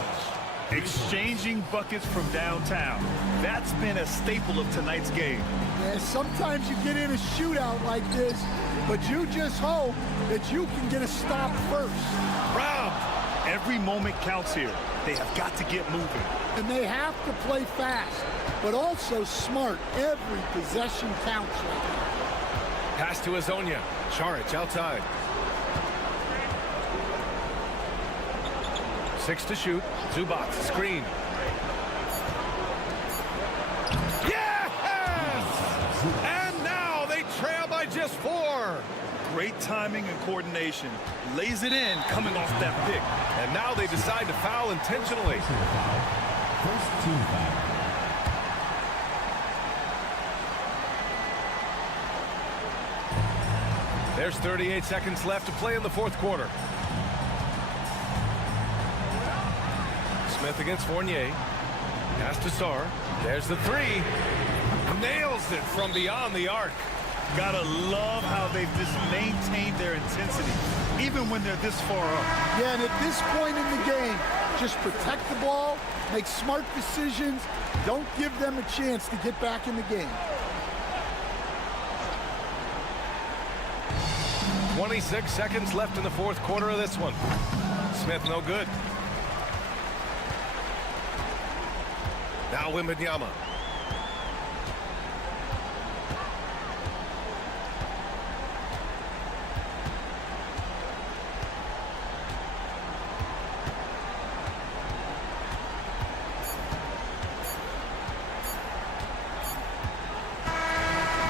Exchanging buckets from downtown. That's been a staple of tonight's game. Yeah, sometimes you get in a shootout like this, but you just hope that you can get a stop first. Rob, every moment counts here. They have got to get moving. And they have to play fast, but also smart. Every possession counts right now. Pass to Azonia. Šarić outside. 6 to shoot. Zubats screen. Yes! And now they trail by just 4. Great timing and coordination. Lays it in coming off that pick. And now they decide to foul intentionally. First team foul. There's 38 seconds left to play in the 4th quarter. Smith against Fournier. Pass to Sarr. There's the three. Nails it from beyond the arc. Gotta love how they've just maintained their intensity, even when they're this far up. Yeah, and at this point in the game, just protect the ball, make smart decisions, don't give them a chance to get back in the game. 26 seconds left in the 4th quarter of this one. Smith no good. Now Wembanyama.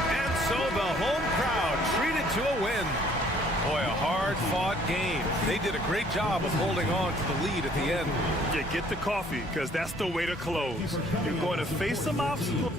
And so the home crowd treated to a win. Boy, a hard-fought game. They did a great job of holding on to the lead at the end. Yeah, get the coffee, because that's the way to close. You're going to face some obstacles.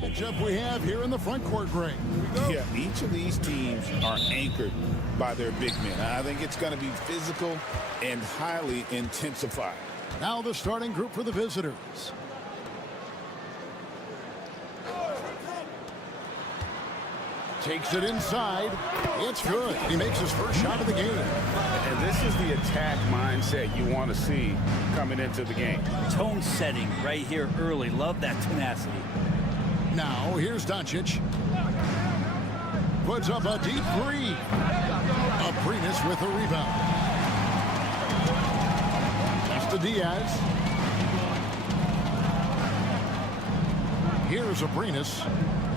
Matchup we have here in the front court, Greg. Yeah, each of these teams are anchored by their big men. I think it's going to be physical and highly intensified. Now the starting group for the visitors. Takes it inside. It's good. He makes his first shot of the game. And this is the attack mindset you want to see coming into the game. Tone setting right here early. Love that tenacity. Now here's Doncic. Puts up a deep three. Aprinas with a rebound. Pass to Diaz. Here's Aprinas.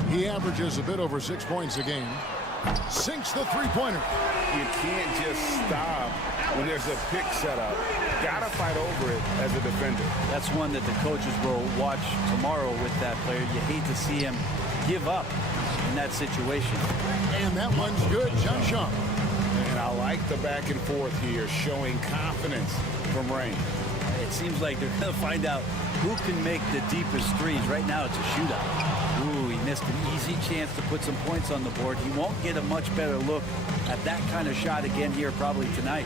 He averages a bit over 6 points a game. Sinks the three-pointer. You can't just stop when there's a pick set up. Got to fight over it as a defender. That's one that the coaches will watch tomorrow with that player. You hate to see him give up in that situation. And that one's good. John Shaw. And I like the back and forth here, showing confidence from range. It seems like they're going to find out who can make the deepest threes. Right now, it's a shootout. Ooh, he missed an easy chance to put some points on the board. He won't get a much better look at that kind of shot again here probably tonight.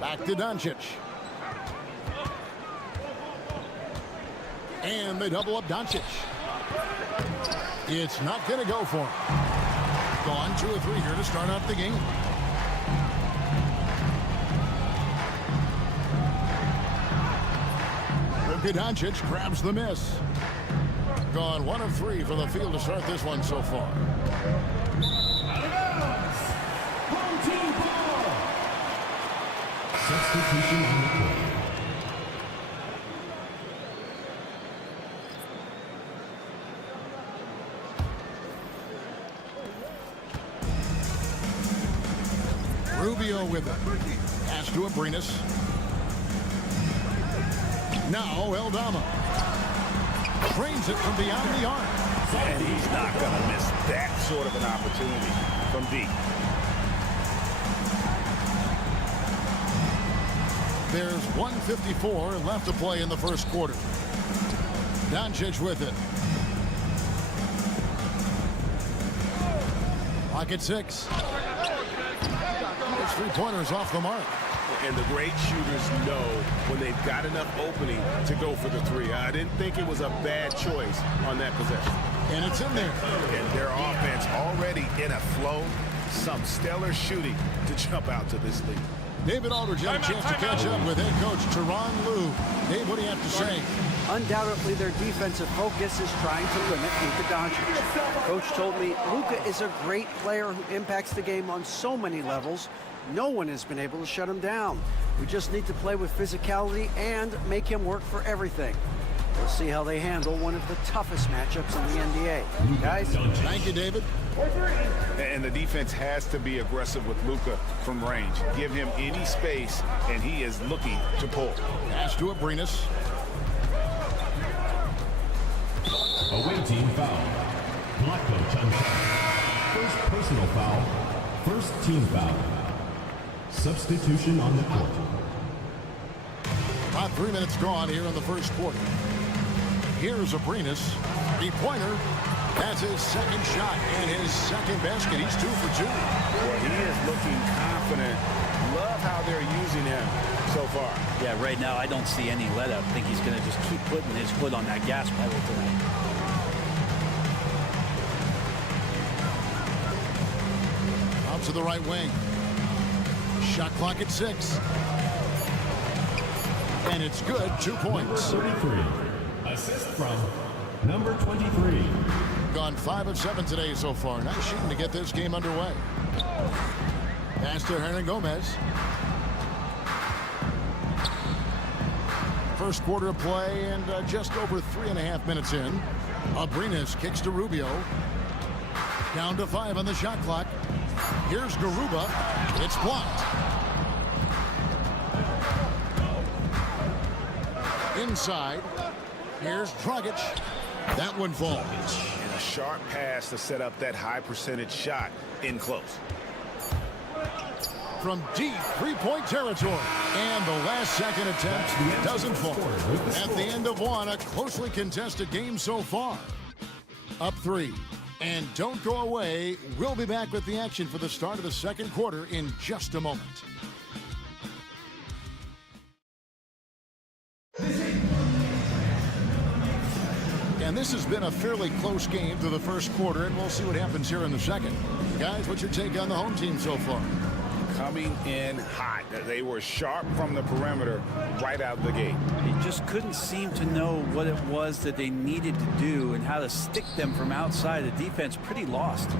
Back to Doncic. And they double up Doncic. It's not going to go for him. Gone 2 or 3 here to start out the game. Doncic grabs the miss. Gone 1 of 3 from the field to start this one so far. Home team ball. Substitution on the court. Rubio with it. Pass to Aprinas. Now Eldama trains it from beyond the arc. And he's not going to miss that sort of an opportunity from deep. There's 1:54 left to play in the first quarter. Doncic with it. Pocket 6. Those three-pointers off the mark. And the great shooters know when they've got enough opening to go for the three. I didn't think it was a bad choice on that possession. And it's in there. And their offense already in a flow. Some stellar shooting to jump out to this lead. David Aldridge had a chance to catch up with head coach Tyronn Lue. Dave, what do you have to say? Undoubtedly, their defensive focus is trying to limit Luka Doncic. Coach told me Luka is a great player who impacts the game on so many levels. No one has been able to shut him down. We just need to play with physicality and make him work for everything. We'll see how they handle one of the toughest matchups in the NBA. Guys? Thank you, David. And the defense has to be aggressive with Luka from range. Give him any space, and he is looking to pull. Pass to Aprinas. Away team foul. Block coach on shot. First personal foul. First team foul. Substitution on the court. About 3 minutes gone here in the first quarter. Here's Aprinas. Three-pointer. That's his second shot and his second basket. He's 2 for 2. Well, he is looking confident. Love how they're using him so far. Yeah, right now I don't see any let up. I think he's going to just keep putting his foot on that gas pedal tonight. Out to the right wing. Shot clock at 6. And it's good. 2 points. Number 33. Assist from number 23. Gone 5 of 7 today so far. Nice shooting to get this game underway. Pass to Hernan Gomez. First quarter of play and just over 3.5 minutes in. Aprinas kicks to Rubio. Down to 5 on the shot clock. Here's Garuba. It's blocked. Inside. Here's Dragic. That one falls. And a sharp pass to set up that high percentage shot in close. from deep three-point territory. And the last second attempt doesn't fall. At the end of one, a closely contested game so far. Up 3. And don't go away. We'll be back with the action for the start of the second quarter in just a moment. And this has been a fairly close game through the first quarter, and we'll see what happens here in the second. Guys, what's your take on the home team so far? Coming in hot. They were sharp from the perimeter right out of the gate. They just couldn't seem to know what it was that they needed to do and how to stick them from outside. The defense pretty lost.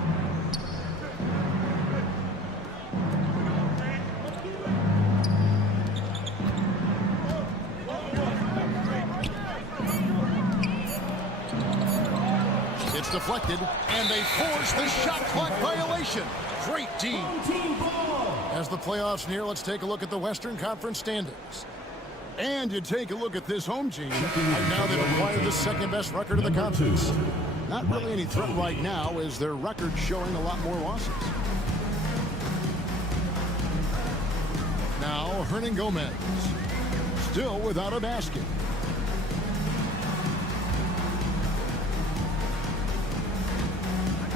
It's deflected, and they force the shot clock violation. Great team. As the playoffs near, let's take a look at the Western Conference standings. And you take a look at this home team. Right now, they've acquired the second-best record of the conference. Not really any threat right now, as their record showing a lot more losses. Now, Hernan Gomez, still without a basket.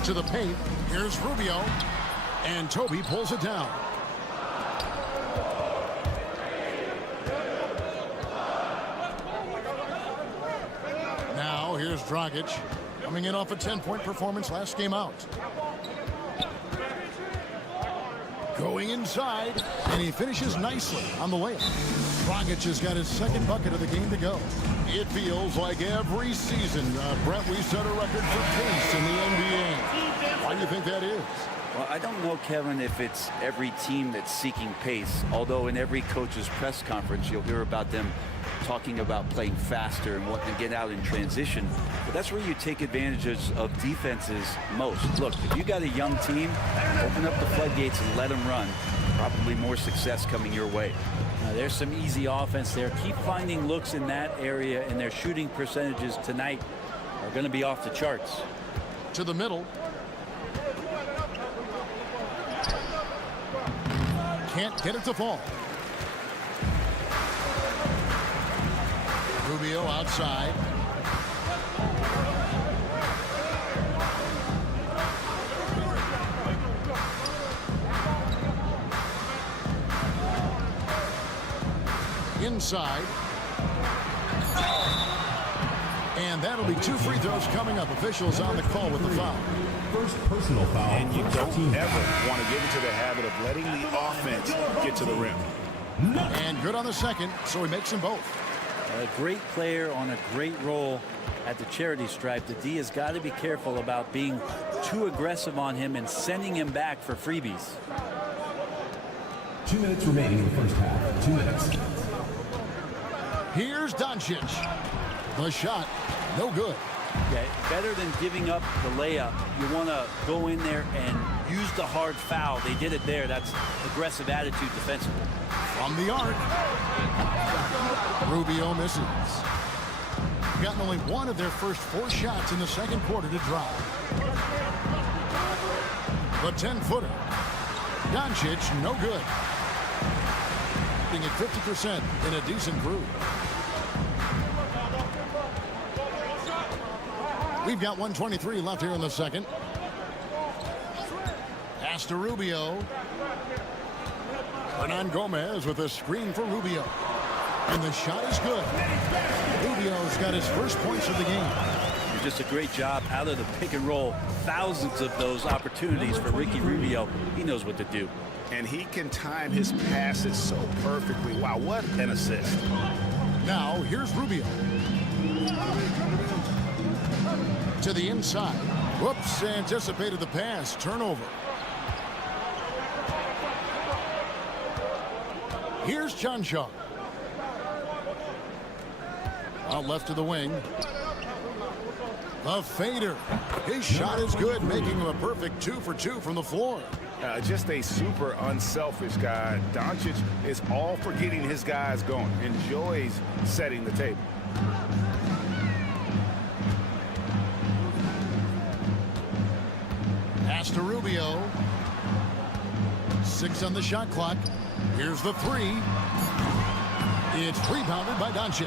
To the paint, here's Rubio, and Toby pulls it down. Now, here's Dragic, coming in off a 10-point performance last game out. Going inside, and he finishes nicely on the layup. Dragic has got his second bucket of the game to go. It feels like every season, Brett, we set a record for pace in the NBA. Why do you think that is? Well, I don't know, Kevin, if it's every team that's seeking pace, although in every coach's press conference, you'll hear about them talking about playing faster and wanting to get out in transition. But that's where you take advantages of defenses most. Look, if you got a young team, open up the floodgates and let them run. Probably more success coming your way. There's some easy offense there. Keep finding looks in that area, and their shooting percentages tonight are going to be off the charts. To the middle. Can't get it to fall. Rubio outside. Inside. And that'll be 2 free throws coming up. Officials on the call with the foul. First personal foul. And you don't ever want to get into the habit of letting the offense get to the rim. And good on the second, so he makes them both. A great player on a great role at the charity stripe. The D has got to be careful about being too aggressive on him and sending him back for freebies. 2 minutes remaining in the first half. 2 minutes. Here's Doncic. The shot, no good. Yeah, better than giving up the layup. You want to go in there and use the hard foul. They did it there. That's aggressive attitude defensively. From the arc. Rubio misses. Gotten only one of their first 4 shots in the second quarter to drop. The 10-footer. Doncic, no good. Being at 50% in a decent groove. We've got 1:23 left here in the second. Pass to Rubio. Hernan Gomez with a screen for Rubio. And the shot is good. Rubio's got his first points of the game. Just a great job out of the pick and roll. Thousands of those opportunities for Ricky Rubio. He knows what to do. And he can time his passes so perfectly. Wow, what an assist. Now, here's Rubio. To the inside. Whoops, anticipated the pass. Turnover. Here's Chanshaw. Out left to the wing. A fader. His shot is good, making him a perfect 2 for 2 from the floor. Just a super unselfish guy. Doncic is all for getting his guys going. Enjoys setting the table. Pass to Rubio. 6 on the shot clock. Here's the 3. It's rebounded by Doncic.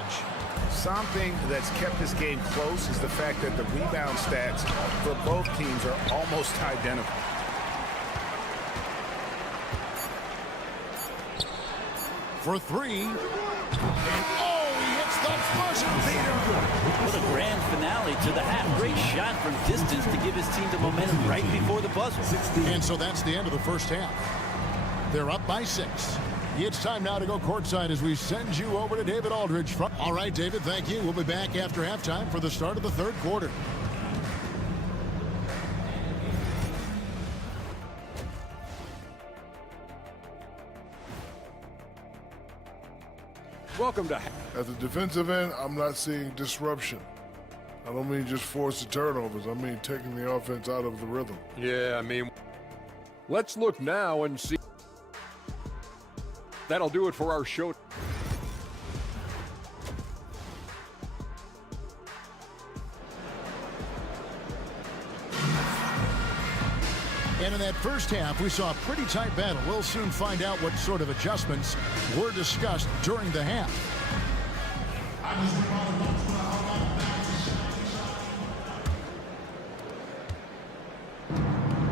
Something that's kept this game close is the fact that the rebound stats for both teams are almost identical. For 3. And oh, he hits the buzzer beater. What a grand finale to the half. Great shot from distance to give his team the momentum right before the buzzer. And so that's the end of the first half. They're up by 6. It's time now to go courtside as we send you over to David Aldridge. All right, David, thank you. We'll be back after halftime for the start of the third quarter. Welcome to... At the defensive end, I'm not seeing disruption. I don't mean just forcing turnovers. I mean taking the offense out of the rhythm. Yeah, I mean, let's look now and see. That'll do it for our show. And in that first half, we saw a pretty tight battle. We'll soon find out what sort of adjustments were discussed during the half.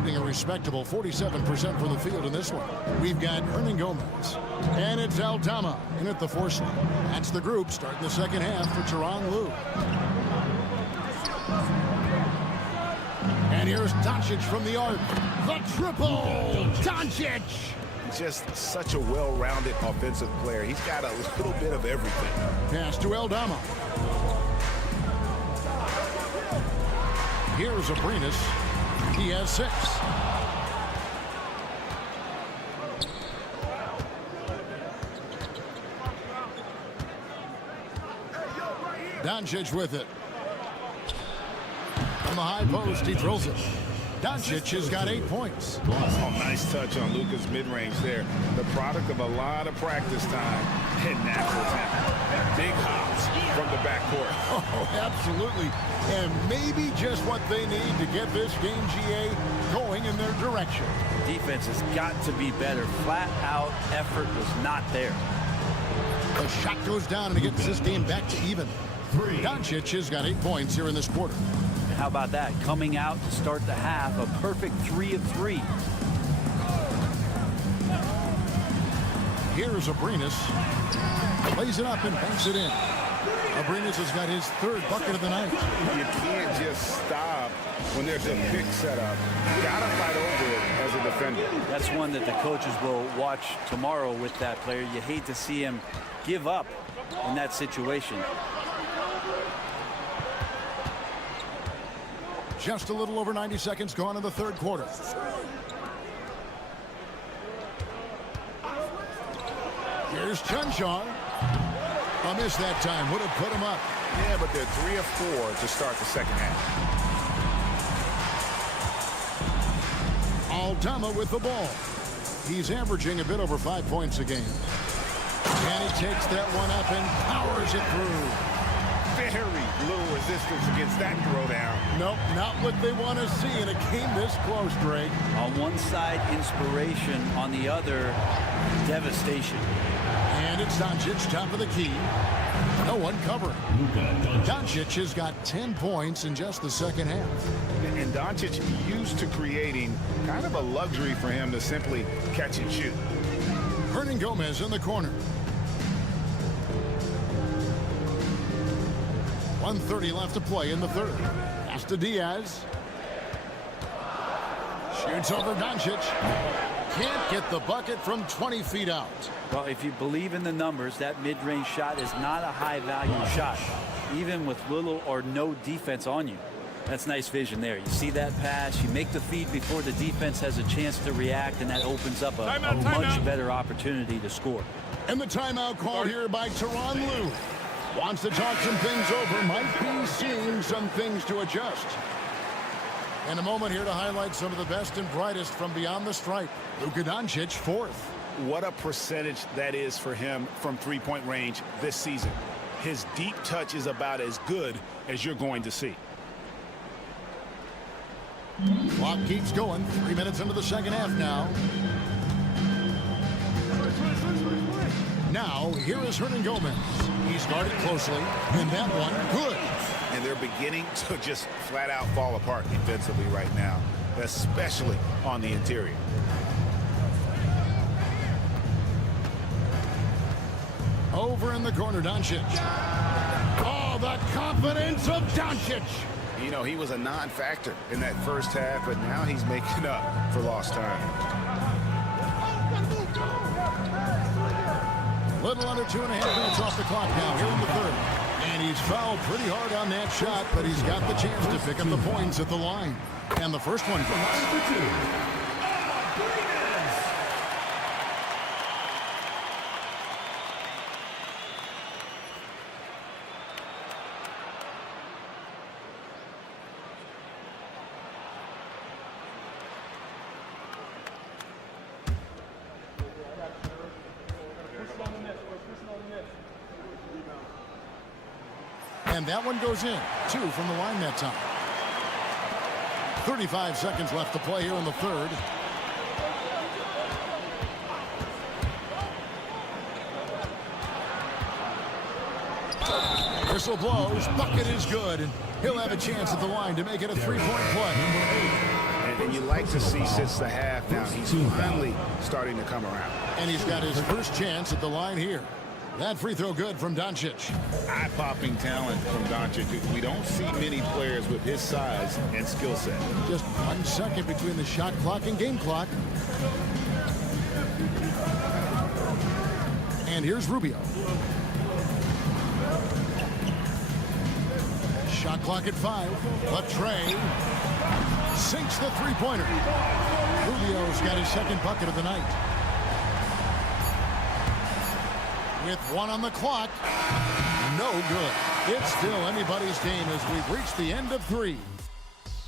A respectable 47% from the field in this one. We've got Hernan Gomez. And it's Aldama in at the 4 slot. That's the group starting the second half for Tyronn Lue. And here's Doncic from the arc. The triple! Doncic! Just such a well-rounded offensive player. He's got a little bit of everything. Pass to Aldama. Here's Abrinas. He has 6. Doncic with it. From the high post, he throws it. Doncic has got 8 points. Oh, nice touch on Luka's mid-range there. The product of a lot of practice time and natural talent. Big hops from the backcourt. Oh, absolutely. And maybe just what they need to get this game, GA, going in their direction. Defense has got to be better. Flat-out effort was not there. The shot goes down and it gets this game back to even. Doncic has got 8 points here in this quarter. How about that? Coming out to start the half, a perfect 3 of 3. Here's Abrinas. Plays it up and banks it in. Abrinas has got his 3rd bucket of the night. You can't just stop when there's a pick set up. You gotta fight over it as a defender. That's one that the coaches will watch tomorrow with that player. You hate to see him give up in that situation. Just a little over 90 seconds gone in the third quarter. Here's Chunchar. A miss that time. Would have put him up. Yeah, but they're 3 of 4 to start the second half. Aldama with the ball. He's averaging a bit over 5 points a game. And he takes that one up and powers it through. Very little resistance against that throwdown. Nope, not what they want to see in a game this close, Drake. On one side, inspiration. On the other, devastation. And it's Doncic, top of the key. No one covering. Doncic has got 10 points in just the second half. And Doncic used to creating kind of a luxury for him to simply catch and shoot. Hernan Gomez in the corner. 1:30 left to play in the third. Pass to Diaz. Shoots over Doncic. Can't get the bucket from 20 feet out. Well, if you believe in the numbers, that mid-range shot is not a high-value shot, even with little or no defense on you. That's nice vision there. You see that pass, you make the feed before the defense has a chance to react, and that opens up a much better opportunity to score. And the timeout called here by Tyronn Lue. Wants to talk some things over, might be seeing some things to adjust. In a moment here to highlight some of the best and brightest from beyond the stripe. Luka Doncic, 4th. What a percentage that is for him from three-point range this season. His deep touch is about as good as you're going to see. Clock keeps going. 3 minutes into the second half now. Now, here is Hernan Gomez. He's guarded closely, and that one, good. And they're beginning to just flat out fall apart defensively right now, especially on the interior. Over in the corner, Doncic. Oh, the confidence of Doncic. You know, he was a non-factor in that first half, but now he's making up for lost time. Little under 2.5 minutes off the clock now here in the third. And he's fouled pretty hard on that shot, but he's got the chance to pick up the points at the line. And the first one goes. And that one goes in. 2 from the line that time. 35 seconds left to play here in the third. Whistle blows. Bucket is good. And he'll have a chance at the line to make it a 3-point play. And you like to see since the half now, he's finally starting to come around. And he's got his first chance at the line here. That free throw good from Doncic. Eye-popping talent from Doncic. We don't see many players with his size and skill set. Just 1 second between the shot clock and game clock. And here's Rubio. Shot clock at 5. Latrey sinks the three-pointer. Rubio's got his second bucket of the night. With 1 on the clock, no good. It's still anybody's game as we've reached the end of 3.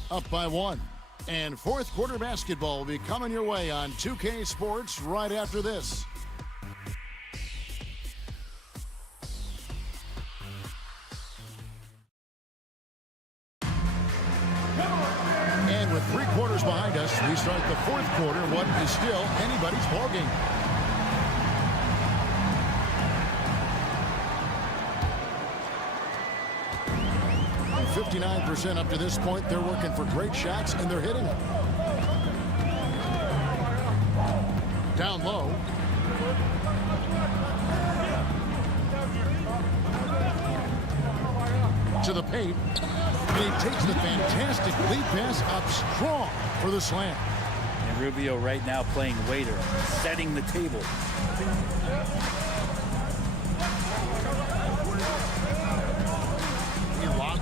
Up by 1. And fourth quarter basketball will be coming your way on 2K Sports right after this. And with 3 quarters behind us, we start the fourth quarter, what is still anybody's ballgame. 59% up to this point. They're working for great shots, and they're hitting them. Down low. To the paint. And he takes the fantastic lead pass up strong for the slam. And Rubio right now playing waiter, setting the table.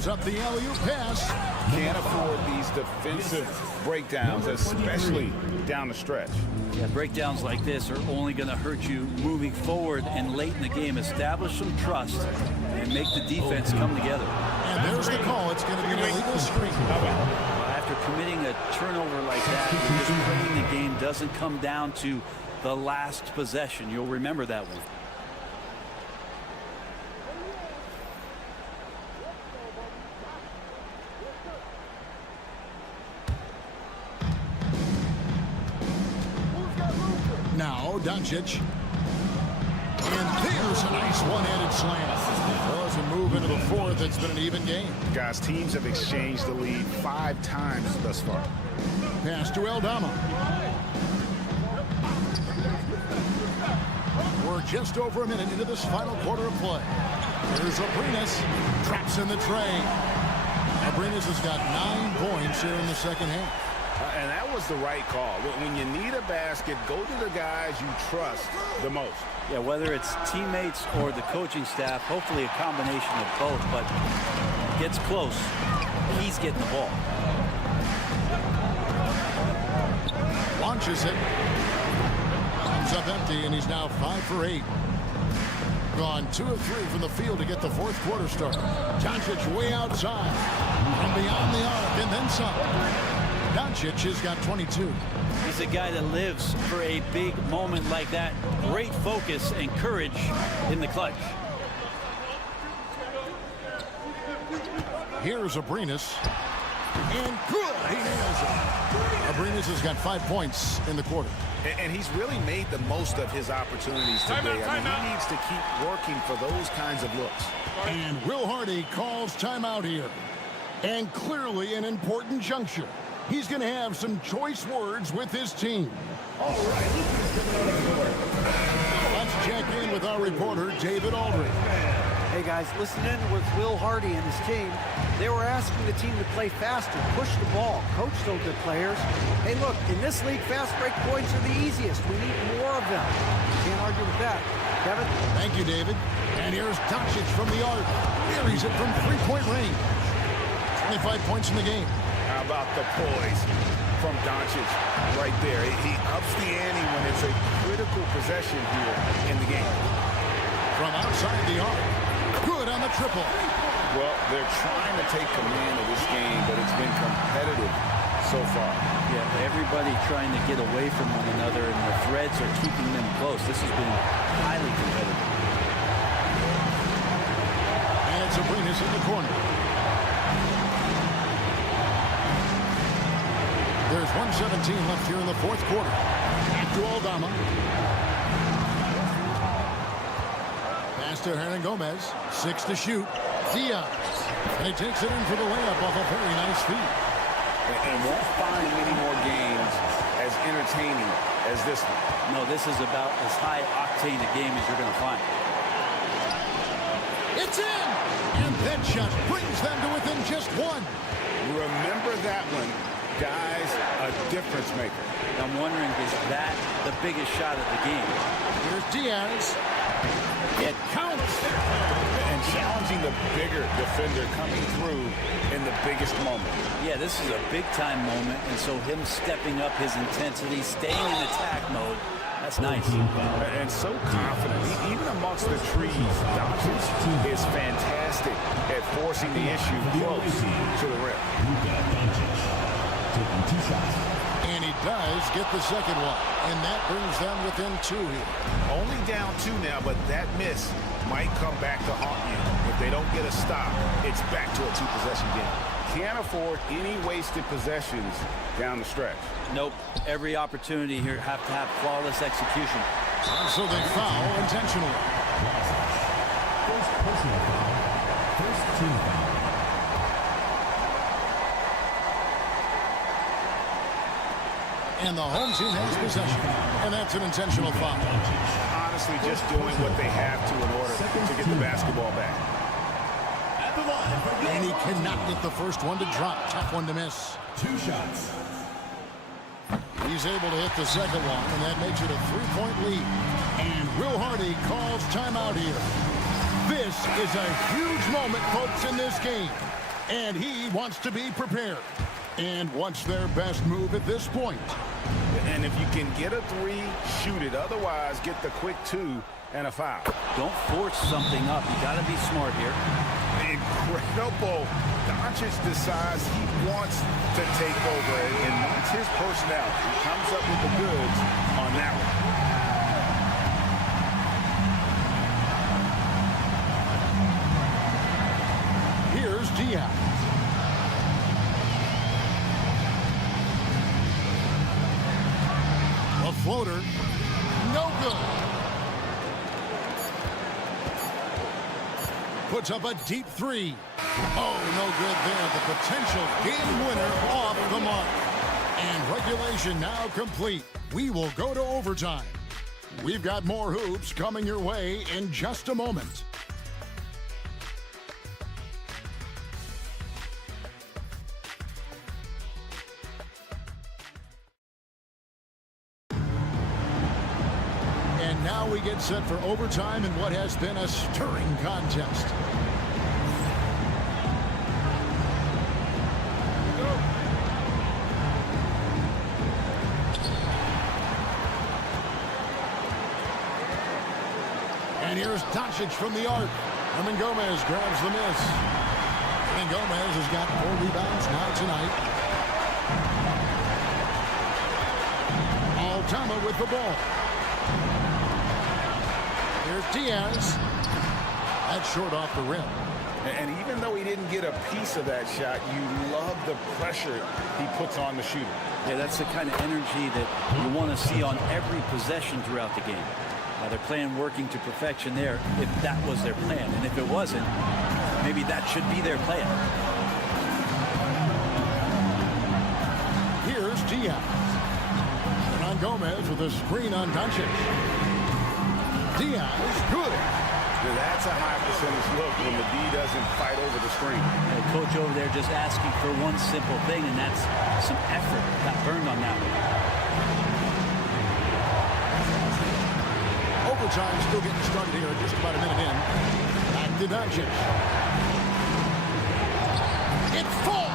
Up the alley-oop pass. Can't afford these defensive breakdowns, especially down the stretch. Yeah, breakdowns like this are only going to hurt you moving forward and late in the game. Establish some trust and make the defense come together. And there's the call. It's going to be an illegal screen. After committing a turnover like that, you're just praying the game doesn't come down to the last possession. You'll remember that one. Now, Doncic. And there's a nice one-handed slam. Well, as we move into the fourth, it's been an even game. Guys, teams have exchanged the lead 5 times thus far. Pass to Aldama. We're just over a minute into this final quarter of play. Here's Abrinas. Traps in the tray. Abrinas has got 9 points here in the second half. And that was the right call. When you need a basket, go to the guys you trust the most. Yeah, whether it's teammates or the coaching staff, hopefully a combination of both, but gets close, he's getting the ball. Launches it. Comes up empty, and he's now 5 for 8. Gone 2 of 3 from the field to get the fourth quarter started. Doncic way outside. From beyond the arc, and then some. Doncic has got 22. He's a guy that lives for a big moment like that. Great focus and courage in the clutch. Here's Abrinas. And good. He nails it. Abrinas has got 5 points in the quarter. And he's really made the most of his opportunities today. He needs to keep working for those kinds of looks. And Will Hardy calls timeout here. And clearly an important juncture. He's going to have some choice words with his team. All right. Let's check in with our reporter, David Aldridge. Hey guys, listening with Will Hardy and his team, they were asking the team to play faster, push the ball, coach told the players, hey look, in this league, fast break points are the easiest. We need more of them. Can't argue with that. Kevin? Thank you, David. And here's Doncic from the arc. Buries it from three-point range. 25 points in the game. How about the poise from Doncic right there? He ups the ante when it's a critical possession here in the game. From outside the arc. Good on the triple. Well, they're trying to take command of this game, but it's been competitive so far. Yeah, everybody trying to get away from one another, and the threads are keeping them close. This has been highly competitive. And it's Abrinas in the corner. There's 1:17 left here in the fourth quarter. Back to Aldama. Pass to Hernan Gomez. 6 to shoot. Diaz. And he takes it in for the layup off a very nice feed. And won't find many more games as entertaining as this one. No, this is about as high octane a game as you're going to find. It's in! And that shot brings them to within just one. Remember that one, guys, a difference maker. I'm wondering, is that the biggest shot of the game? Here's Diaz. It counts. And challenging the bigger defender coming through in the biggest moment. Yeah, this is a big-time moment, and so him stepping up his intensity, staying in attack mode, that's nice. And so confident, even amongst the trees, Doncic is fantastic at forcing the issue close to the rim. Taking 2 shots. And he does get the second one. And that brings them within 2 here. Only down 2 now, but that miss might come back to haunt you. If they don't get a stop, it's back to a 2-possession game. Can't afford any wasted possessions down the stretch. Nope. Every opportunity here have to have flawless execution. So they foul intentionally. First personal foul. First team foul. And the home team has possession. And that's an intentional foul. Honestly, just doing what they have to in order to get the basketball back. And he cannot get the first one to drop. Tough one to miss. 2 shots. He's able to hit the second one, and that makes it a 3-point lead. And Will Hardy calls timeout here. This is a huge moment, folks, in this game. And he wants to be prepared. And what's their best move at this point? And if you can get a 3, shoot it. Otherwise, get the quick 2 and a foul. Don't force something up. You got to be smart here. Incredible. Doncic decides he wants to take over, and that's his personality. He comes up with the goods on that one. Here's Diaz. A floater. No good. Puts up a deep 3. Oh, no good there. The potential game winner off the mark. And regulation now complete. We will go to overtime. We've got more hoops coming your way in just a moment. And now we get set for overtime in what has been a stirring contest. And here's Doncic from the arc. Hernan Gomez grabs the miss. And Gomez has got 4 rebounds now tonight. Aldama with the ball. Here's Diaz. That's short off the rim. And even though he didn't get a piece of that shot, you love the pressure he puts on the shooter. Yeah, that's the kind of energy that you want to see on every possession throughout the game. They're playing working to perfection there if that was their plan. And if it wasn't, maybe that should be their plan. Here's Diaz. Hernan Gomez with a screen on Doncic. Diaz, good. That's a high percentage look when the D doesn't fight over the screen. The coach over there just asking for one simple thing, and that's some effort. Got burned on that one. Overtime still getting started here, just about a minute in. Back to Doncic. It falls.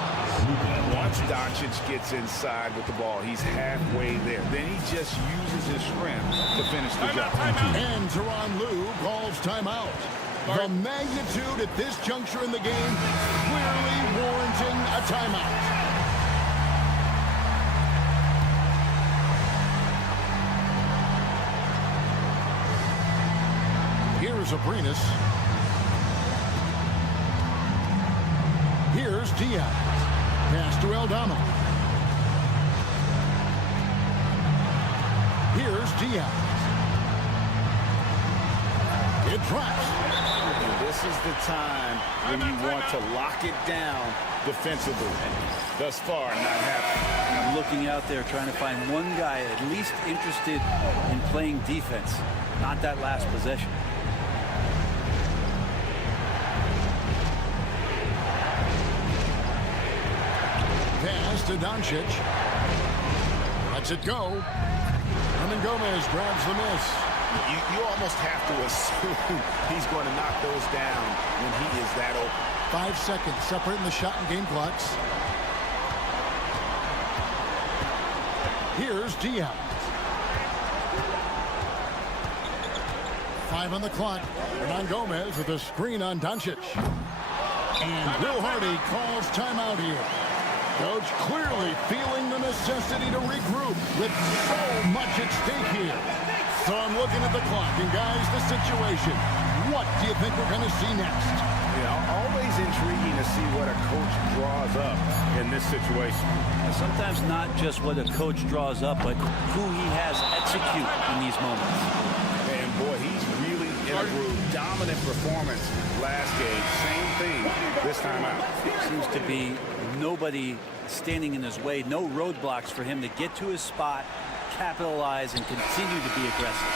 Once Doncic gets inside with the ball, he's halfway there. Then he just uses his strength to finish the job. And Tyronn Lue calls timeout. The magnitude at this juncture in the game clearly warranting a timeout. Here's Abrinas. Here's Diaz. Pass to Aldama. Here's Diaz. It drops. This is the time when you want to lock it down defensively. Thus far, not happening. I'm looking out there trying to find one guy at least interested in playing defense, not that last possession. Pass to Doncic. Lets it go. Hernan Gomez grabs the miss. You almost have to assume he's going to knock those down when he is that open. 5 seconds separating the shot and game clocks. Here's Diaz. 5 on the clock. Hernan Gomez with a screen on Doncic. And Will Hardy calls timeout here. Coach clearly feeling the necessity to regroup with so much at stake here. So I'm looking at the clock, and guys, the situation. What do you think we're going to see next? Always intriguing to see what a coach draws up in this situation. Sometimes not just what a coach draws up, but who he has execute in these moments. And boy, he's really in a groove. Dominant performance last game. Same thing this time out. Seems to be nobody standing in his way, no roadblocks for him to get to his spot, capitalize, and continue to be aggressive.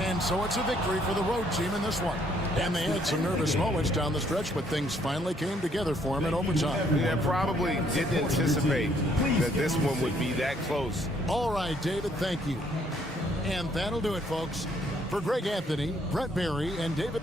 And so it's a victory for the road team in this one. And they had some nervous moments down the stretch, but things finally came together for him in overtime. Yeah, probably didn't anticipate that this one would be that close. All right, David, thank you. And that'll do it, folks. For Greg Anthony, Brett Barry, and David...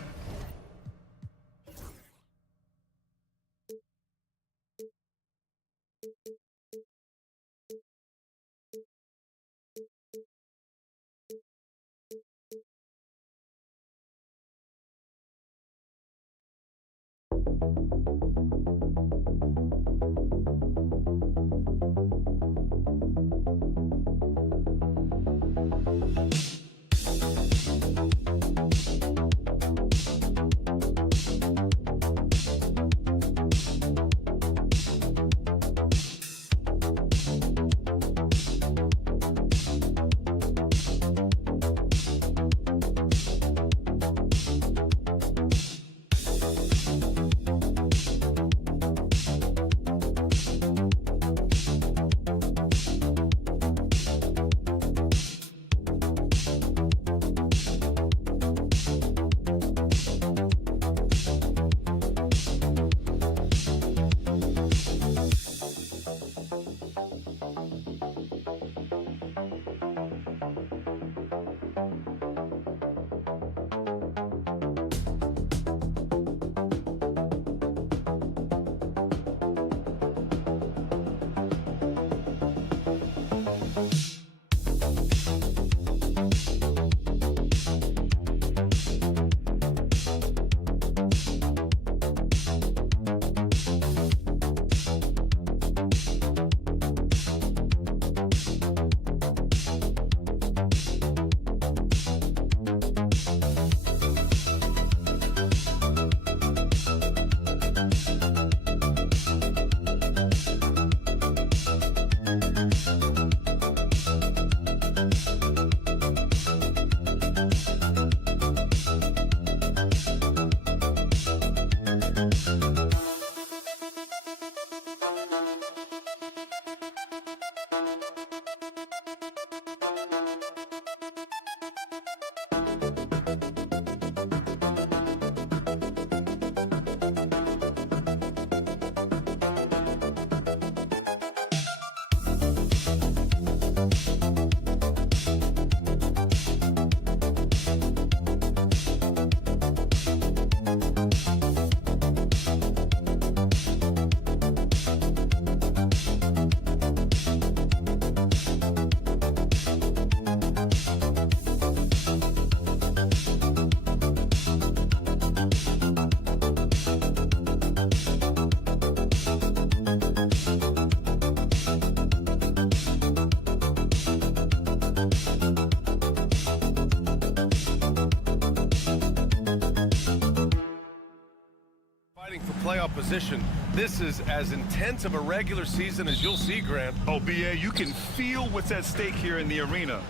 playoff position. This is as intense of a regular season as you'll see, Grant. Oh, B.A., you can feel what's at stake here in the arena.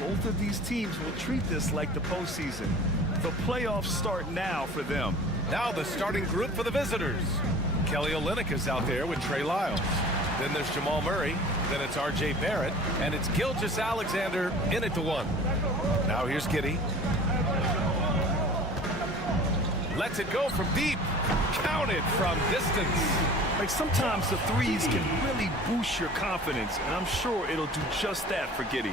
Both of these teams will treat this like the postseason. The playoffs start now for them. Now the starting group for the visitors. Kelly Olynyk is out there with Trey Lyles. Then there's Jamal Murray. Then it's R.J. Barrett. And it's Gilgeous-Alexander in at the 1. Now here's Giddey. Lets it go from deep. Counted from distance. Like, sometimes the threes can really boost your confidence, and I'm sure it'll do just that for Giddey.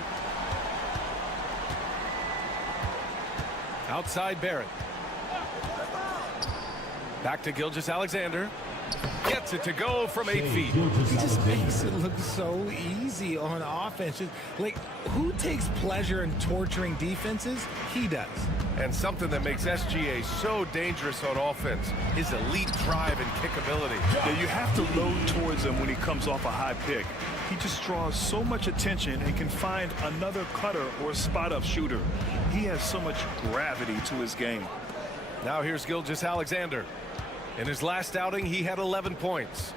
Outside Barrett. Back to Gilgeous-Alexander. Gets it to go from 8 feet. He just makes it look so easy on offense. Like, who takes pleasure in torturing defenses? He does. And something that makes SGA so dangerous on offense is elite drive and kick ability. Yeah, you have to load towards him when he comes off a high pick. He just draws so much attention and can find another cutter or spot-up shooter. He has so much gravity to his game. Now here's Gilgeous-Alexander. In his last outing, he had 11 points.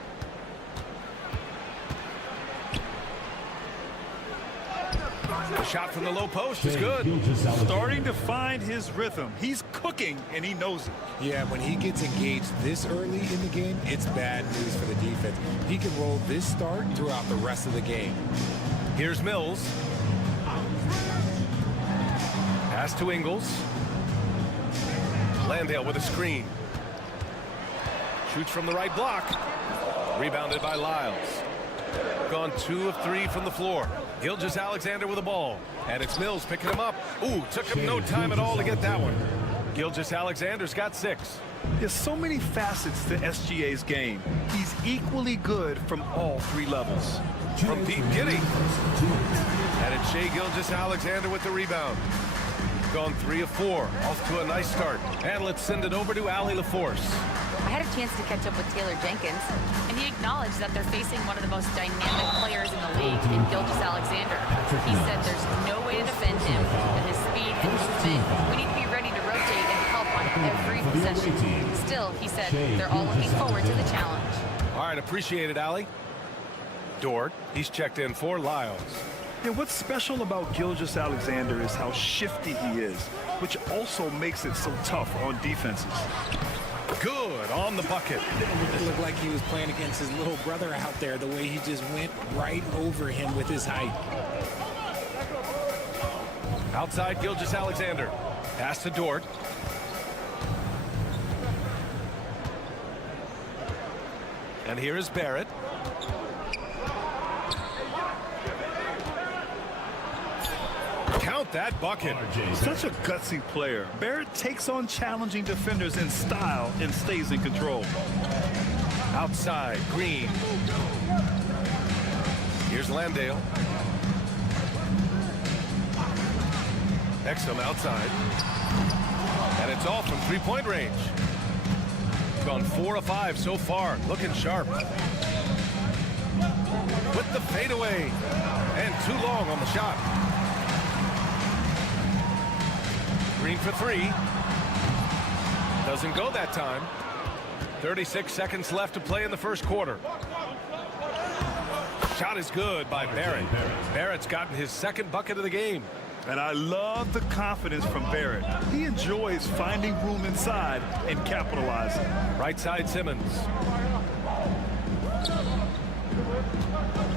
The shot from the low post is good. Starting to find his rhythm. He's cooking, and he knows it. Yeah, when he gets engaged this early in the game, it's bad news for the defense. He can roll this start throughout the rest of the game. Here's Mills. Pass to Ingles. Landale with a screen. Shoots from the right block. Rebounded by Lyles. Gone 2 of 3 from the floor. Gilgeous-Alexander with the ball. And it's Mills picking him up. Ooh, took him no time at all to get that one. Gilgeous-Alexander's got 6. There's so many facets to SGA's game. He's equally good from all 3 levels. From deep, Giddey. And it's Shai Gilgeous-Alexander with the rebound. Gone 3 of 4. Off to a nice start. And let's send it over to Allie LaForce. I had a chance to catch up with Taylor Jenkins, and he acknowledged that they're facing one of the most dynamic players in the league in Gilgeous-Alexander. He said there's no way to defend him with his speed and movement. We need to be ready to rotate and help on every possession. Still, he said they're all looking forward to the challenge. All right, appreciate it, Allie. Dort, he's checked in for Lyles. And what's special about Gilgeous-Alexander is how shifty he is, which also makes it so tough on defenses. Good on the bucket. It looked like he was playing against his little brother out there, the way he just went right over him with his height. Outside Gilgeous-Alexander. Pass to Dort. And here is Barrett. Count that bucket. Such a gutsy player. Barrett takes on challenging defenders in style and stays in control. Outside, Green. Here's Landale. Exum outside. And it's off from three-point range. Gone 4 of 5 so far. Looking sharp. With the fadeaway. And too long on the shot. Green for 3. Doesn't go that time. 36 seconds left to play in the first quarter. Shot is good by Barrett. Barrett's gotten his second bucket of the game. And I love the confidence from Barrett. He enjoys finding room inside and capitalizing. Right side Simmons.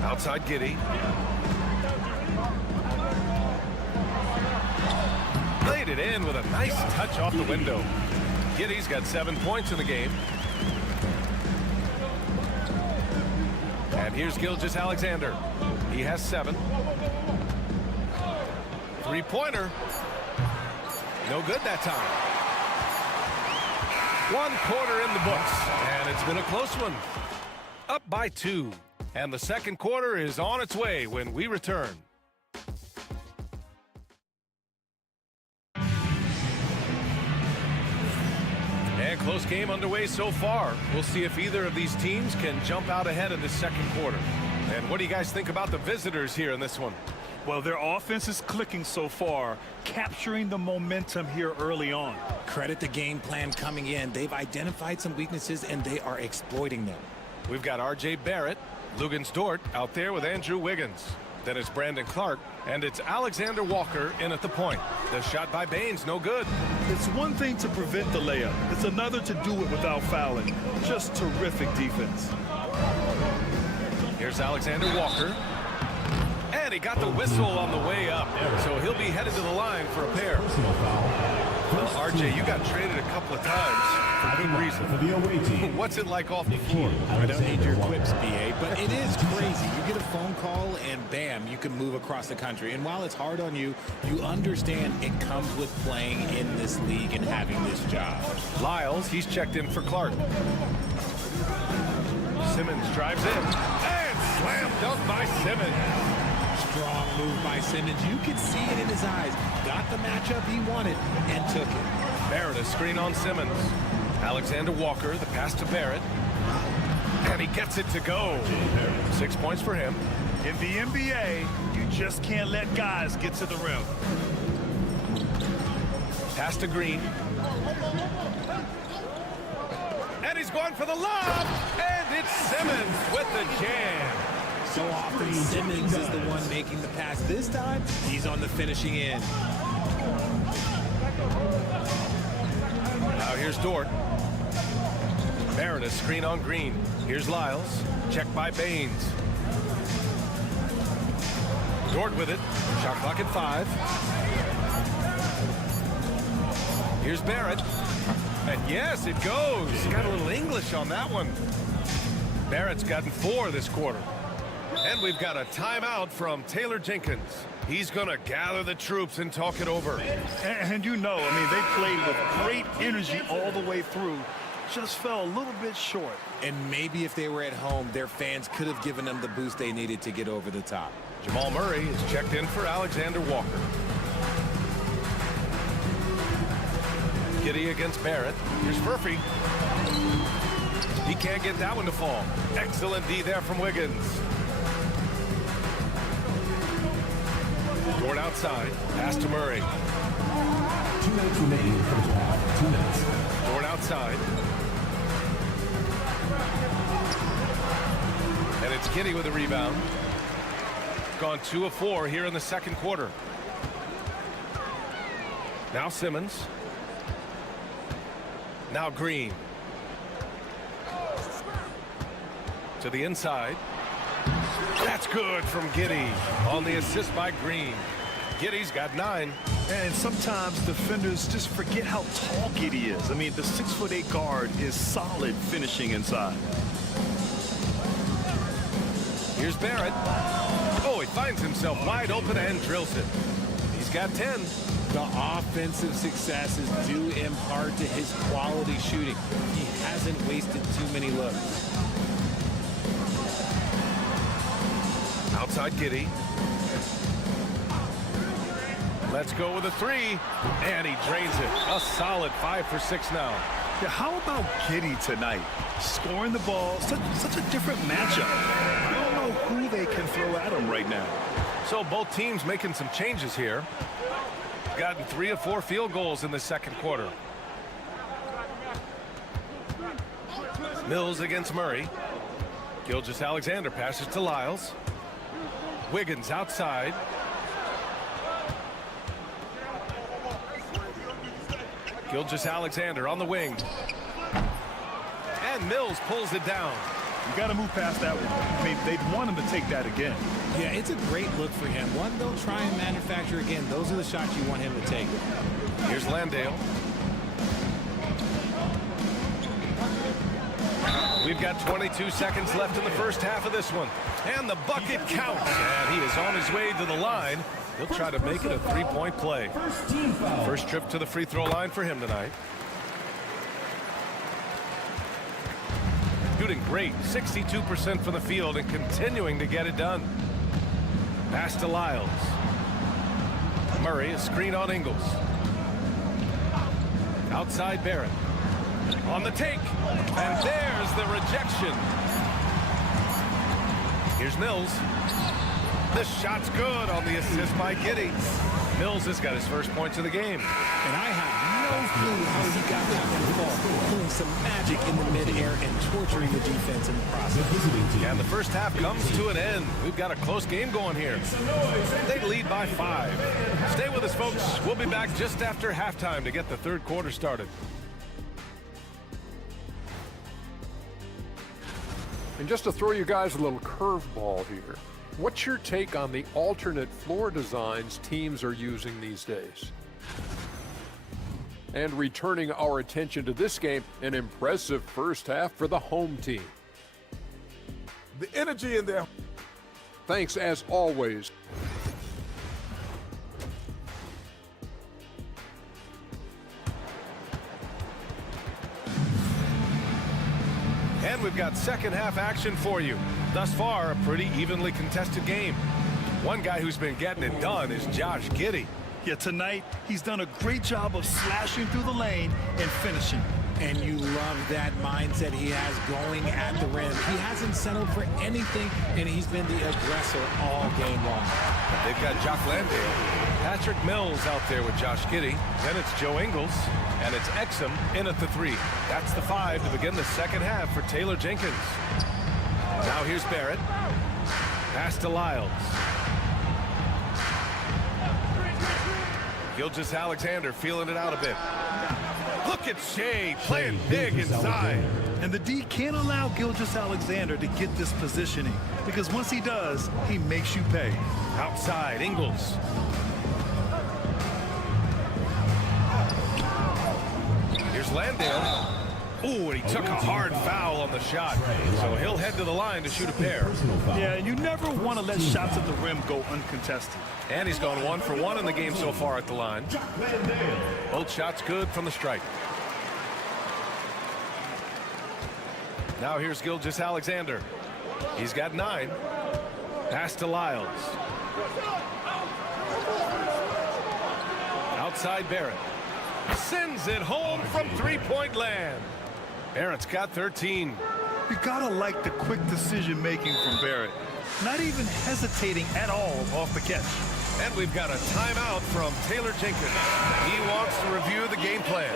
Outside Giddey. Laid it in with a nice touch off the window. Giddey's got 7 points in the game. And here's Gilgeous-Alexander. He has 7. Three-pointer. No good that time. 1 quarter in the books. And it's been a close one. Up by 2. And the second quarter is on its way when we return. And close game underway so far. We'll see if either of these teams can jump out ahead in this second quarter. And what do you guys think about the visitors here in this one? Well, their offense is clicking so far, capturing the momentum here early on. Credit the game plan coming in. They've identified some weaknesses, and they are exploiting them. We've got R.J. Barrett, Lugans Dort out there with Andrew Wiggins. Then it's Brandon Clark, and it's Alexander Walker in at the point. The shot by Baines, no good. It's one thing to prevent the layup. It's another to do it without fouling. Just terrific defense. Here's Alexander Walker. And he got the whistle on the way up. So he'll be headed to the line for a pair. Well, RJ, you got traded a couple of times for good reason. What's it like off the floor? I don't need your quips, BA, but it is crazy. You get a phone call and bam, you can move across the country. And while it's hard on you, you understand it comes with playing in this league and having this job. Lyles, he's checked in for Clark. Simmons drives in. And slam dunk by Simmons. Strong move by Simmons. You could see it in his eyes. Got the matchup he wanted and took it. Barrett, a screen on Simmons. Alexander Walker, the pass to Barrett. And he gets it to go. 6 points for him. In the NBA, you just can't let guys get to the rim. Pass to Green. And he's going for the lob. And it's Simmons with the jam. So often Simmons is the one making the pass. This time, he's on the finishing end. Now here's Dort. Barrett, a screen on Green. Here's Lyles. Checked by Baines. Dort with it. Shot clock at 5. Here's Barrett. And yes, it goes. Got a little English on that one. Barrett's gotten 4 this quarter. And we've got a timeout from Taylor Jenkins. He's going to gather the troops and talk it over. And you know, I mean, they played with great energy all the way through. Just fell a little bit short. And maybe if they were at home, their fans could have given them the boost they needed to get over the top. Jamal Murray is checked in for Alexander Walker. Giddey against Barrett. Here's Murphy. He can't get that one to fall. Excellent D there from Wiggins. Dort outside. Pass to Murray. 2 minutes remaining in the first half. 2 minutes. Dort outside. And it's Giddey with a rebound. Gone 2 of 4 here in the second quarter. Now Simmons. Now Green. To the inside. That's good from Giddey on the assist by Green. Giddey's got 9. And sometimes defenders just forget how tall Giddey is. I mean, the 6'8" guard is solid finishing inside. Here's Barrett. Oh, he finds himself wide open and drills it. He's got 10. The offensive successes due in part to his quality shooting. He hasn't wasted too many looks. Outside Giddey. Let's go with a 3. And he drains it. A solid 5 for 6 now. Yeah, how about Giddey tonight? Scoring the ball, such a different matchup. I don't know who they can throw at him right now. So both teams making some changes here. Gotten 3 of 4 field goals in the second quarter. Mills against Murray. Gilgeous-Alexander passes to Lyles. Wiggins outside. Gilgeous-Alexander on the wing. And Mills pulls it down. You got to move past that one. I mean, they'd want him to take that again. Yeah, it's a great look for him. One they'll try and manufacture again. Those are the shots you want him to take. Here's Landale. We've got 22 seconds left in the first half of this one. And the bucket counts. And he is on his way to the line. He'll try to make it a 3-point play. First trip to the free throw line for him tonight. Shooting great, 62% from the field and continuing to get it done. Pass to Lyles. Murray, a screen on Ingles. Outside Barrett. On the take. And there's the rejection. Here's Mills. The shot's good on the assist by Giddey. Mills has got his first points of the game. And I have no clue how he got that one ball. Pulling some magic in the midair and torturing the defense in the process. And the first half comes to an end. We've got a close game going here. They lead by 5. Stay with us, folks. We'll be back just after halftime to get the third quarter started. And just to throw you guys a little curveball here, what's your take on the alternate floor designs teams are using these days? And returning our attention to this game, an impressive first half for the home team. The energy in there. Thanks as always. And we've got second half action for you. Thus far, a pretty evenly contested game. One guy who's been getting it done is Josh Giddey. Yeah, tonight he's done a great job of slashing through the lane and finishing. And you love that mindset he has going at the rim. He hasn't settled for anything, and he's been the aggressor all game long. They've got Jock Landale. Patrick Mills out there with Josh Giddey. Then it's Joe Ingles, and it's Exum in at the 3. That's the 5 to begin the second half for Taylor Jenkins. Now here's Barrett. Pass to Lyles. Gilgeous-Alexander feeling it out a bit. Look at Shea playing big inside. And the D can't allow Gilgeous-Alexander to get this positioning, because once he does, he makes you pay. Outside, Ingles. Here's Landale. Ooh, and he took a hard foul on the shot. So he'll head to the line to shoot a pair. Yeah, you never want to let shots at the rim go uncontested. And he's gone 1 for 1 in the game so far at the line. Both shots good from the stripe. Now here's Gilgeous-Alexander. He's got 9. Pass to Lyles. Outside Barrett. Sends it home from three-point land. Barrett's got 13. You gotta like the quick decision making from Barrett. Not even hesitating at all off the catch. And we've got a timeout from Taylor Jenkins. He wants to review the game plan.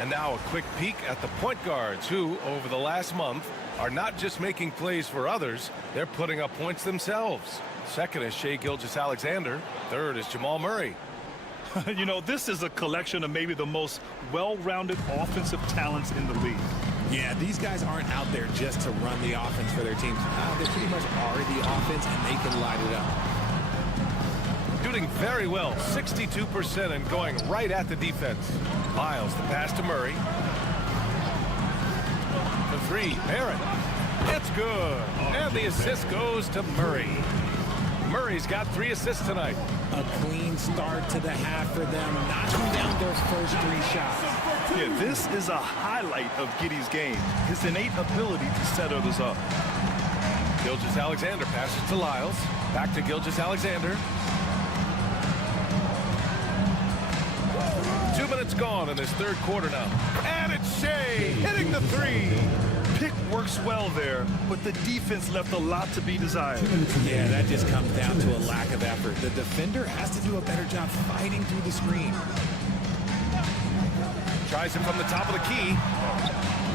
And now a quick peek at the point guards who, over the last month, are not just making plays for others, they're putting up points themselves. Second is Shai Gilgeous-Alexander. Third is Jamal Murray. You know, this is a collection of maybe the most well-rounded offensive talents in the league. Yeah, these guys aren't out there just to run the offense for their teams. They pretty much are the offense, and they can light it up. Shooting very well, 62%, and going right at the defense. Lyles, the pass to Murray. The 3, Barrett. It's good. And the assist goes to Murray. Murray's got 3 assists tonight. A clean start to the half for them, knocking down their first 3 shots. Yeah, this is a highlight of Giddey's game, his innate ability to set others up. Gilgeous-Alexander passes to Lyles. Back to Gilgeous-Alexander. 2 minutes gone in this third quarter now. And it's Shai hitting the 3. Pick works well there, but the defense left a lot to be desired. Yeah, that just comes down to a lack of effort. The defender has to do a better job fighting through the screen. Tries it from the top of the key.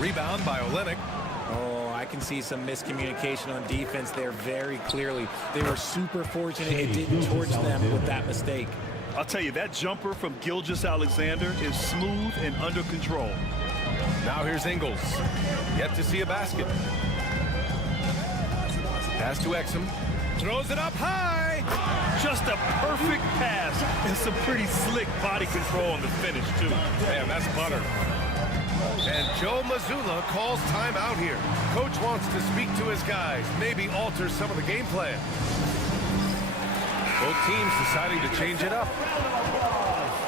Rebound by Olenek. Oh, I can see some miscommunication on defense there very clearly. They were super fortunate it didn't torch them with that mistake. I'll tell you, that jumper from Gilgeous-Alexander is smooth and under control. Now here's Ingles. Yet to see a basket. Pass to Exum. Throws it up high. Just a perfect pass and some pretty slick body control on the finish, too. Man, that's butter. And Joe Mazzulla calls timeout here. Coach wants to speak to his guys, maybe alter some of the game plan. Both teams deciding to change it up.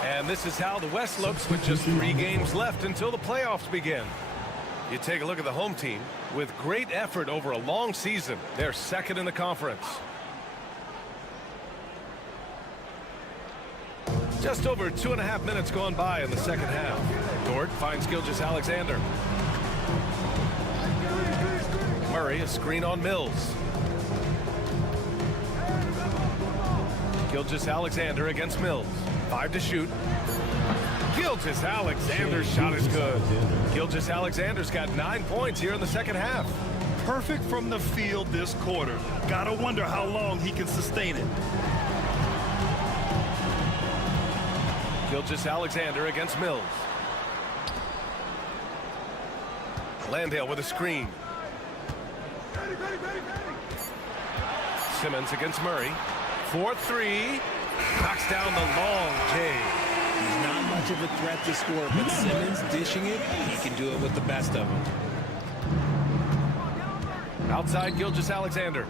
And this is how the West looks with just 3 games left until the playoffs begin. You take a look at the home team. With great effort over a long season, they're second in the conference. Just over 2.5 minutes gone by in the second half. Dort finds Gilgeous-Alexander. Murray, a screen on Mills. Gilgeous Alexander against Mills. 5 to shoot. Gilgeous Alexander's shot is good. Gilgeous Alexander's got 9 points here in the second half. Perfect from the field this quarter. Gotta wonder how long he can sustain it. Gilgeous Alexander against Mills. Landale with a screen. Simmons against Murray. 4-3. Knocks down the long J. He's not much of a threat to score, but Simmons dishing it, he can do it with the best of them. Outside Gilgeous Alexander.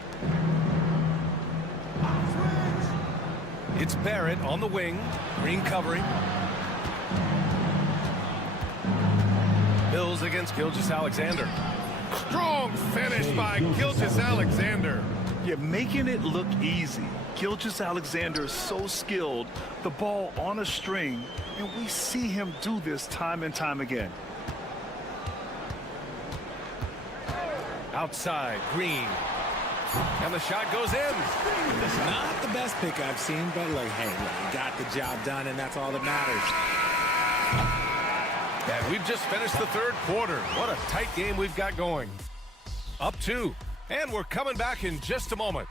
It's Barrett on the wing. Green covering. Mills against Gilgeous Alexander. Strong finish by Gilgeous Alexander. Yeah, making it look easy. Gilgeous Alexander is so skilled. The ball on a string, and we see him do this time and time again. Outside, Green. And the shot goes in. Not the best pick I've seen, but like, hey, look, he got the job done, and that's all that matters. And we've just finished the third quarter. What a tight game we've got going. Up 2. And we're coming back in just a moment.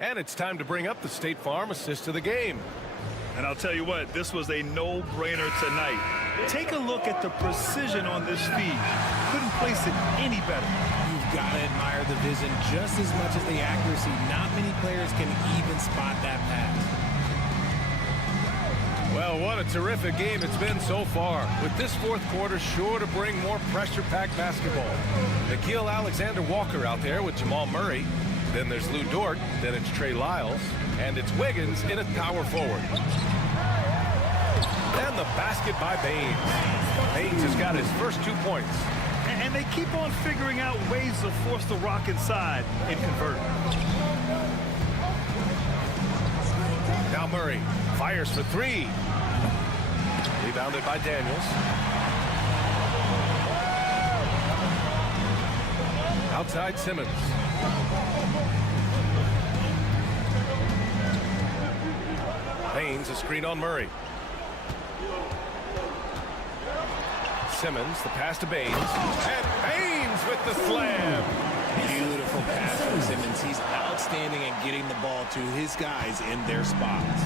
And it's time to bring up the State Farm assist of the game. And I'll tell you what, this was a no-brainer tonight. Take a look at the precision on this feed. Couldn't place it any better. You've got to admire the vision just as much as the accuracy. Not many players can even spot that pass. Well, what a terrific game it's been so far. With this fourth quarter sure to bring more pressure-packed basketball. Nickeil Alexander-Walker out there with Jamal Murray. Then there's Lou Dort. Then it's Trey Lyles. And it's Wiggins in at power forward. And the basket by Baines. Baines has got his first 2 points. And they keep on figuring out ways to force the rock inside and convert. Now Murray fires for 3. Rebounded by Daniels. Outside Simmons. Baines, a screen on Murray. Simmons, the pass to Baines. And Baines with the slam. Beautiful pass from Simmons. He's outstanding at getting the ball to his guys in their spots.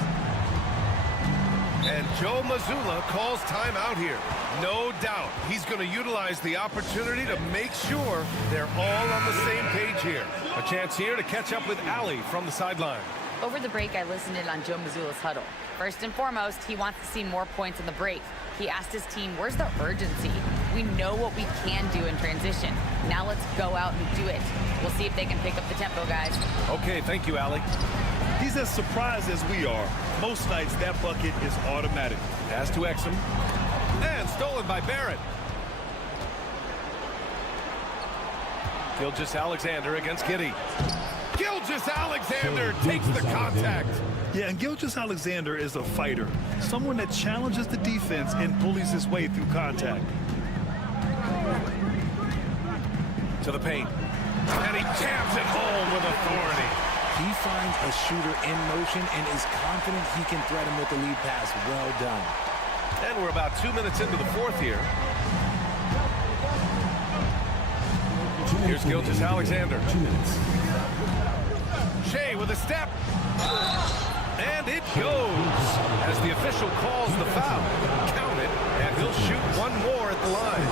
And Joe Mazzulla calls timeout here. No doubt he's going to utilize the opportunity to make sure they're all on the same page here. A chance here to catch up with Allie from the sideline. Over the break, I listened in on Joe Mazzulla's huddle. First and foremost, he wants to see more points in the break. He asked his team, where's the urgency? We know what we can do in transition. Now let's go out and do it. We'll see if they can pick up the tempo, guys. Okay, thank you, Allie. He's as surprised as we are. Most nights, that bucket is automatic. Pass to Exum. And stolen by Barrett. Gilgeous Alexander against Giddey. Gilgeous Alexander takes the contact. Yeah, and Gilgeous Alexander is a fighter. Someone that challenges the defense and bullies his way through contact. To the paint. And he jams it home with authority. He finds a shooter in motion and is confident he can threat him with the lead pass. Well done. And we're about 2 minutes into the fourth here. Here's Gilgeous Alexander. 2 minutes. Shea with a step. And it goes. As the official calls the foul. Count it, and he'll shoot one more at the line.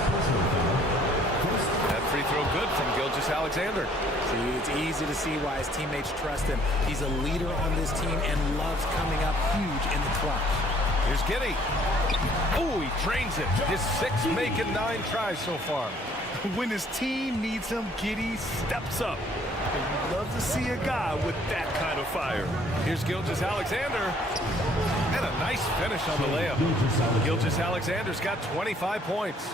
That free throw good from Gilgeous Alexander. See, it's easy to see why his teammates trust him. He's a leader on this team and loves coming up huge in the clutch. Here's Giddey. Oh, he drains it. His 6 making 9 tries so far. When his team needs him, Giddey steps up. And you love to see a guy with that kind of fire. Here's Gilgeous Alexander. And a nice finish on the layup. Gilgeous Alexander's got 25 points.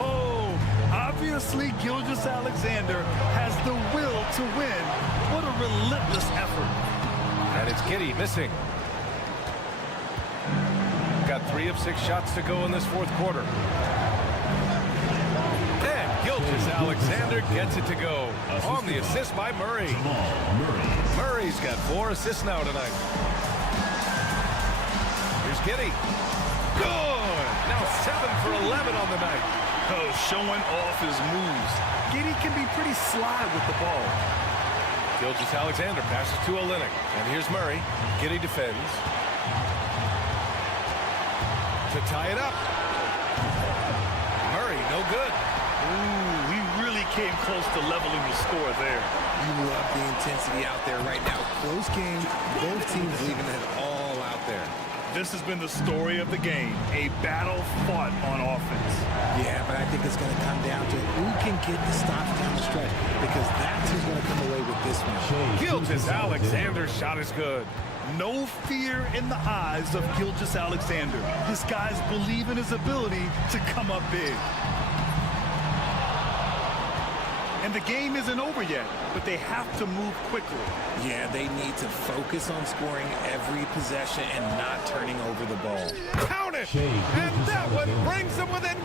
Oh, obviously Gilgeous Alexander has the will to win. What a relentless effort. And it's Giddey missing. Got 3 of 6 shots to go in this fourth quarter. And Gilgeous Alexander gets it to go on the assist by Murray. Murray's He's got 4 assists now tonight. Here's Giddy. Good! Now 7 for 11 on the night. Oh, showing off his moves. Giddy can be pretty sly with the ball. Gilgeous-Alexander passes to Olynyk. And here's Murray. Giddy defends. To tie it up. Murray, no good. Ooh, he really came close to leveling the score there. You love the intensity out there right now. Close game. Both teams leaving it all out there. This has been the story of the game. A battle fought on offense. Yeah, but I think it's going to come down to who can get the stops down the stretch, because that's who's going to come away with this one. Gilgeous-Alexander's shot is good. No fear in the eyes of Gilgeous-Alexander. This guy's believe in his ability to come up big. And the game isn't over yet, but they have to move quickly. Yeah, they need to focus on scoring every possession and not turning over the ball. Count it! And that one brings them within 1.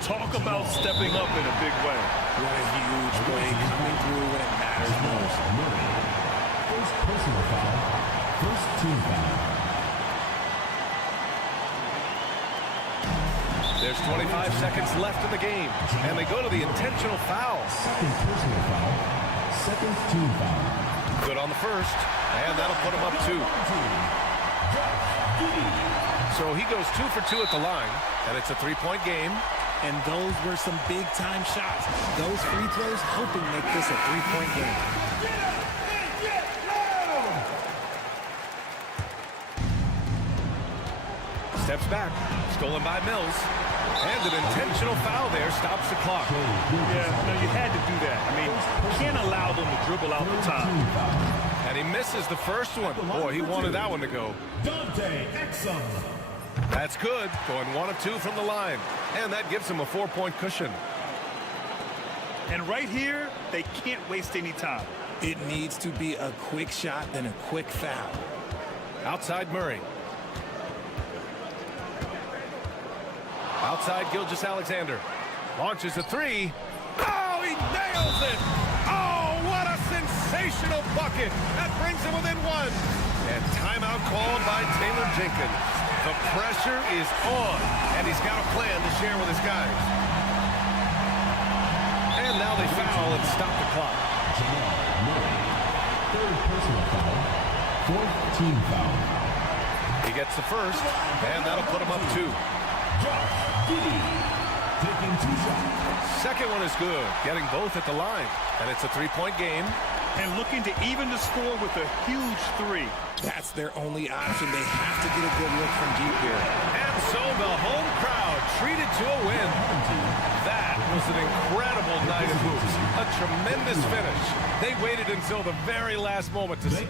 Talk about stepping up in a big way. What a huge play coming through when it matters most. First personal foul. First team foul. There's 25 seconds left in the game, and they go to the intentional foul. Second personal foul. Second team foul. Good on the first, and that'll put him up 2. So he goes 2 for 2 at the line, and it's a 3-point game. And those were some big-time shots. Those free throws helping make this a 3-point game. Steps back, stolen by Mills. And an intentional foul there stops the clock. Yeah, no, you had to do that. I mean, you can't allow them to dribble out the time. And he misses the first one. Boy, he wanted that one to go. Dante Exum. That's good. Going 1 of 2 from the line. And that gives him a 4-point cushion. And right here, they can't waste any time. It needs to be a quick shot, then a quick foul. Outside Murray. Outside Gilgeous-Alexander. Launches a 3. Oh, he nails it! Oh, what a sensational bucket! That brings him within 1. And timeout called by Taylor Jenkins. The pressure is on, and he's got a plan to share with his guys. And now they foul and stop the clock. Third personal foul. Fourth team foul. He gets the first, and that'll put him up 2. Taking 2 shots. Second one is good, getting both at the line. And it's a 3-point game. And looking to even the score with a huge 3. That's their only option. They have to get a good look from deep here. And so the home crowd treated to a win. That was an incredible night of hoops. A tremendous finish. They waited until the very last moment to see.